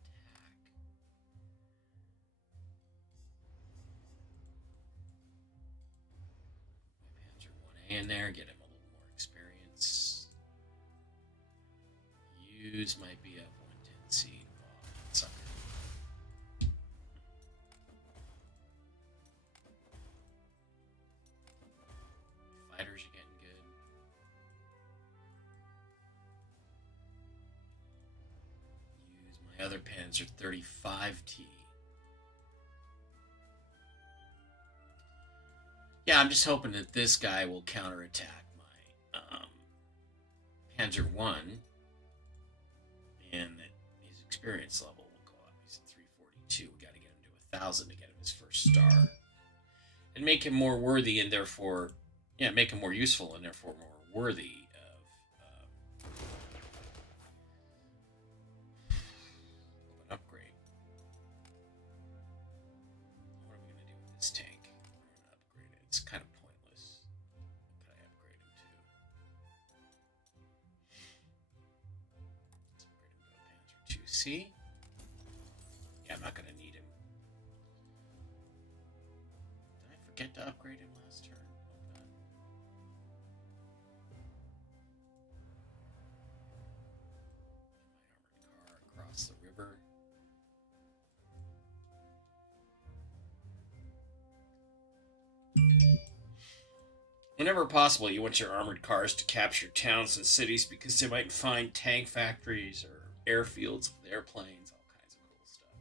Panzer 1A in there, get him a little more experience. Use my BF-110C bomb, sucker. Fighters are getting good. Use my other Panzer 35T. Yeah, I'm just hoping that this guy will counterattack my Panzer 1 and that his experience level will go up. He's at 342. We got to get him to 1,000 to get him his first star. And make him more worthy and therefore, yeah, make him more useful and therefore more worthy of an upgrade. What are we going to do with this tank? We're going to upgrade it. It's kind of pointless. What could I upgrade him to? Let's upgrade him to a Panzer 2C. Yeah, I'm not going to need him. Did I forget to upgrade him last turn? Oh, God. My armored car across the river. Whenever possible, you want your armored cars to capture towns and cities because they might find tank factories or airfields with airplanes, all kinds of cool stuff.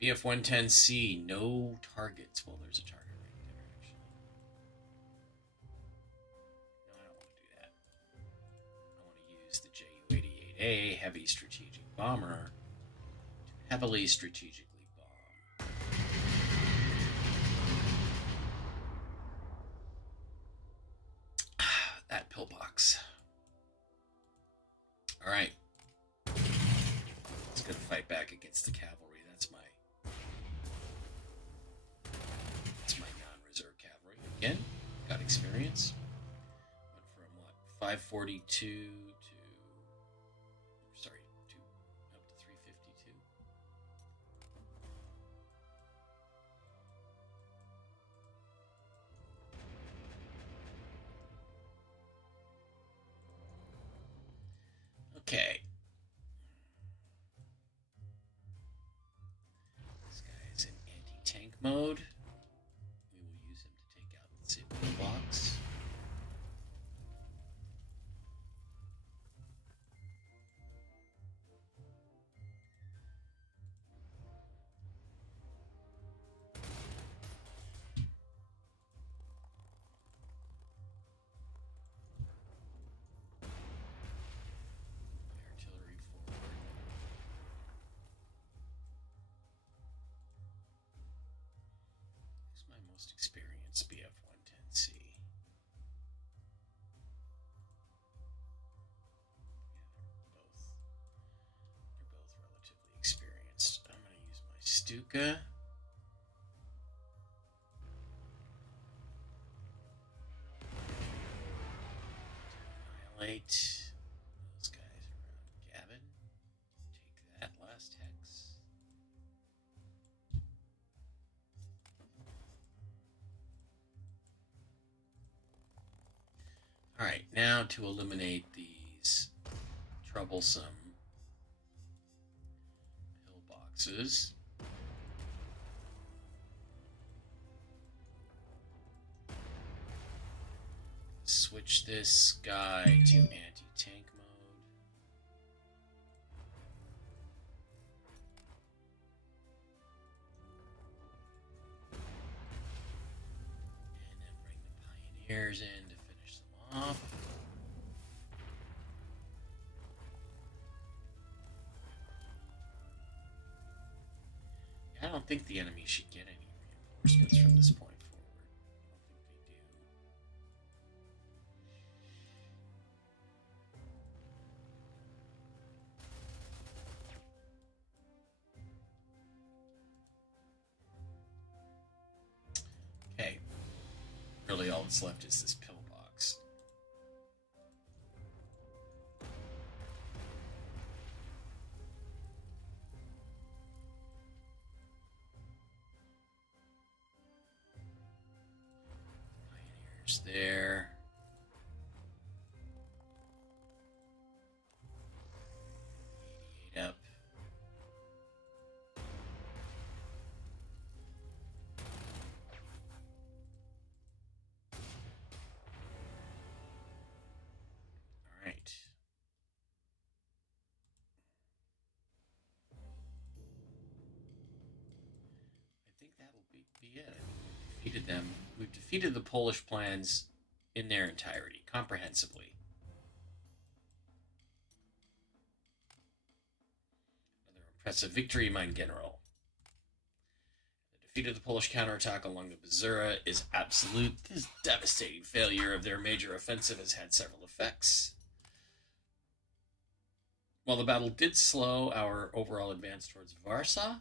BF-110C, no targets. Well, there's a target right there, actually. No, I don't want to do that. I want to use the Ju-88A heavy strategic bomber to heavily strategically bomb. That pillbox. All right. It's going to fight back against the cavalry. That's my experience. Went from what, 542 to up to 352. Okay. This guy is in anti-tank mode. We will use him to take out the civil box. Artillery forward. Who's my most experienced BF-110C? They're both relatively experienced. I'm going to use my Stuka. Annihilate those guys around Gavin. Take that last hex. Alright, now to eliminate these troublesome pillboxes. Switch this guy to anti-tank mode. And then bring the pioneers in to finish them off. I don't think the enemy should get any reinforcements from this point forward. I don't think they do. Okay. Really all that's left is this pillbox. Pioneers there. 88 up. Alright. I think that'll be it. We've defeated them. We've defeated the Polish plans in their entirety, comprehensively. Another impressive victory, mein General. The defeat of the Polish counterattack along the Bzura is absolute. This devastating failure of their major offensive has had several effects. While the battle did slow our overall advance towards Warsaw,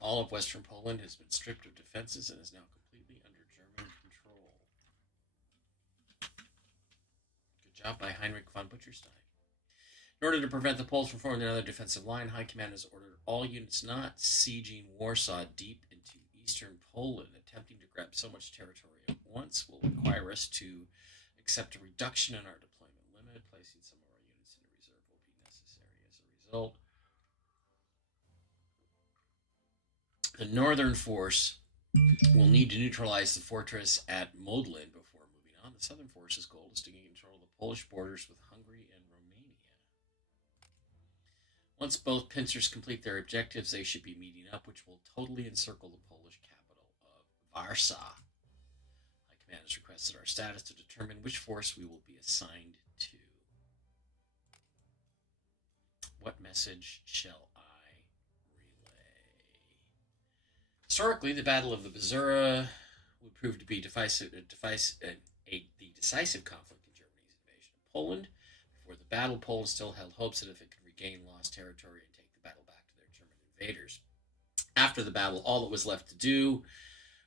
all of Western Poland has been stripped of defenses and is now completely under German control. Good job by Heinrich von Butcherstein. In order to prevent the Poles from forming another defensive line, High Command has ordered all units not sieging Warsaw deep into eastern Poland. Attempting to grab so much territory at once will require us to accept a reduction in our deployment limit. Placing some of our units into reserve will be necessary as a result. The northern force will need to neutralize the fortress at Modlin before moving on. The southern force's goal is to gain control of the Polish borders with Hungary and Romania. Once both pincers complete their objectives, they should be meeting up, which will totally encircle the Polish capital of Warsaw. High Command has requested our status to determine which force we will be assigned to. What message shall I relay? Historically, the Battle of the Bzura would prove to be the decisive conflict in Germany's invasion of Poland. Before the battle, Poland still held hopes that if it could regain lost territory and take the battle back to their German invaders. After the battle, all that was left to do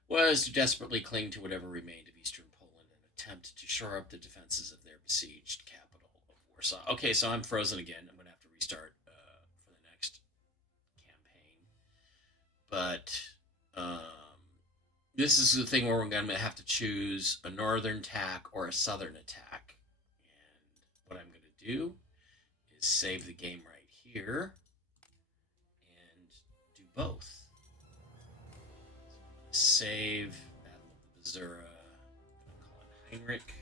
was to desperately cling to whatever remained of eastern Poland attempt to shore up the defenses of their besieged capital of Warsaw. Okay, so I'm frozen again. I'm going to have to restart for the next campaign. But this is the thing where we're going to have to choose a northern attack or a southern attack. And what I'm going to do is save the game right here and do both. Save Battle of the Bzura. I'm going to call it Heinrich.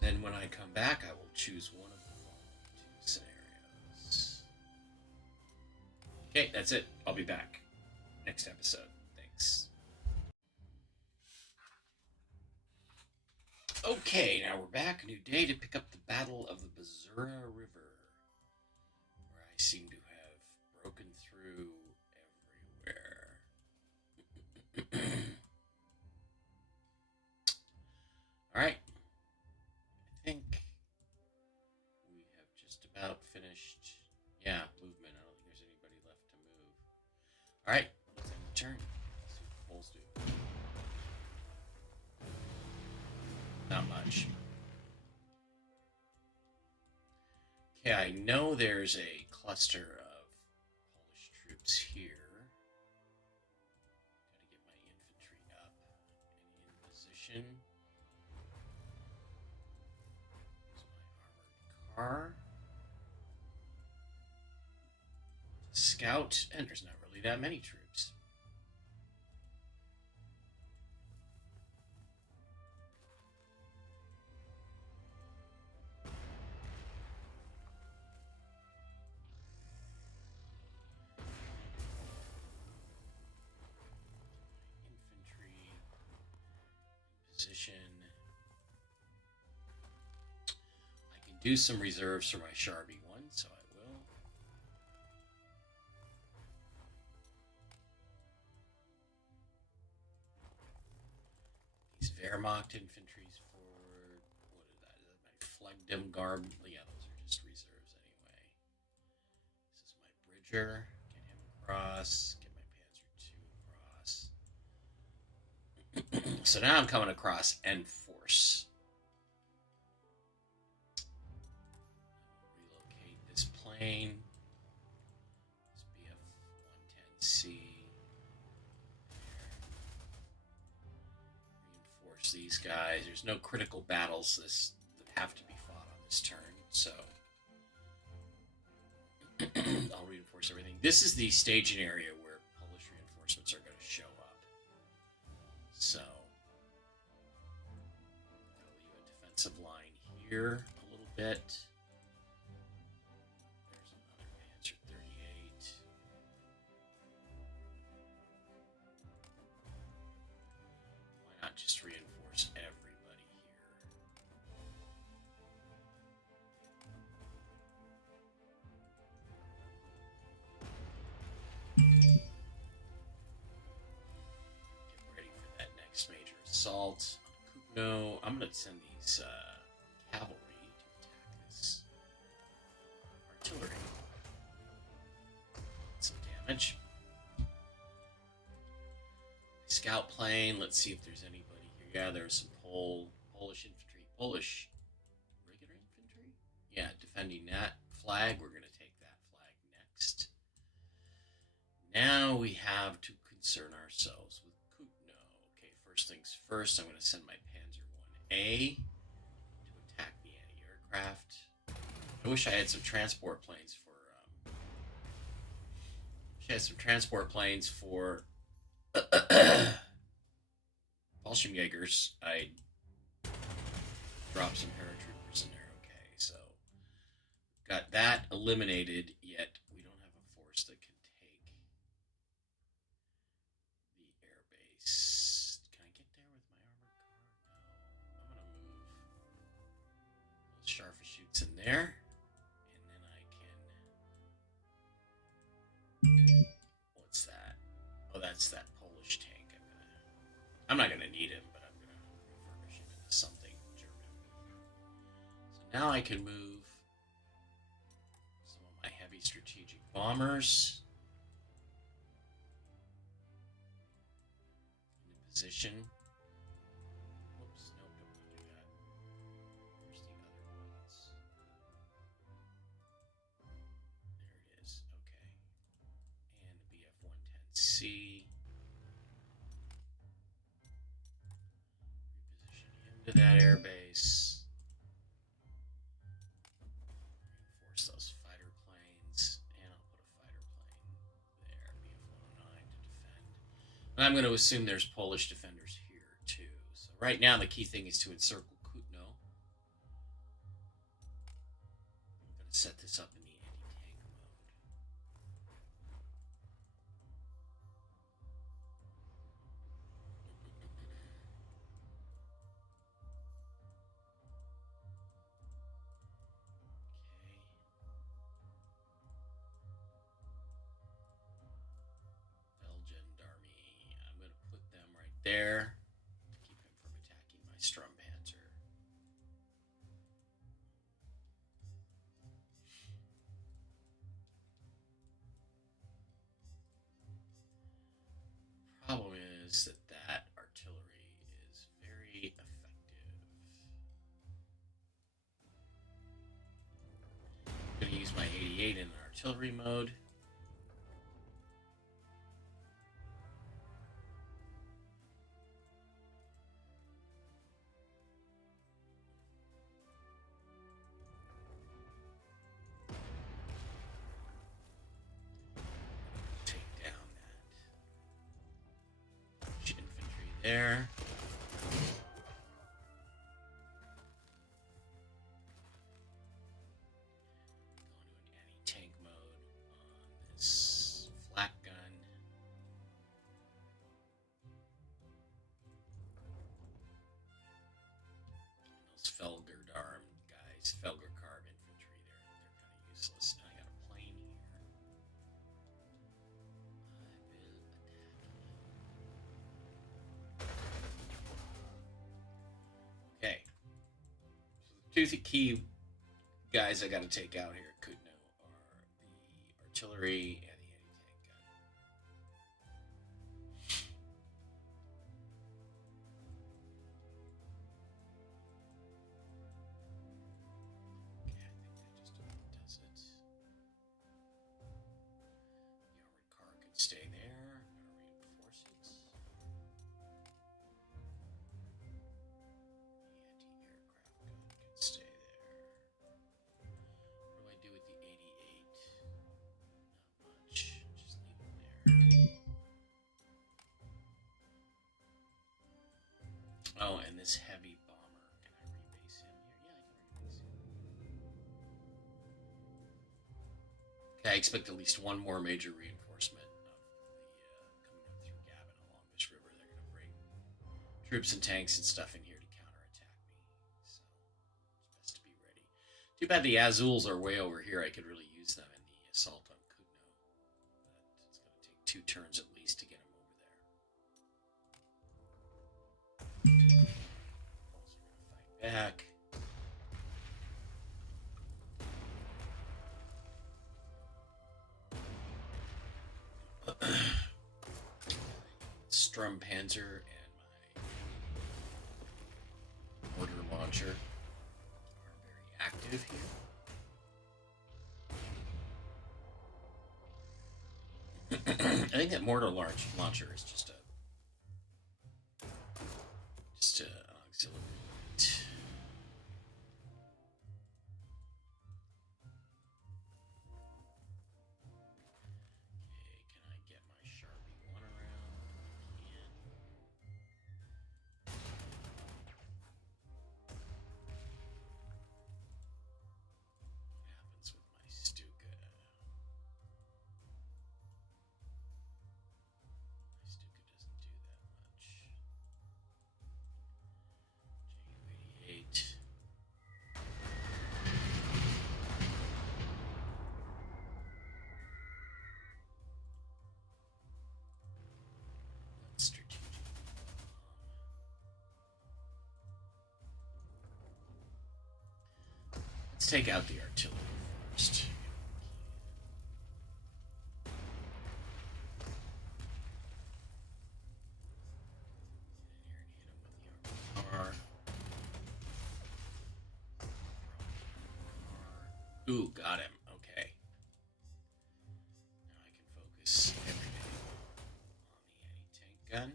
Then when I come back, I will choose one of the following two scenarios. Okay, that's it. I'll be back next episode. Thanks. Okay, now we're back. A new day to pick up the Battle of the Bzura River, where I seem to have broken through everywhere. Alright. I think we have just about finished. Yeah, movement. I don't think there's anybody left to move. Alright, let's end the turn. Let's see what the polls do. Not much. Okay, I know there's a cluster of Polish troops here. Gotta get my infantry up and in position. There's my armored car. Scout, and there's not really that many troops. Position. I can do some reserves for my Sharby one, so I will. These Wehrmacht infantries forward. What is that? Is that my Flegdem Garb? Yeah, those are just reserves anyway. This is my Bridger. Get him across. Get my Panzer II across. So now I'm coming across N Force. Relocate this plane. This BF-110C. Reinforce these guys. There's no critical battles that have to be fought on this turn, so I'll reinforce everything. This is the staging area where Polish reinforcements are going to show up. So defensive line here a little bit. There's another Panzer 38. Why not just reinforce everybody here? Get ready for that next major assault. No, I'm going to send these cavalry to attack this artillery. Some damage. Scout plane. Let's see if there's anybody here. Yeah, there's some Polish infantry. Polish regular infantry? Yeah, defending that flag. We're going to take that flag next. Now we have to concern ourselves with Kutno. Okay, first things first, I'm going to send my Panzer 1A to attack the anti-aircraft. I wish I had some transport planes for Fallschirmjägers. I dropped some paratroopers in there. Okay, so got that eliminated, yet we don't have a force that can take the airbase. Can I get there with my armored car? No. I'm going to move those Scharfschützen in there, and then I can... What's that? Oh, that's that Polish tank. I'm not going to need him, but I'm going to refurbish him into something German. So now I can move some of my heavy strategic bombers in position. Whoops, nope, don't do that. Where's the other ones? There it is. Okay. And the BF-110C. Reposition him to that airbase. Reinforce those fighter planes. And I'll put a fighter plane there, BF-109, to defend. And I'm going to assume there's Polish defenders here, too. So right now, the key thing is to encircle Kutno. I'm going to set this up in the anti-tank mode. Belgian Army. I'm going to put them right there to keep him from attacking my Strum Panzer. Problem is that artillery is very effective. I'm going to use my 88 in artillery mode. There. Going to an anti-tank mode on this flak gun. And those Felger-Darm guys, Felger-Carb infantry, they're kind of useless. Now I got a plane here. Okay. So the two key guys I got to take out here at Kutno are the artillery and the anti-tank gun. Okay, I think that just about does it. The armored car could stay there. I'm going to reinforce it. Anti-aircraft gun can stay there. What do I do with the 88? Not much. Just leave it there. Oh, and this heavy bomber. Can I rebase him here? Yeah, I can rebase him. Okay, I expect at least one more major reinforcement of the coming up through Gavin along this river. They're going to bring troops and tanks and stuff in here to counterattack me. So it's best to be ready. Too bad the Azuls are way over here. I could really use them in the assault on Kutno. But it's going to take 2 turns at least to get them over there. Also going to fight back. Strum Panzer and my mortar launcher are very active here. I think that mortar launcher is just an auxiliary unit. Okay, can I get my Sharpie 1 around? Can. What happens with my Stuka? My Stuka doesn't do that much. JU-88. That's strategic. Let's take out the artillery first. Ooh, got him. Okay. Now I can focus everything on the anti-tank gun.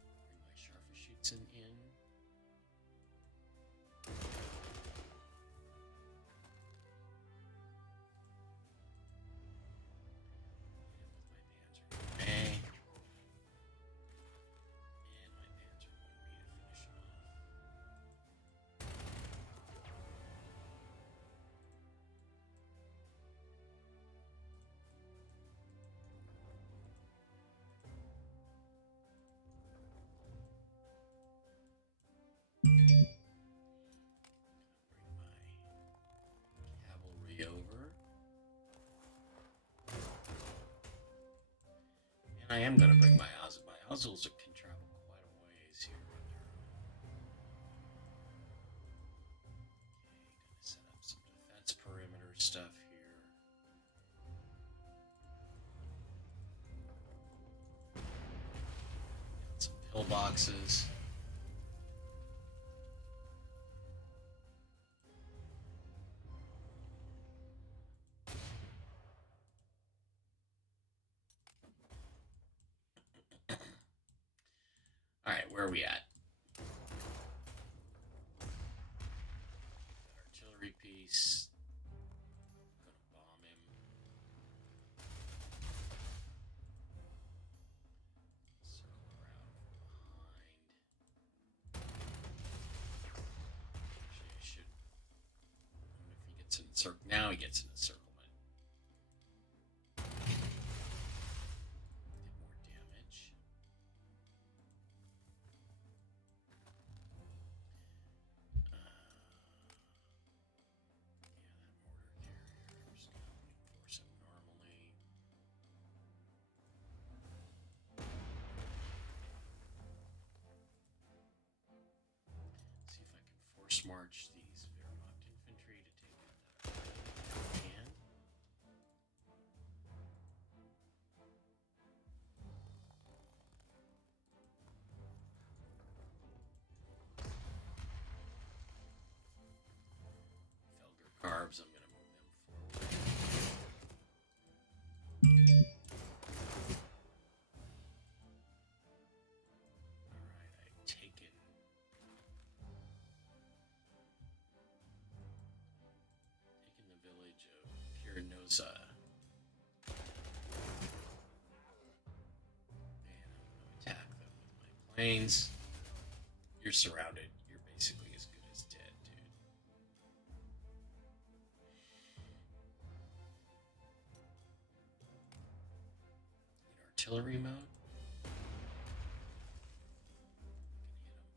Bring my sharpshoots in. With my Panzer A. And my Panzer 1B to finish him off. Bring my cavalry over. And I am going to bring my Oz. My Ozils can travel quite a ways here. Okay, gonna set up some defense perimeter stuff here. Got some pillboxes. Alright, where are we at? Artillery piece. Gonna bomb him. Circle around from behind. Actually, I should. I wonder if he gets in the circle. Now he gets in the encirclement. Did more damage. Yeah, that mortar carrier. Just gonna reinforce him normally. See if I can force march these Wehrmacht infantry to take out that can. Felger carbs, I'm gonna move them forward. Alright, I've taken the village of Pirinosa. And I'm gonna attack them with my planes. You're surrounded. You're basically as good as dead, dude. In artillery mode. I can hit him,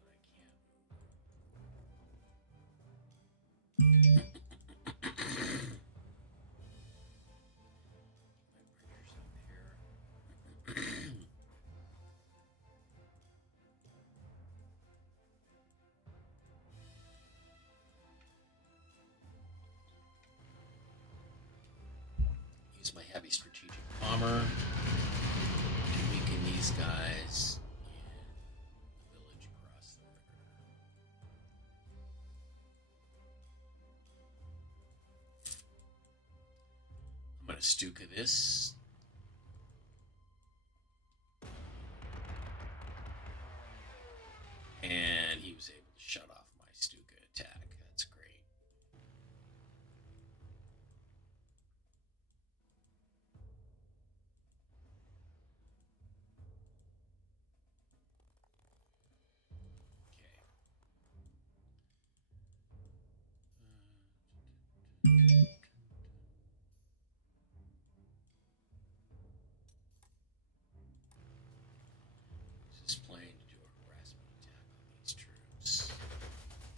but I can't move him. My bridger's up here. Use my heavy strategic bomber to weaken these guys in the village across the river. I'm gonna Stuka this. And he was able to shut off my Stuka attack. That's great. Okay. Use this plane to do a harassment attack on these troops. Probably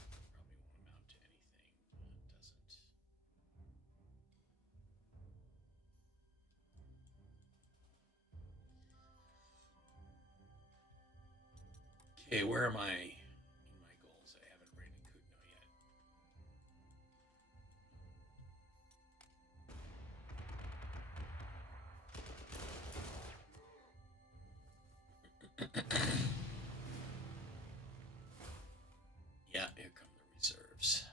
won't amount to anything, but it doesn't. Okay, where am I in my goals? I haven't raided Kutno yet. Yeah, here come the reserves.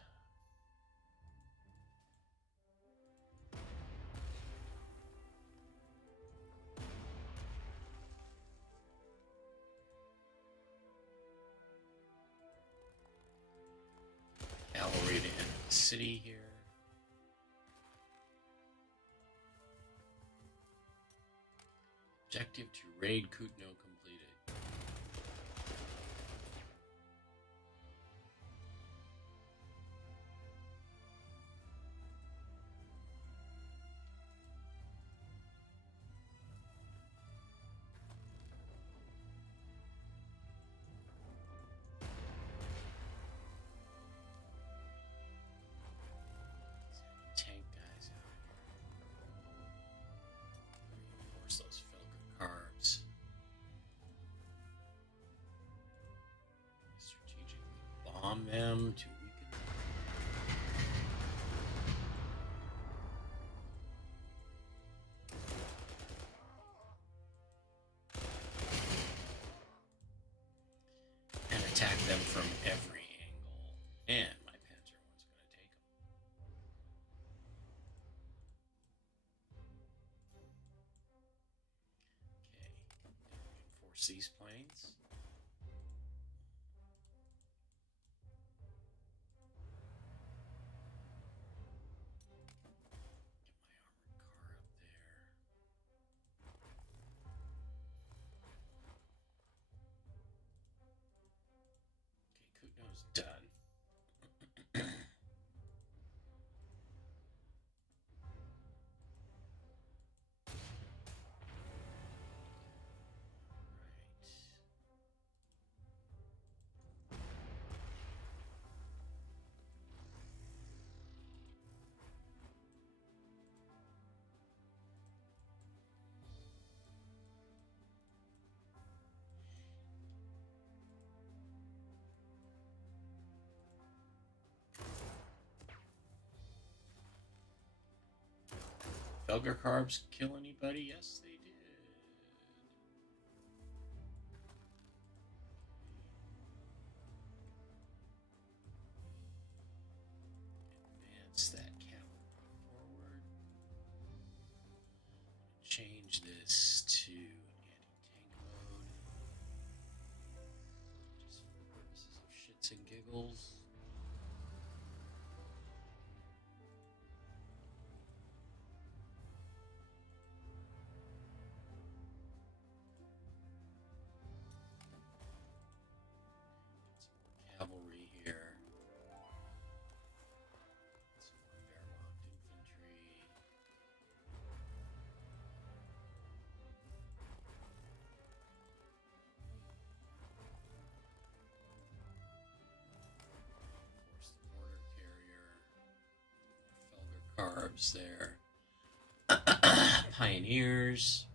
Cavalry to enter the city here. Objective to raid Kutno completed. Tank guys out here. Reinforce those Felger carbs. Strategically bomb them to weaken them. And attack them from every angle. And my Panzer one's going to take them. Okay, reinforce these planes. Get my armored car up there. Okay, Kutno's done. Felger carbs kill anybody? Yes, they did. Advance that cavalry forward. Change this to anti-tank mode. Just for the purposes of shits and giggles. Cavalry here. Some more Wehrmacht infantry. Force the mortar carrier. Felger carbs there. Pioneers.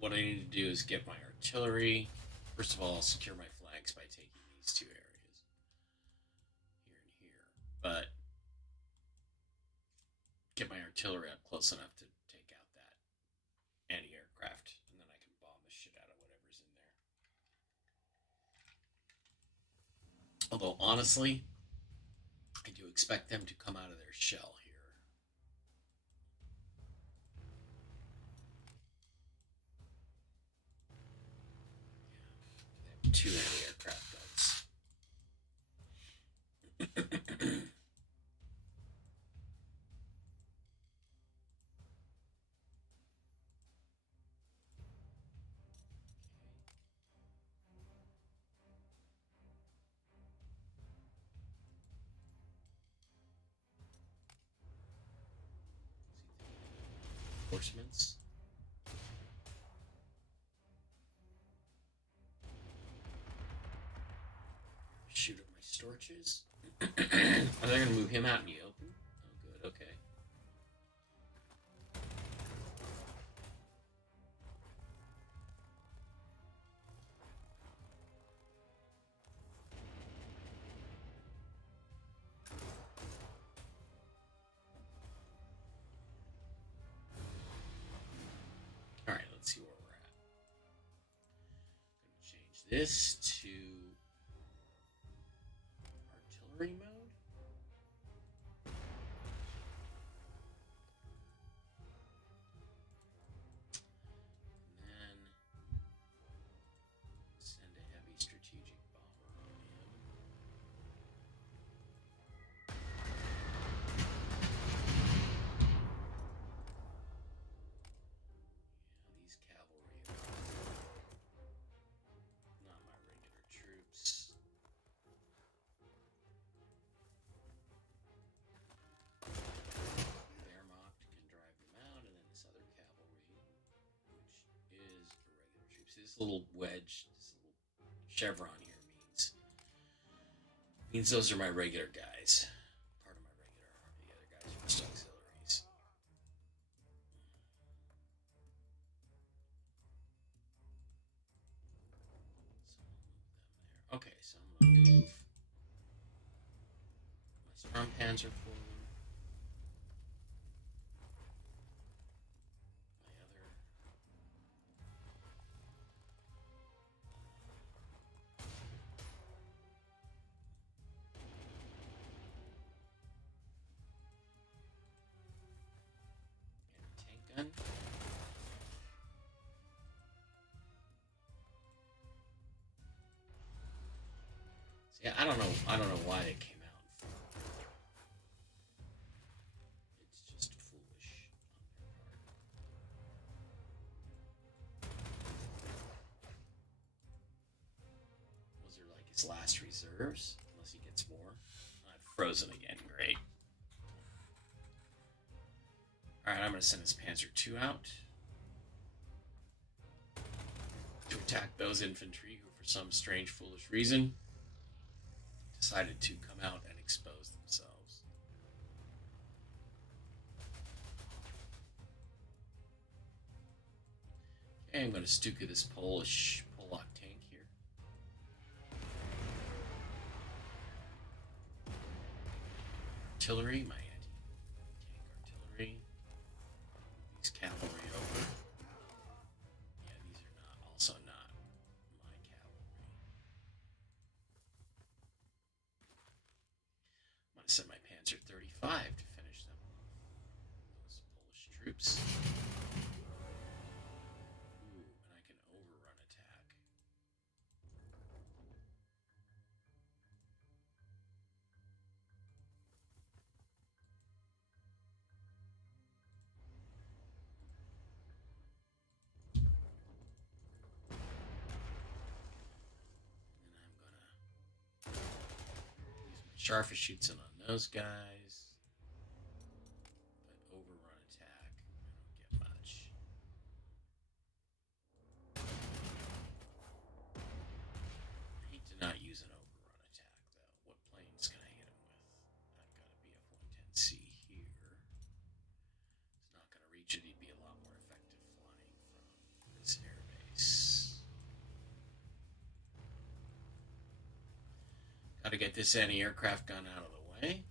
What I need to do is get my artillery. First of all, I'll secure my flanks by taking these two areas. Here and here. But get my artillery up close enough to take out that anti-aircraft. And then I can bomb the shit out of whatever's in there. Although, honestly, I do expect them to come out of their shell here. Two anti-aircraft guns. Reinforcements. Shoot at my Storches. Are they going to move him out in the open? Oh, good, okay. this to artillery mode. And then send a heavy strategic bomber on him. Yeah, these cavalry are not my regular troops. Wehrmacht can drive them out, and then this other cavalry, which is irregular troops. This little wedge, this little chevron here means those are my regular guys. Part of my regular army. The other guys are just auxiliaries. Okay, so I'm gonna move my strong Panzer forward. My other. Tank gun. See, I don't know why it came out. It's just foolish on their part. Those are like his last reserves, unless he gets more. I've frozen again. Great. All right, I'm going to send this Panzer II out to attack those infantry who, for some strange, foolish reason, decided to come out and expose themselves. Okay, I'm going to Stuka this Polak tank here. Artillery, my anti-tank artillery. These cavalry over. Yeah, these are also not my cavalry. I'm going to send my Panzer 35 to finish them. Those Polish troops. Ooh, and I can overrun attack. Sharfa shoots in on those guys. But overrun attack, I don't get much. I hate to not use an overrun attack, though. What planes can I hit him with? I've got a BF-110C here. It's not going to reach it. He'd be a lot more effective flying from this airbase. Got to get this anti-aircraft gun out of the way. Hit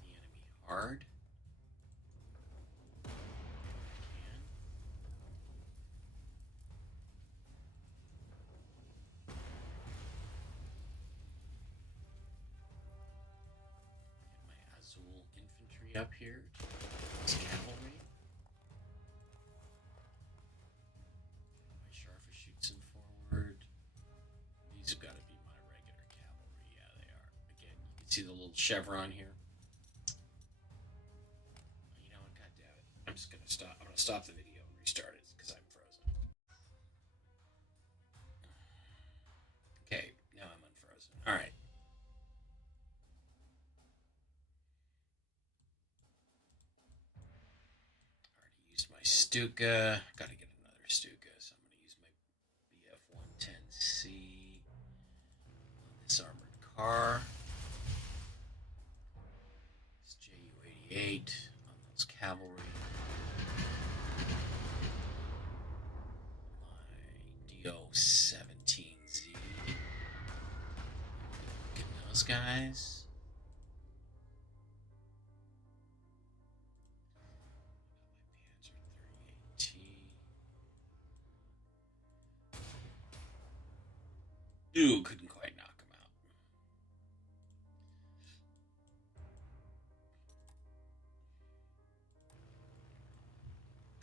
the enemy hard. Can. Get my Azul infantry up here. This cavalry. These have got to be my regular cavalry. Yeah, they are. Again, you can see the little chevron here. You know what? God damn it. I'm just going to stop. I'm going to stop the video and restart it because I'm frozen. Okay, now I'm unfrozen. All right. Already used my Stuka. Got to get another Stuka, so I'm going to use my BF-110C. This armored car. This Ju-88 on those cavalry. My Do-17Z. Get those guys. Ooh, couldn't quite knock him out.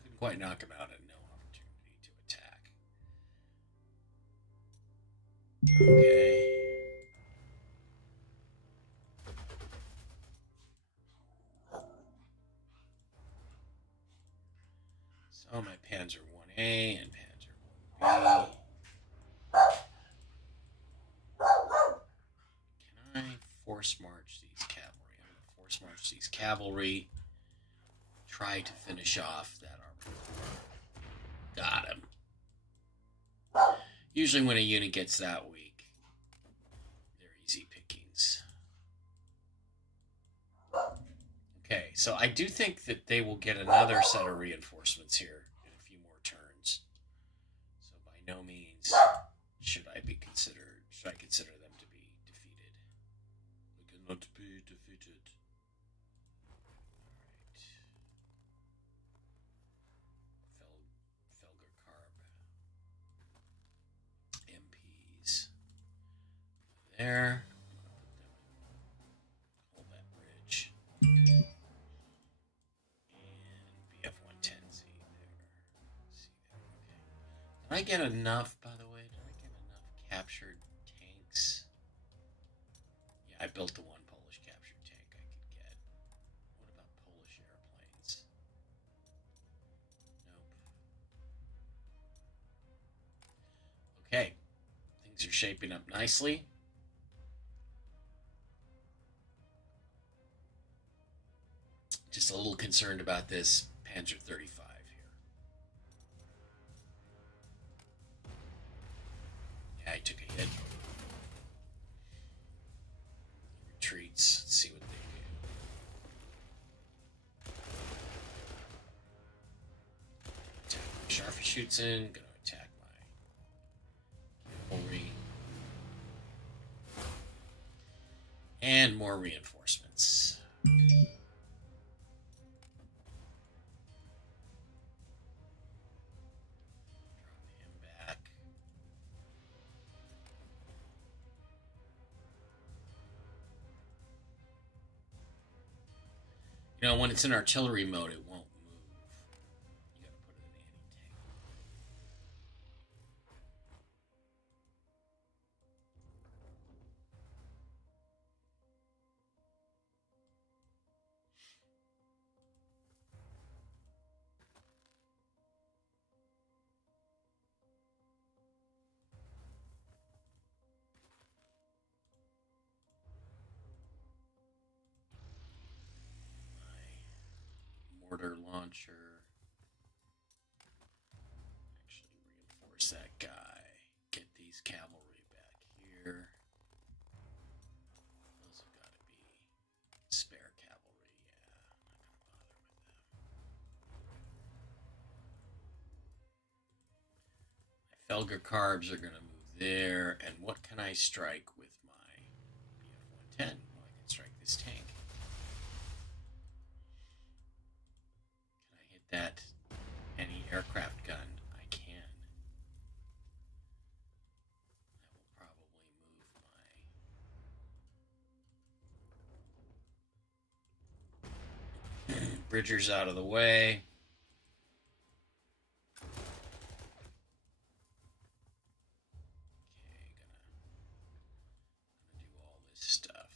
Couldn't quite knock him out and no opportunity to attack. Okay. So my Panzer 1A and Panzer 1B. Can I force march these cavalry? I'm going to force march these cavalry. Try to finish off that army. Got him. Usually when a unit gets that weak, they're easy pickings. Okay, so I do think that they will get another set of reinforcements here in a few more turns. So by no means should I consider them to be defeated. They cannot be defeated. Alright. Felger Carb. MPs. There. Hold that bridge. And BF-110Z there. See that? Okay. Did I get enough, by the way? Did I get enough captured tanks? Yeah, I built the one Polish captured tank I could get. What about Polish airplanes? Nope. Okay. Things are shaping up nicely. Just a little concerned about this Panzer 35 here. Yeah, I took a hit. Retreats. Let's see what they do. Attack my Sharpshoots. Gonna attack my cavalry. And more reinforcements. You know, when it's in artillery mode, it won't move. You gotta put it in anti-tank. Mortar launcher. Actually reinforce that guy. Get these cavalry back here. Those have got to be spare cavalry. Yeah, I'm not going to bother with them. My Felger Carbs are going to move there. And what can I strike with my BF-110? Well, I can strike this tank. That anti-aircraft gun, I can. That will probably move my bridgers out of the way. Okay, gonna do all this stuff.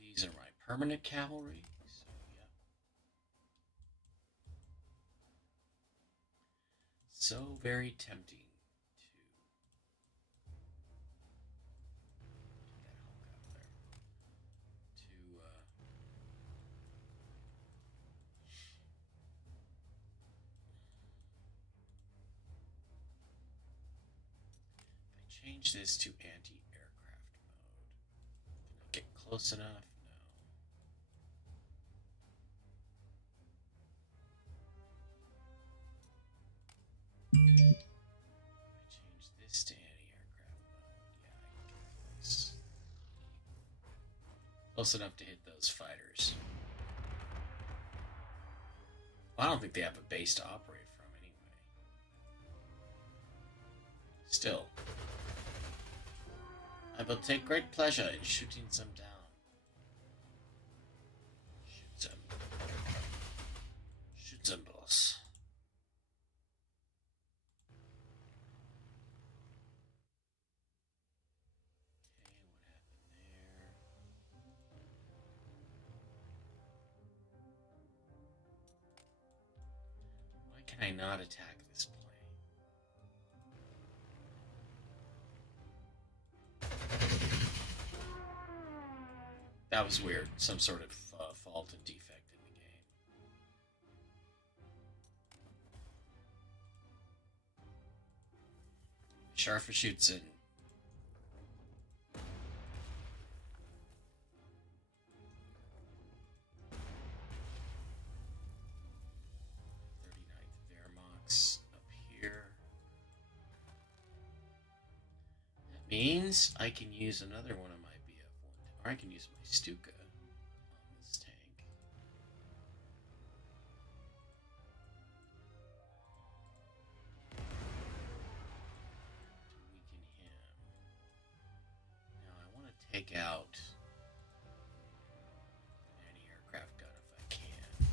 These are my permanent cavalry. So very tempting to get that Hulk out of there. If I change this to anti-aircraft mode, can I get close enough? I change this to anti-aircraft mode. Yeah, I can get close. Close enough to hit those fighters. Well, I don't think they have a base to operate from anyway. Still, I will take great pleasure in shooting some down. Shoot some. Shoot some, boss. Why can I not attack this plane? That was weird. Some sort of fault and defect in the game. Scharfschützen. Up here. That means I can use another one of my BF1, or I can use my Stuka on this tank. To weaken him. Now I want to take out an anti-aircraft gun if I can.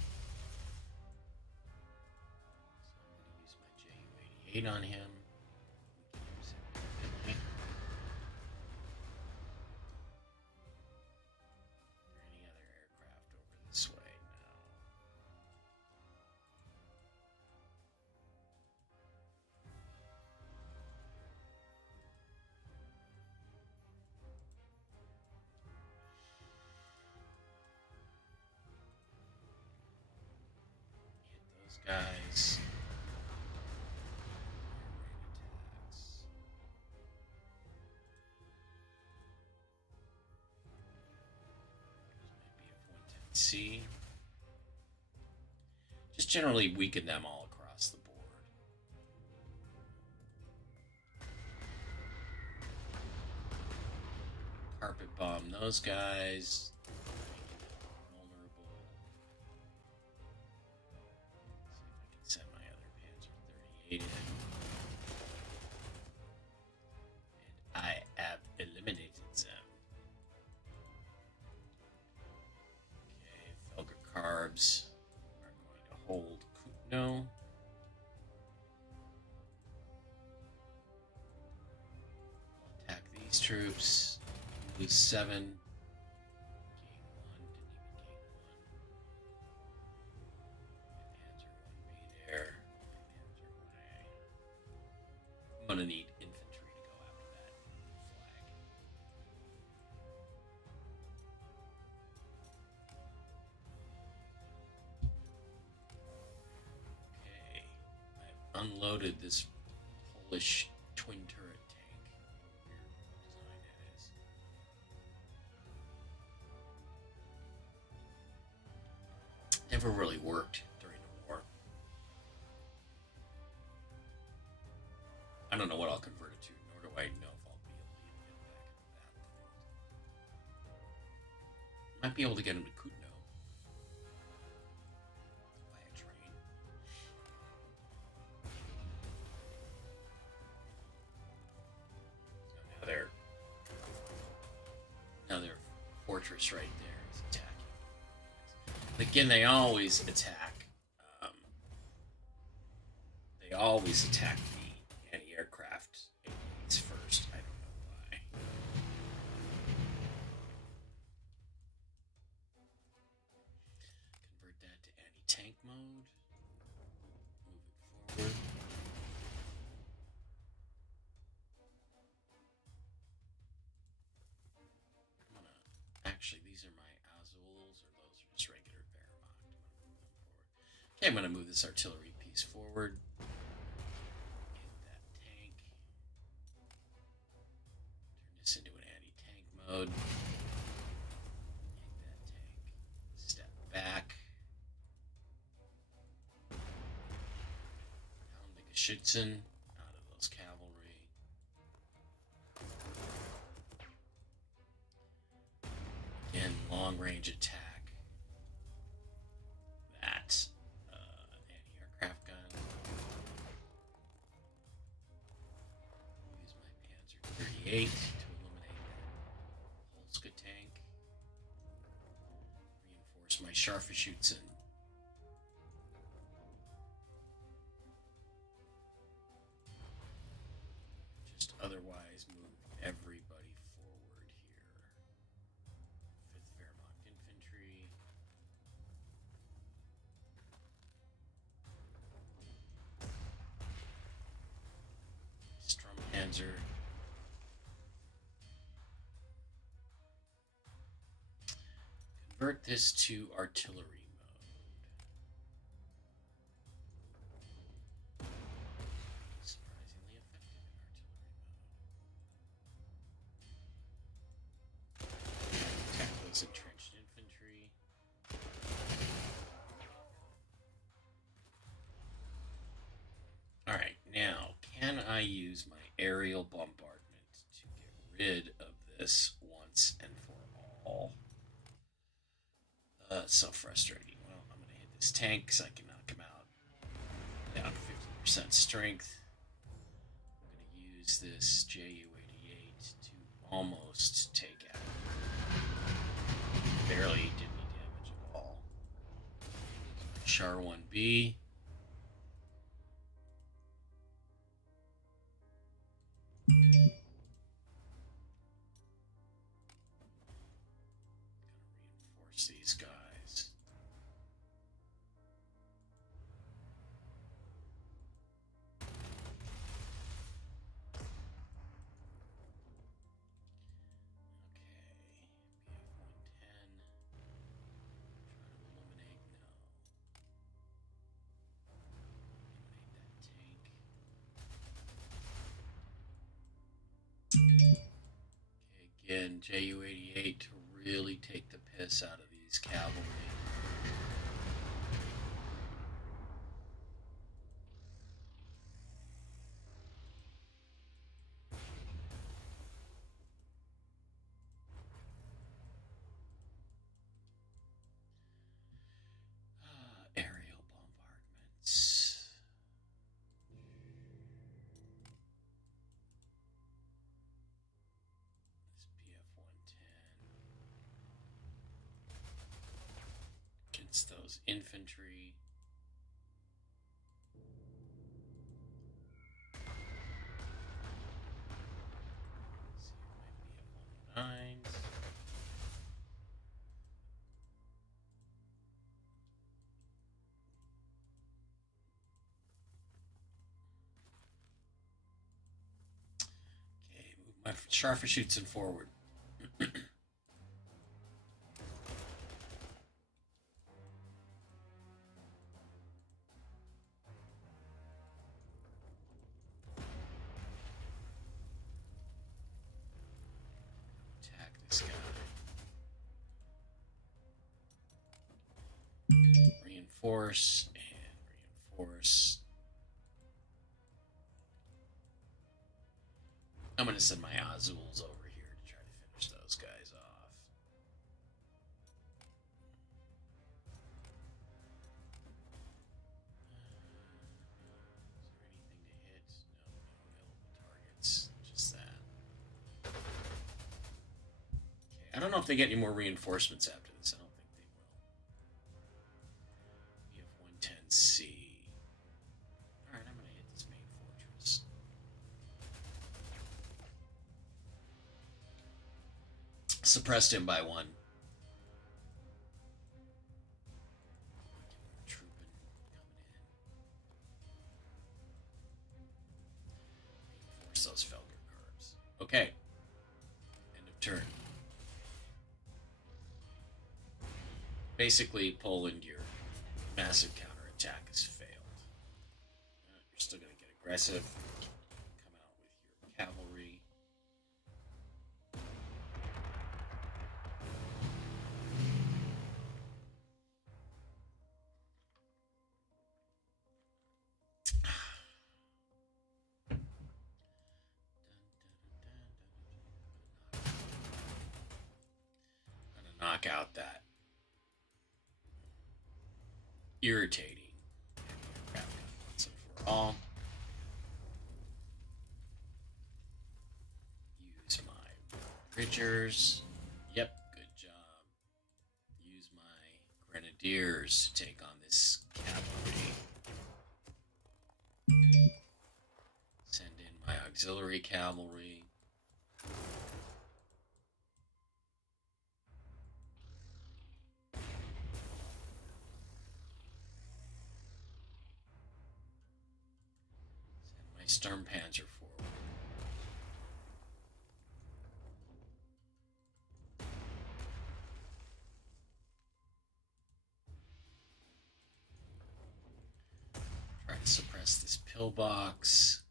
So I'm going to use my Ju-88 on him. We can use it. Any other aircraft over this way? No. Hit those guys. C. Just generally weaken them all across the board. Carpet bomb those guys. Vulnerable. See if I can send my other Panzer 38 in. And I have eliminated them. Carbs are going to hold Kutno. Attack these troops. Lose 7. Gain 1. Didn't even gain 1. Panzer 1B there. Panzer 1A. I'm going to need infantry to go after that flag. Okay, I've unloaded this Polish twin turret tank. Weird design that is. Never really worked during the war. I don't know what I'll convert it to, nor do I know if I'll be able to get back into that. Might be able to get him to Kutno via train. So now their fortress right there is attacking. Again, they always attack. They always attack the anti-aircraft aids first. I don't know why. Convert that to anti-tank mode. Move it forward. Actually, these are my Azuls, or those are just regular Wehrmacht. I'm going to move them forward. Okay, I'm going to move this artillery piece forward. Hit that tank. Turn this into an anti-tank mode. Hit that tank. Step back. Pound the Geschützen out of those cavalry. Again, long-range attack. That anti-aircraft gun. 88 to eliminate that Polska tank. Reinforce my Scharfschützen. Just otherwise move everybody forward here. 5th Wehrmacht Infantry. Panzer. Convert this to artillery mode. Surprisingly effective in artillery mode. Attack those entrenched infantry. Alright, now, can I use my aerial bombardment to get rid of this once and for all? So frustrating. Well, I'm going to hit this tank because I can knock him out. Down to 50% strength. I'm going to use this Ju-88 to almost take out. Barely did any damage at all. Char 1B. Reinforce these guys. Again, Ju-88 to really take the piss out of these cavalry. Aerial bombardments. Against those infantry. Let's see, it might be F-109s. Okay, move my Scharfschützen forward. Reinforce and reinforce. I'm going to send my Azuls over here to try to finish those guys off. Is there anything to hit? No available targets. Just that. Okay, I don't know if they get any more reinforcements after this. I don't think they will. BF-110C. Alright, I'm going to hit this main fortress. Suppressed him by one. Trooping coming in. Force those Felger carbs. Okay. End of turn. Basically, Poland, your massive counterattack has failed. You're still going to get aggressive. Come out with your cavalry. I'm going to knock out that irritating aircraft once and for all. archers. Yep, good job. Use my grenadiers to take on this cavalry. Send in my auxiliary cavalry. Send my Sturmpanzer forward. Try to suppress this pillbox.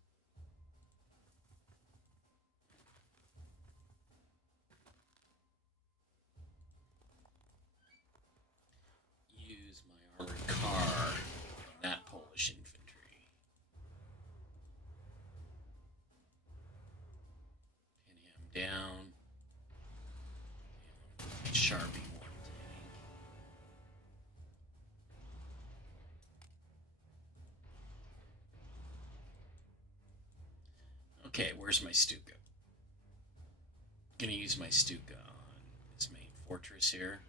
Use my armored car on that Polish infantry. Pin him down. Sharpie one tank. Okay, where's my Stuka? Gonna use my Stuka on this main fortress here.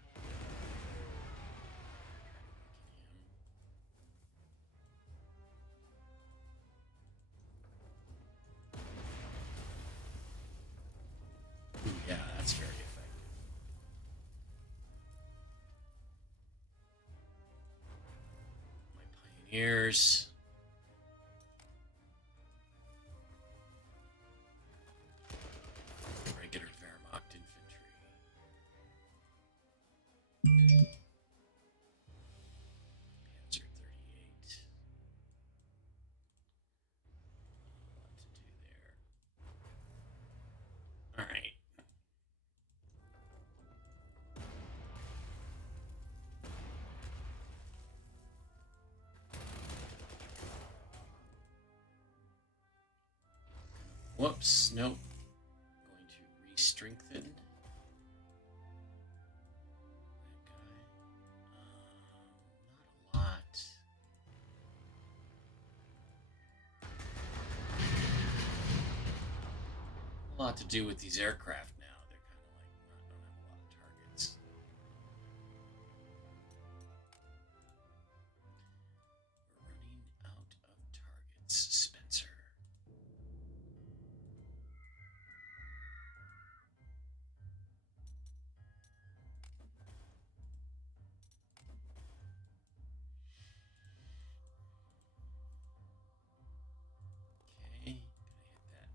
Ooh, yeah, that's very effective. My pioneers. Regular Wehrmacht infantry. Panzer 38. A lot to do there. Alright. Whoops, nope. Going to re-strengthen that guy. Not a lot. A lot to do with these aircraft now. They're kind of like don't have a lot of targets. We're running out of targets, Spencer. Okay, gonna hit that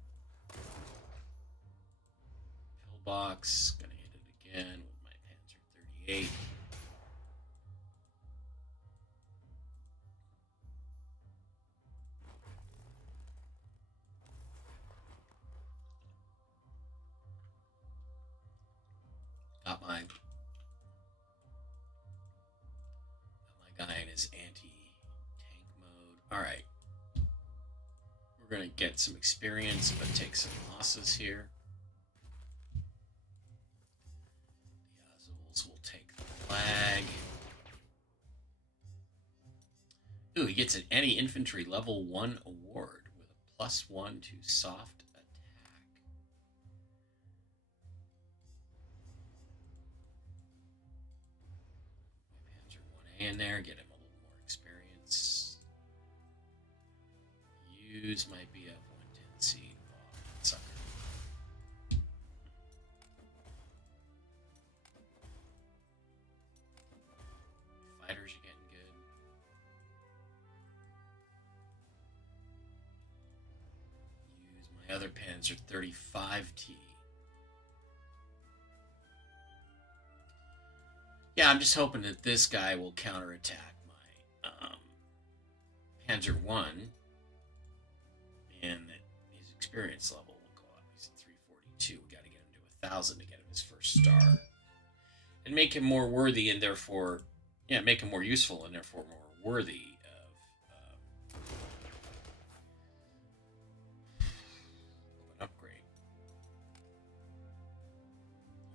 pillbox. Gonna hit it again with my Panzer 38. Got my guy in his anti-tank mode. Alright. We're going to get some experience, but take some losses here. The Azuls will take the flag. Ooh, he gets an any infantry level 1 award with a +1 to soft attack. Panzer 1A in there, get him a little more experience. Use my BF-110C. Oh, that sucker. Fighters are getting good. Use my other Panzer 35T. Yeah, I'm just hoping that this guy will counterattack my Panzer 1, and that his experience level will go up. He's at 342. We got to get him to 1,000 to get him his first star. And make him more worthy, and therefore, yeah, make him more useful, and therefore more worthy of an upgrade.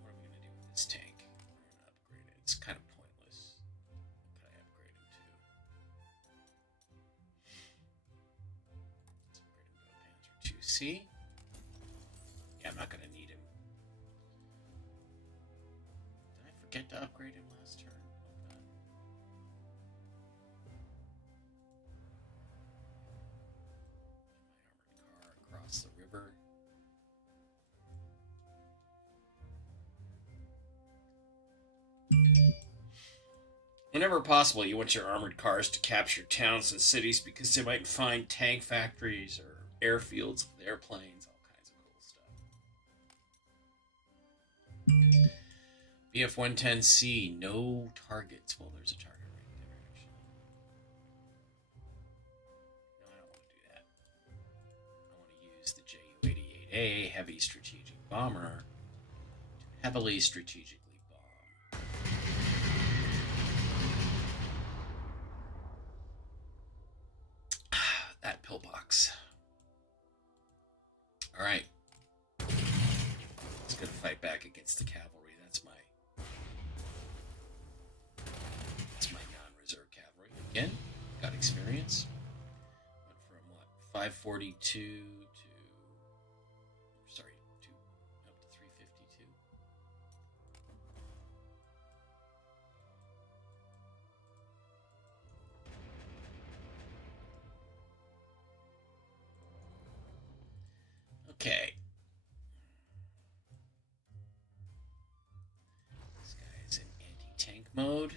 What are we going to do with this tank? We're going to upgrade it. It's kind of pointless. What could I upgrade him to? Let's upgrade him to a Panzer 2C. Yeah, I'm not going to need him. upgrade him last turn? Okay. My armored car across the river. Whenever possible, you want your armored cars to capture towns and cities because they might find tank factories or airfields with airplanes, all kinds of cool stuff. BF-110C, no targets. Well, there's a target right there, actually. No, I don't want to do that. I want to use the Ju-88A heavy strategic bomber to heavily strategically bomb. That pillbox. All right. It's going to fight back against the cavalry. That's my non-reserve cavalry. Again, got experience. Went from what, 542 to up to 352. Okay. This guy is in anti-tank mode.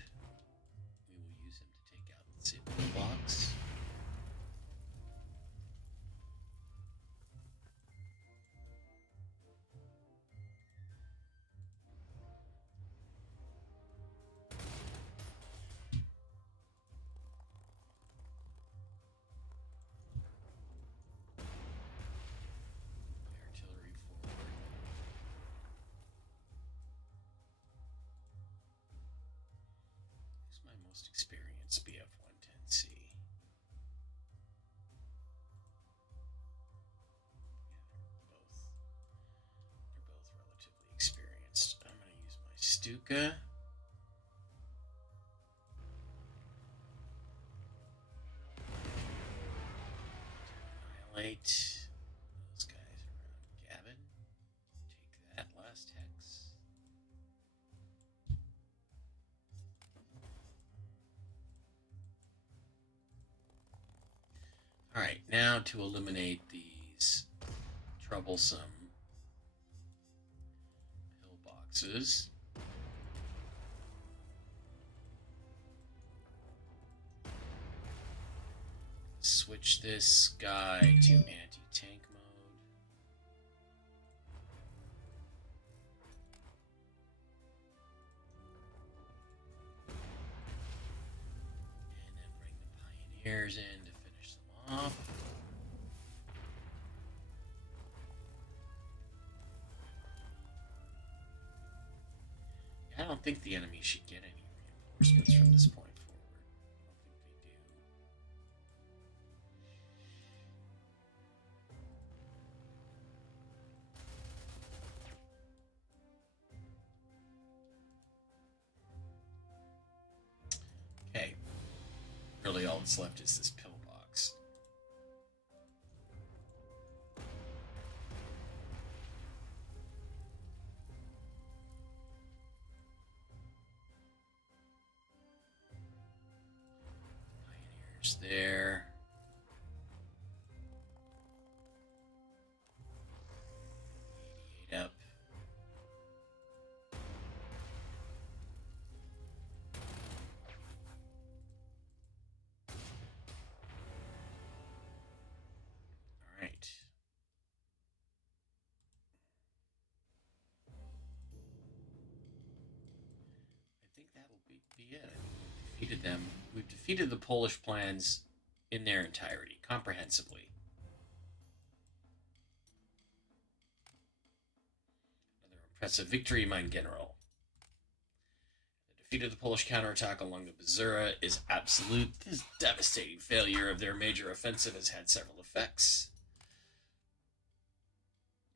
We will use him to take out the civil box. Artillery forward. Who's my most experienced BF-110C? They're both relatively experienced. I'm going to use my Stuka. Annihilate those guys around Gavin. Take that last hex. Alright, now to eliminate these troublesome pillboxes. Switch this guy to anti-tank mode. And then bring the pioneers in to finish them off. I don't think the enemy should get any reinforcements from this point forward. I don't think they do. Okay. Really all that's left is this pillbox. Pioneers there. 88 up. All right. I think that'll be it. We've defeated them. We've defeated the Polish plans in their entirety, comprehensively. Another impressive victory, mein General. The defeat of the Polish counterattack along the Bzura is absolute. This devastating failure of their major offensive has had several effects.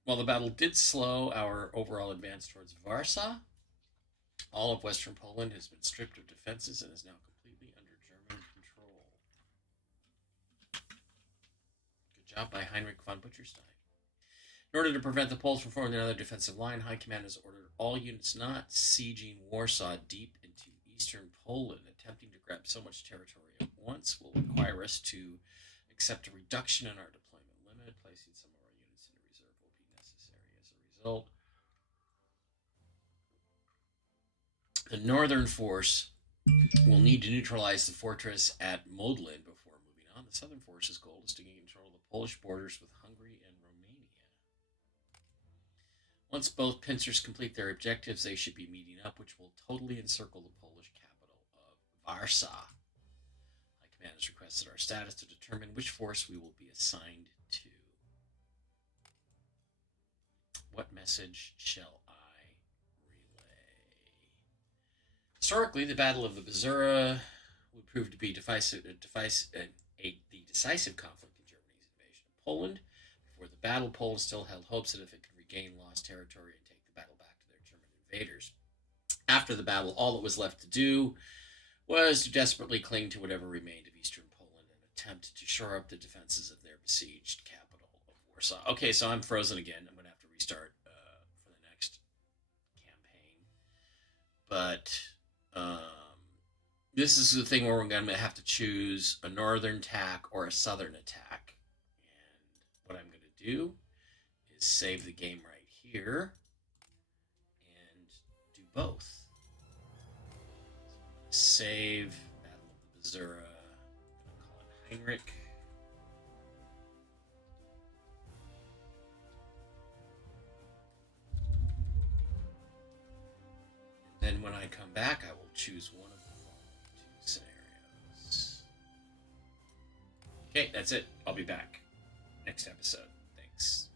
While the battle did slow our overall advance towards Warsaw, all of Western Poland has been stripped of defenses and is now completely under German control. Good job by Heinrich von Butcherstein. In order to prevent the Poles from forming another defensive line, High Command has ordered all units not sieging Warsaw deep into eastern Poland. Attempting to grab so much territory at once will require us to accept a reduction in our deployment limit. Placing some of our units into reserve will be necessary as a result. The northern force will need to neutralize the fortress at Modlin before moving on. The southern force's goal is to gain control of the Polish borders with Hungary and Romania. Once both pincers complete their objectives, they should be meeting up, which will totally encircle the Polish capital of Warsaw. High Command has requested our status to determine which force we will be assigned to. What message shall I relay? Historically, the Battle of the Bzura would prove to be the decisive conflict in Germany's invasion of Poland. Before the battle, Poland still held hopes that if it could regain lost territory and take the battle back to their German invaders. After the battle, all that was left to do was to desperately cling to whatever remained of eastern Poland and attempt to shore up the defenses of their besieged capital of Warsaw. Okay, so I'm frozen again. I'm going to have to restart for the next campaign. But this is the thing where we're going to have to choose a northern attack or a southern attack. And what I'm going to do is save the game right here and do both. Save Battle of the Bzura. I'm going to call it Heinrich. And then when I come back, I will choose one of the following two scenarios. Okay, that's it. I'll be back next episode. Thanks.